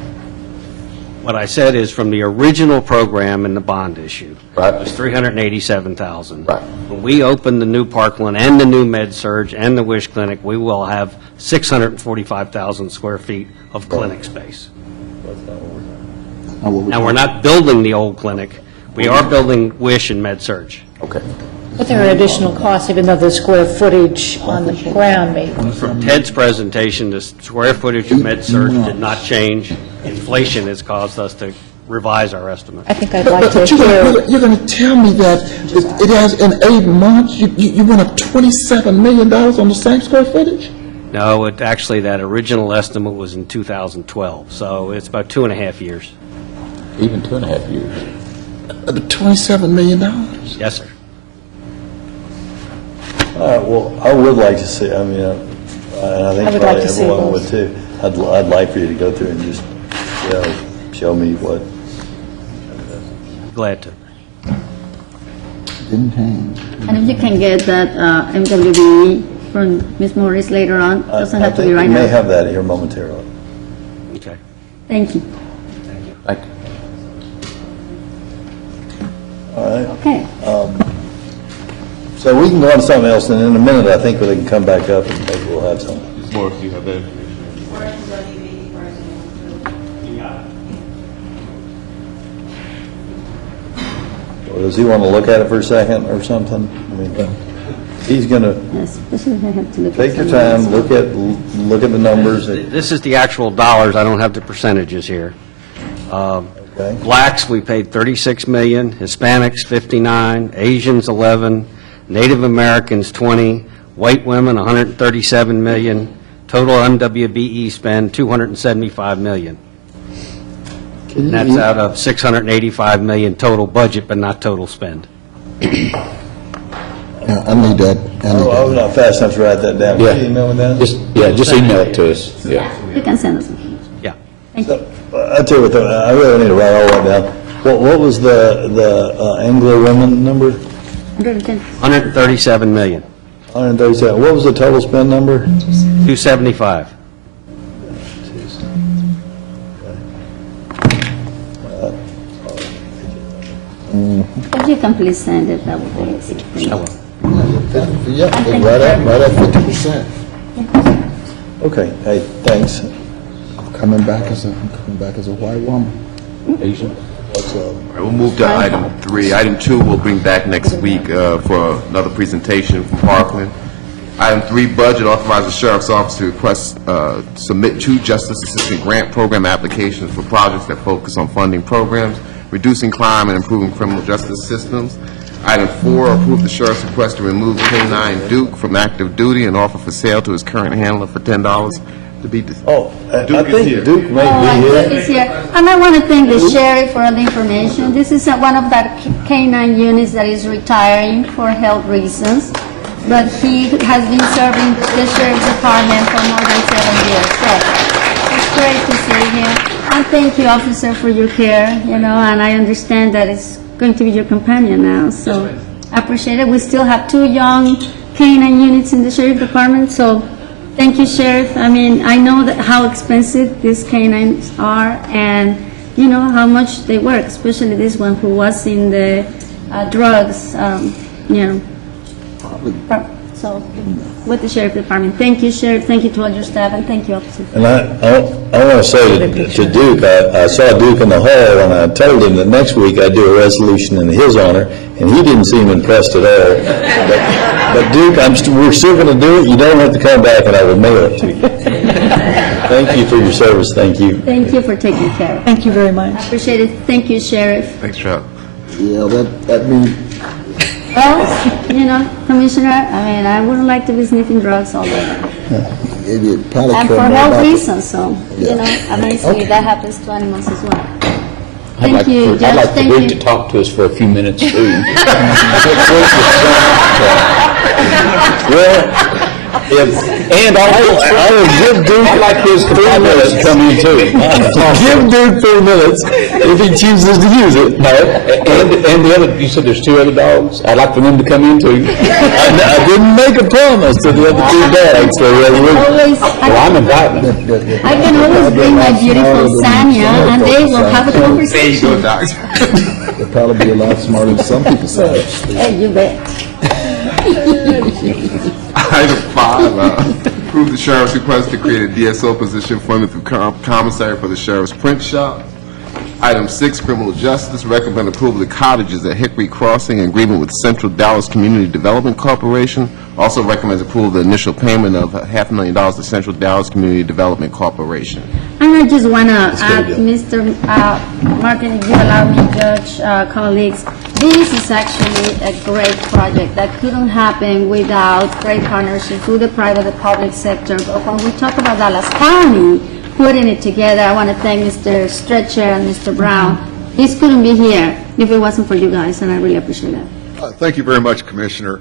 what I said is from the original program in the bond issue. Right. It was $387,000. Right. When we open the new Parkland and the new Med Surg and the Wish Clinic, we will have 645,000 square feet of clinic space. Now, we're not building the old clinic. We are building Wish and Med Surg. Okay. But there are additional costs, even though the square footage on the ground may. From Ted's presentation, the square footage of Med Surg did not change. Inflation has caused us to revise our estimate. I think I'd like to But hear, you're going to tell me that it has, in 8 months, you went up $27 million on the same square footage? No, actually, that original estimate was in 2012, so it's about 2.5 years. Even 2.5 years. $27 million? Yes, sir. Well, I would like to see, I mean, and I I think would like probably to see everyone those. would too. I'd like for you to go through and just, show me what, Glad to. Didn't change. And if you can get that MWBE from Ms. Morris later on, doesn't have to be right we may now. have that here momentarily. Okay. Thank you. Thank you. All right. Okay. So we can go on to something else, and in a minute, I think they can come back up and maybe we'll have something. Ms. Morris, do you have that information? Or does he want to look at it for a second or something? I mean, he's going to, Yes, this is, I have to look at take your some of time, this. look at the numbers. This is the actual dollars, I don't have the percentages here. Okay. Blacks, we paid 36 million, Hispanics, 59, Asians, 11, Native Americans, 20, white women, 137 million, total MWBE spend, 275 million. And that's out of 685 million total budget, but not total spend. Yeah, I need that. I was not fast enough to write that down. Will you email me that? Just email it to us, yeah. You can send us. Yeah. Thank you. I tell you what, though, I really need to write all that down. What was the Anglo women number? 110. 137 million, 137. What was the total spend number? 275. If you can please send it, that would be easy. Thank you. Yeah, right at 50%. Okay, hey, thanks. I'm coming back as a white woman. Asian? All right, we'll move to item 3. Item 2, we'll bring back next week for another presentation from Parkland. Item 3, budget, authorizes the sheriff's office to request, submit 2 justice assistant grant program applications for projects that focus on funding programs, reducing crime and improving criminal justice systems. Item 4, approve the sheriff's request to remove K-9 Duke from active duty and offer for sale to his current handler for $10 to be. I Duke is think here. Duke may be Duke here. is here. And I want to thank the sheriff for all the information. This is one of that K-9 units that is retiring for health reasons, but he has been serving the sheriff's department for more than 7 years. So it's great to see him. And thank you, officer, for your care, and I understand that it's going to be your companion now, so I appreciate it. We still have 2 young K-9 units in the sheriff department, so thank you, Sheriff. I mean, I know that how expensive these K-9s are, and you know how much they work, especially this one who was in the drugs, So, with the Sheriff Department. Thank you, Sheriff. Thank you to all your staff, and thank you, officers. And I want to say to Duke, I saw Duke in the hall, and I told him that next week I'd do a resolution in his honor, and he didn't seem impressed at all. But Duke, we're still going to do it. You don't have to come back, and I will mail it to you. Thank you for your service. Thank you. Thank you for taking care of it. thank you very much. I appreciate it. Thank you, Sheriff. Thanks, Chuck. Yeah, that means, Well, Commissioner, I wouldn't like to be sniffing drugs all day. it probably And killed for me health about- reasons, so, Yeah. amazingly, Okay. that happens to animals as well. I'd Thank like you, I'd Judge. like the Thank Duke you. to talk to us for a few minutes, too. Well, And I will give Duke. I like his 3 minutes to come in too. Give Duke 3 minutes if he chooses to use it. No, and the other, you said there's 2 other dogs? I'd like for them to come in too. I didn't make a promise to the other 2 dogs, so well, I'm inviting them. I can always bring my beautiful Sanya, and they will have a conversation. There you go, Doctor. They'll probably be a lot smarter than some people say. Hey, you bet. Item 5, approve the sheriff's request to create a DSO position funded through commissary for the sheriff's print shop. Item 6, criminal justice, recommend approval of cottages at Hickory Crossing in agreement with Central Dallas Community Development Corporation. Also recommends approval of the initial payment of $500,000 to Central Dallas Community Development Corporation. And I just want to add, Mr. Martin, if you allow me, Judge, colleagues, this is actually a great project that couldn't happen without great partnership with the private and public sector. But when we talk about Dallas County putting it together, I want to thank Mr. Stretcher and Mr. Brown. This couldn't be here if it wasn't for you guys, and I really appreciate that. Thank you very much, Commissioner.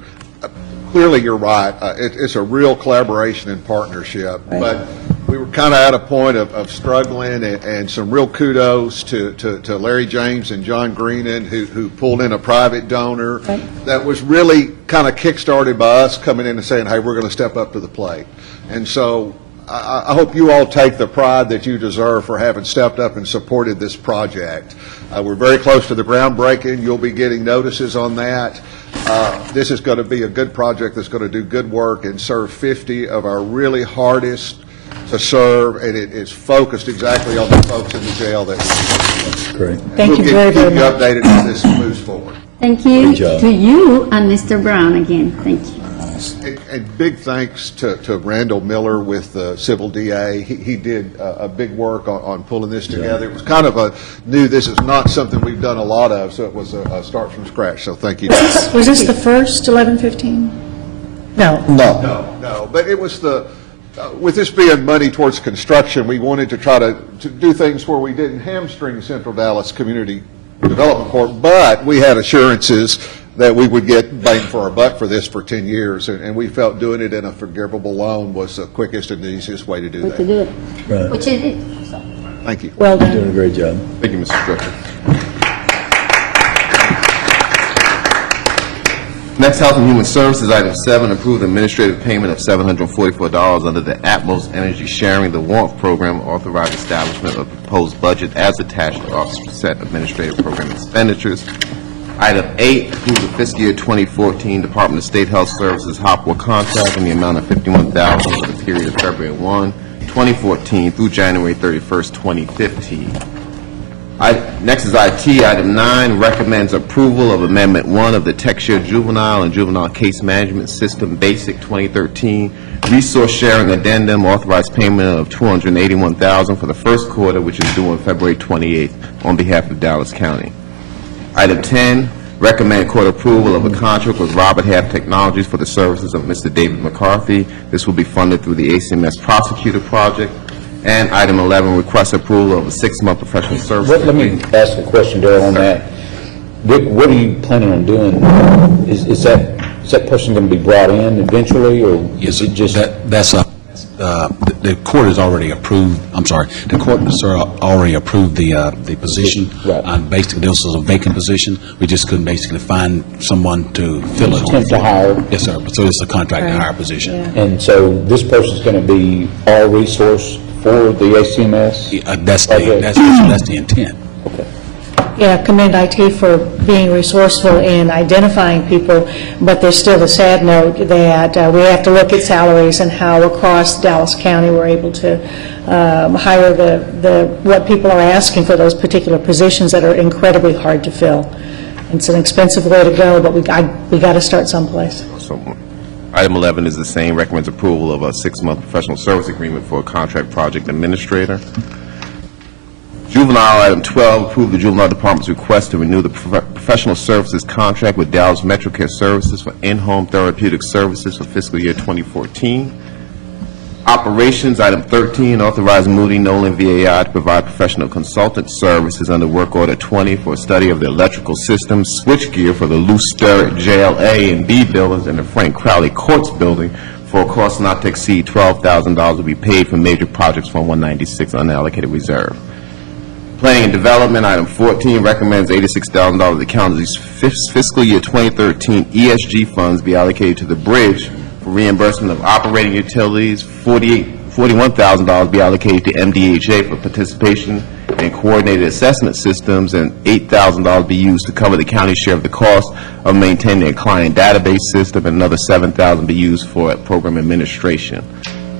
Clearly, you're right. It's a real collaboration and partnership, but we were kind of at a point of struggling, and some real kudos to Larry James and John Greenan, who pulled in a private donor that was really kind of kick-started by us coming in and saying, hey, we're going to step up to the plate. And so I hope you all take the pride that you deserve for having stepped up and supported this project. We're very close to the groundbreaking. You'll be getting notices on that. This is going to be a good project that's going to do good work and serve 50 of our really hardest to serve, and it is focused exactly on the folks in the jail that Great. Thank you very, very much. We'll keep you updated as this moves forward. Thank you to you and Mr. Brown again. Thank you. And big thanks to Randall Miller with the civil DA. He did a big work on pulling this together. It was kind of this is not something we've done a lot of, so it was a start from scratch. So thank you. Was this the first 1115? No. No, but it was with this being money towards construction, we wanted to try to do things where we didn't hamstring Central Dallas Community Development Corp., but we had assurances that we would get bang for our buck for this for 10 years, and we felt doing it in a forgivable loan was the quickest and the easiest way to do that. To do it. Right. Which it is. So. Thank you. Well done. You're doing a great job. Thank you, Mr. Stretcher. Next, Health and Human Services, item 7, approve the administrative payment of $744 under the Atmos Energy Sharing the Warmth Program, authorized establishment of proposed budget as attached to offset administrative program expenditures. Item 8, approve the fiscal year 2014 Department of State Health Services Hopwood contract in the amount of $51,000 for the period of February 1, 2014 through January 31st, 2015. Next is IT. Item 9, recommends approval of Amendment 1 of the TechShare Juvenile and Juvenile Case Management System Basic 2013 Resource Sharing Addendum, authorized payment of $281,000 for the first quarter, which is due on February 28th on behalf of Dallas County. Item 10, recommend court approval of a contract with Robert Half Technologies for the services of Mr. David McCarthy. This will be funded through the ACMS Prosecutor Project. And item 11, request approval of a 6-month professional service. Let me ask a question, Darrell, on that. What are you planning on doing? Is that person going to be brought in eventually, or is it just? The court has already approved, the court has already approved the position. Right. Basically, this was a vacant position. We just couldn't basically find someone to fill it. Attempt to hire? Yes, sir. So it's a contract to hire position. Yeah. And so this person's going to be all resource for the ACMS? That's the intent. Okay. Yeah, commend IT for being resourceful in identifying people, but there's still a sad note that we have to look at salaries and how across Dallas County we're able to hire what people are asking for those particular positions that are incredibly hard to fill. It's an expensive way to go, but we got to start someplace. So, item 11 is the same, recommends approval of a 6-month professional service agreement for a contract project administrator. Juvenile, item 12, approve the Juvenile Department's request to renew the professional services contract with Dallas MetroCare Services for in-home therapeutic services for fiscal year 2014. Operations, item 13, authorize Moody Nolan VAI to provide professional consultant services under Work Order 20 for a study of the electrical systems switchgear for the Lou Sterrett JLA and B buildings and the Frank Crowley Courts building for a cost not to exceed $12,000 will be paid for major projects from 196 unallocated reserve. Planning and Development, item 14, recommends $86,000 of the county's fiscal year 2013 ESG funds be allocated to the bridge for reimbursement of operating utilities, $41,000 be allocated to MDHA for participation in coordinated assessment systems, and $8,000 be used to cover the county's share of the cost of maintaining a client database system, and another $7,000 be used for program administration.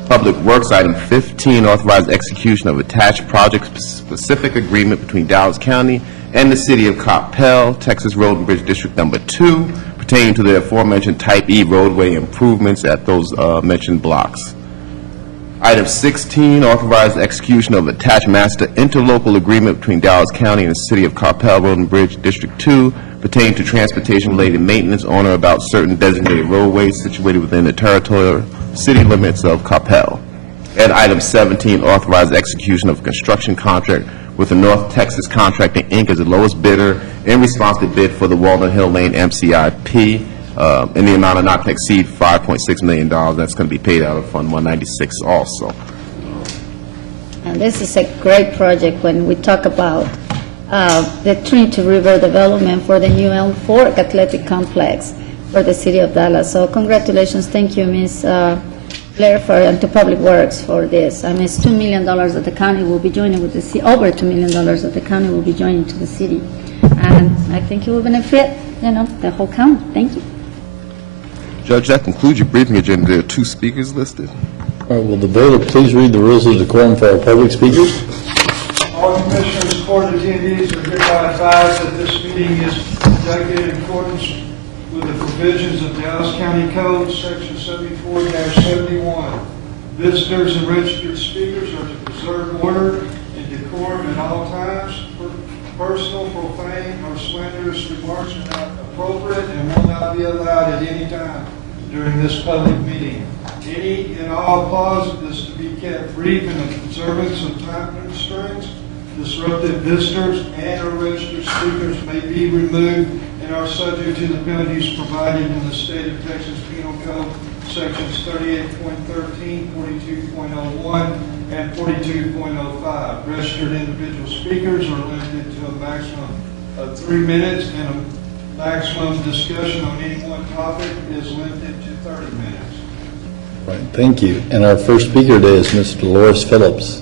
Public Works, item 15, authorize execution of attached project-specific agreement between Dallas County and the City of Coppell, Texas Road and Bridge District Number 2, pertaining to the aforementioned Type E roadway improvements at those mentioned blocks. Item 16, authorize execution of attached master interlocal agreement between Dallas County and the City of Coppell Road and Bridge District 2 pertaining to transportation-related maintenance on or about certain designated roadways situated within the territorial city limits of Coppell. And item 17, authorize execution of a construction contract with the North Texas Contracting, Inc. as the lowest bidder in response to bid for the Walnut Hill Lane MCIP in the amount of not to exceed $5.6 million. That's going to be paid out of Fund 196 also. And this is a great project when we talk about the Trinity River development for the new Elm Fork Athletic Complex for the city of Dallas. So congratulations, thank you, Ms. Blair, and to Public Works for this. And it's $2 million that the county will be joining with the city, over $2 million that the county will be joining to the city. And I think it will benefit, the whole county. Thank you. Judge, that concludes your briefing agenda. There are 2 speakers listed. All right, will the voter please read the rules of decorum for our public speakers? All commissioners, court attendees are hereby advised that this meeting is conducted in accordance with the provisions of Dallas County Code, Section 74-71. Visitors and registered speakers are to preserve order and decorum at all times. Personal, profane, or slanderous remarks are not appropriate and will not be allowed at any time during this public meeting. Any and all applause is to be kept brief in observance of time constraints. Disruptive visitors and or registered speakers may be removed and are subject to the penalties provided in the State of Texas Penal Code, Sections 38.13, 42.01, and 42.05. Registered individual speakers are limited to a maximum of 3 minutes, and a maximum discussion on any one topic is limited to 30 minutes. Right, thank you. And our first speaker today is Ms. Dolores Phillips.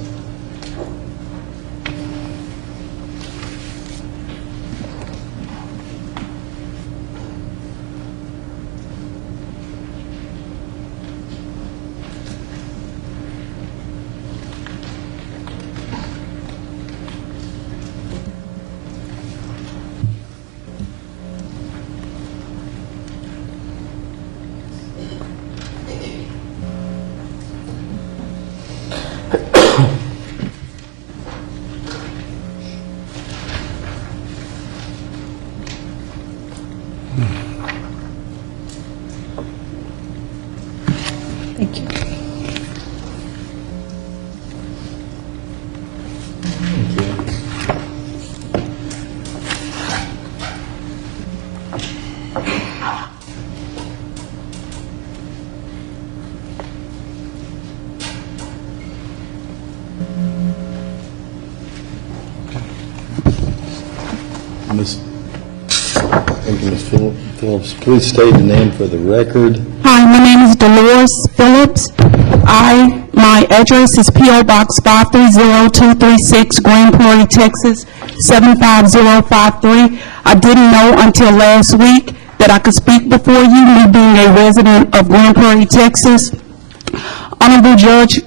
Thank you. Thank you, Ms. Phillips. Please state the name for the record. Hi, my name is Dolores Phillips. My address is P.O. Box 530236, Grand Prairie, Texas, 75053. I didn't know until last week that I could speak before you, me being a resident of Grand Prairie, Texas. Honorable Judge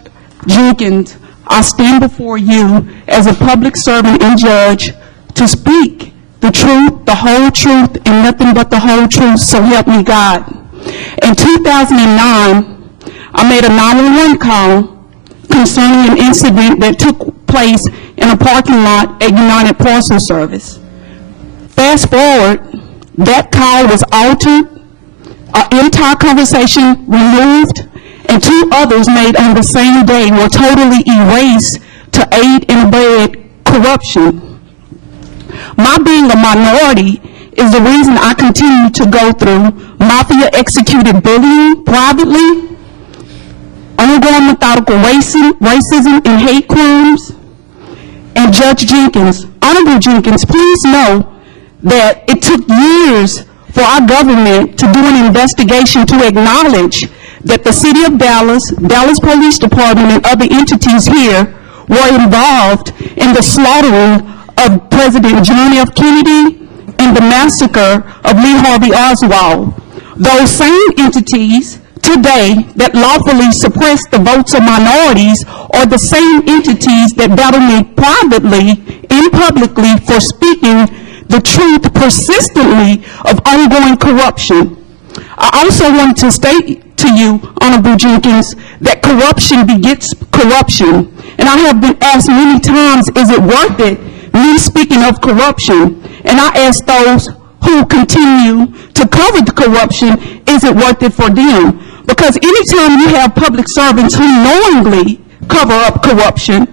Jenkins, I stand before you as a public servant and judge to speak the truth, the whole truth, and nothing but the whole truth, so help me God. In 2009, I made a 911 call concerning an incident that took place in a parking lot at United Parcel Service. Fast forward, that call was altered, an entire conversation removed, and 2 others made on the same day were totally erased to aid and abet corruption. My being a minority is the reason I continue to go through mafia-executed bullying privately, ongoing methodical racism and hate crimes. And Judge Jenkins, Honorable Jenkins, please know that it took years for our government to do an investigation to acknowledge that the City of Dallas, Dallas Police Department, and other entities here were involved in the slaughtering of President John F. Kennedy and the massacre of Lee Harvey Oswald. Those same entities today that lawfully suppress the votes of minorities are the same entities that battle me privately and publicly for speaking the truth persistently of ongoing corruption. I also want to state to you, Honorable Jenkins, that corruption begets corruption. And I have been asked many times, is it worth it, me speaking of corruption? And I ask those who continue to cover the corruption, is it worth it for them? Because anytime you have public servants who knowingly cover up corruption,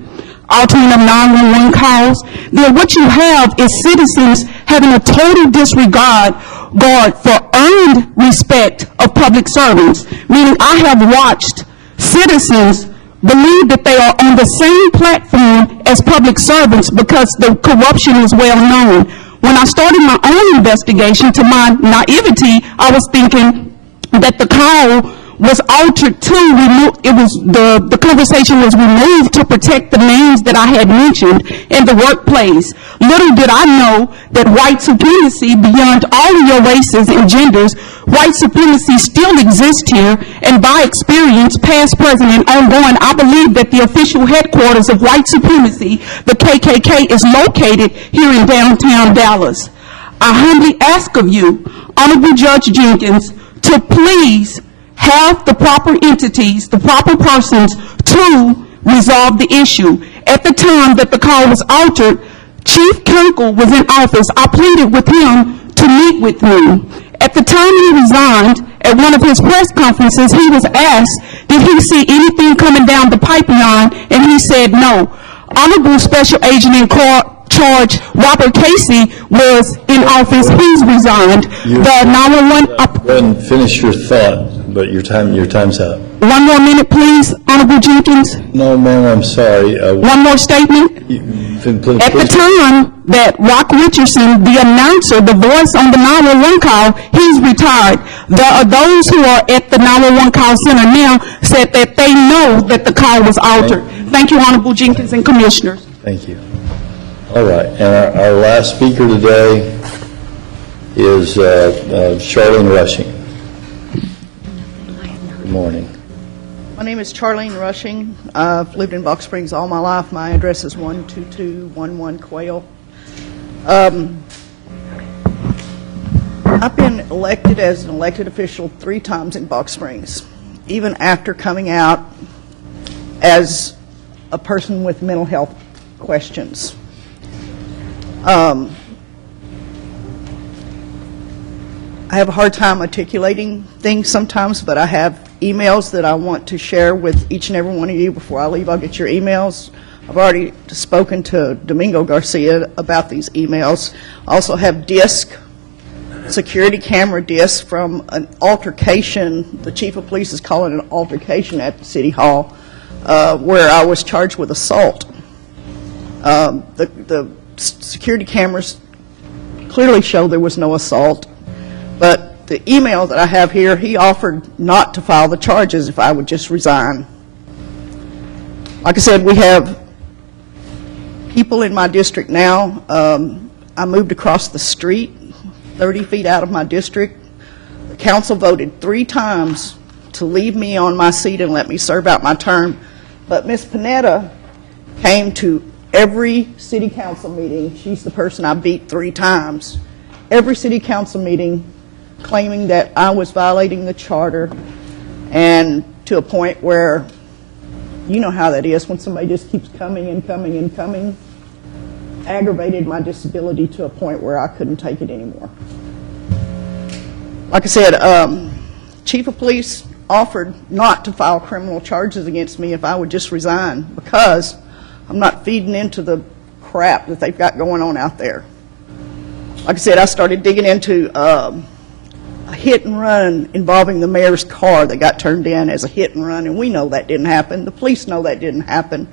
altering of 911 calls, then what you have is citizens having a total disregard for earned respect of public servants. Meaning I have watched citizens believe that they are on the same platform as public servants because the corruption is well known. When I started my own investigation, to my naivety, I was thinking that the call was altered to remove, the conversation was removed to protect the names that I had mentioned in the workplace. Little did I know that white supremacy, beyond all of your races and genders, white supremacy still exists here, and by experience, past, present, and ongoing, I believe that the official headquarters of white supremacy, the KKK, is located here in downtown Dallas. I humbly ask of you, Honorable Judge Jenkins, to please have the proper entities, the proper persons to resolve the issue. At the time that the call was altered, Chief Kunkel was in office. I pleaded with him to meet with me. At the time he resigned, at one of his press conferences, he was asked, did he see anything coming down the pipeline? And he said no. Honorable Special Agent in charge, Robert Casey, was in office. He's resigned. The 911... Go ahead and finish your thought, but your time's up. One more minute, please, Honorable Jenkins. No, ma'am, I'm sorry. One more statement. At the time that Rock Richardson, the announcer, the voice on the 911 call, he's retired. There are those who are at the 911 call center now said that they know that the call was altered. Thank you, Honorable Jenkins and Commissioners. Thank you. All right, and our last speaker today is Charlene Rushing. Good morning. My name is Charlene Rushing. I've lived in Box Springs all my life. My address is 12211 Quail. I've been elected as an elected official 3 times in Box Springs, even after coming out as a person with mental health questions. I have a hard time articulating things sometimes, but I have emails that I want to share with each and every one of you. Before I leave, I'll get your emails. I've already spoken to Domingo Garcia about these emails. I also have security camera discs from an altercation, the chief of police is calling it an altercation at the City Hall, where I was charged with assault. The security cameras clearly show there was no assault, but the email that I have here, he offered not to file the charges if I would just resign. Like I said, we have people in my district now. I moved across the street, 30 feet out of my district. The council voted 3 times to leave me on my seat and let me serve out my term, but Ms. Panetta came to every city council meeting. She's the person I beat 3 times. Every city council meeting, claiming that I was violating the charter, and to a point where, you know how that is when somebody just keeps coming and coming and coming, aggravated my disability to a point where I couldn't take it anymore. Like I said, chief of police offered not to file criminal charges against me if I would just resign, because I'm not feeding into the crap that they've got going on out there. Like I said, I started digging into a hit and run involving the mayor's car that got turned in as a hit and run, and we know that didn't happen. The police know that didn't happen.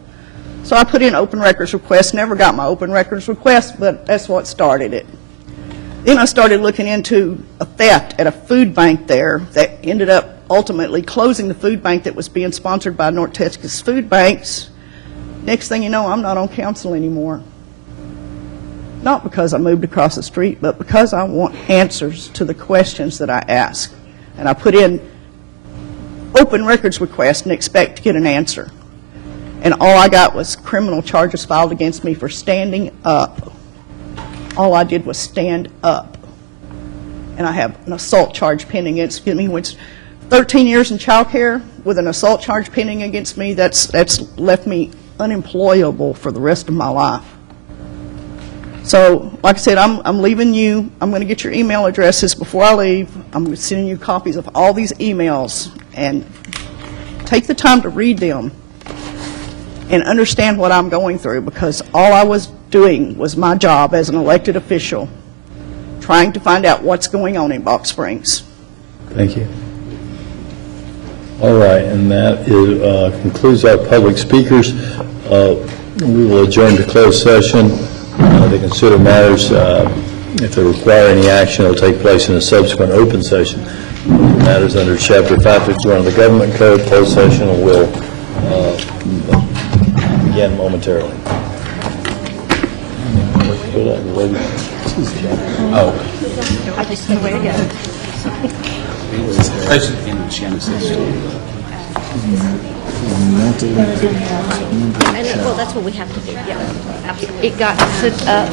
So I put in open records request, never got my open records request, but that's what started it. Then I started looking into a theft at a food bank there that ended up ultimately closing the food bank that was being sponsored by North Texas Food Banks. Next thing you know, I'm not on council anymore. Not because I moved across the street, but because I want answers to the questions that I ask. And I put in open records request and expect to get an answer. And all I got was criminal charges filed against me for standing up. All I did was stand up. And I have an assault charge pending against me, which 13 years in child care with an assault charge pending against me, that's left me unemployable for the rest of my life. So, like I said, I'm leaving you. I'm going to get your email addresses before I leave. I'm sending you copies of all these emails, and take the time to read them and understand what I'm going through, because all I was doing was my job as an elected official, trying to find out what's going on in Box Springs. Thank you. All right, and that concludes our public speakers. We will adjourn to closed session to consider matters. If they require any action, it will take place in a subsequent open session. Matters under Chapter 551 of the Government Code. Closed session will begin momentarily. Oh. I just know where to go. And Shannon says. Well, that's what we have to do, yeah, absolutely. It got put up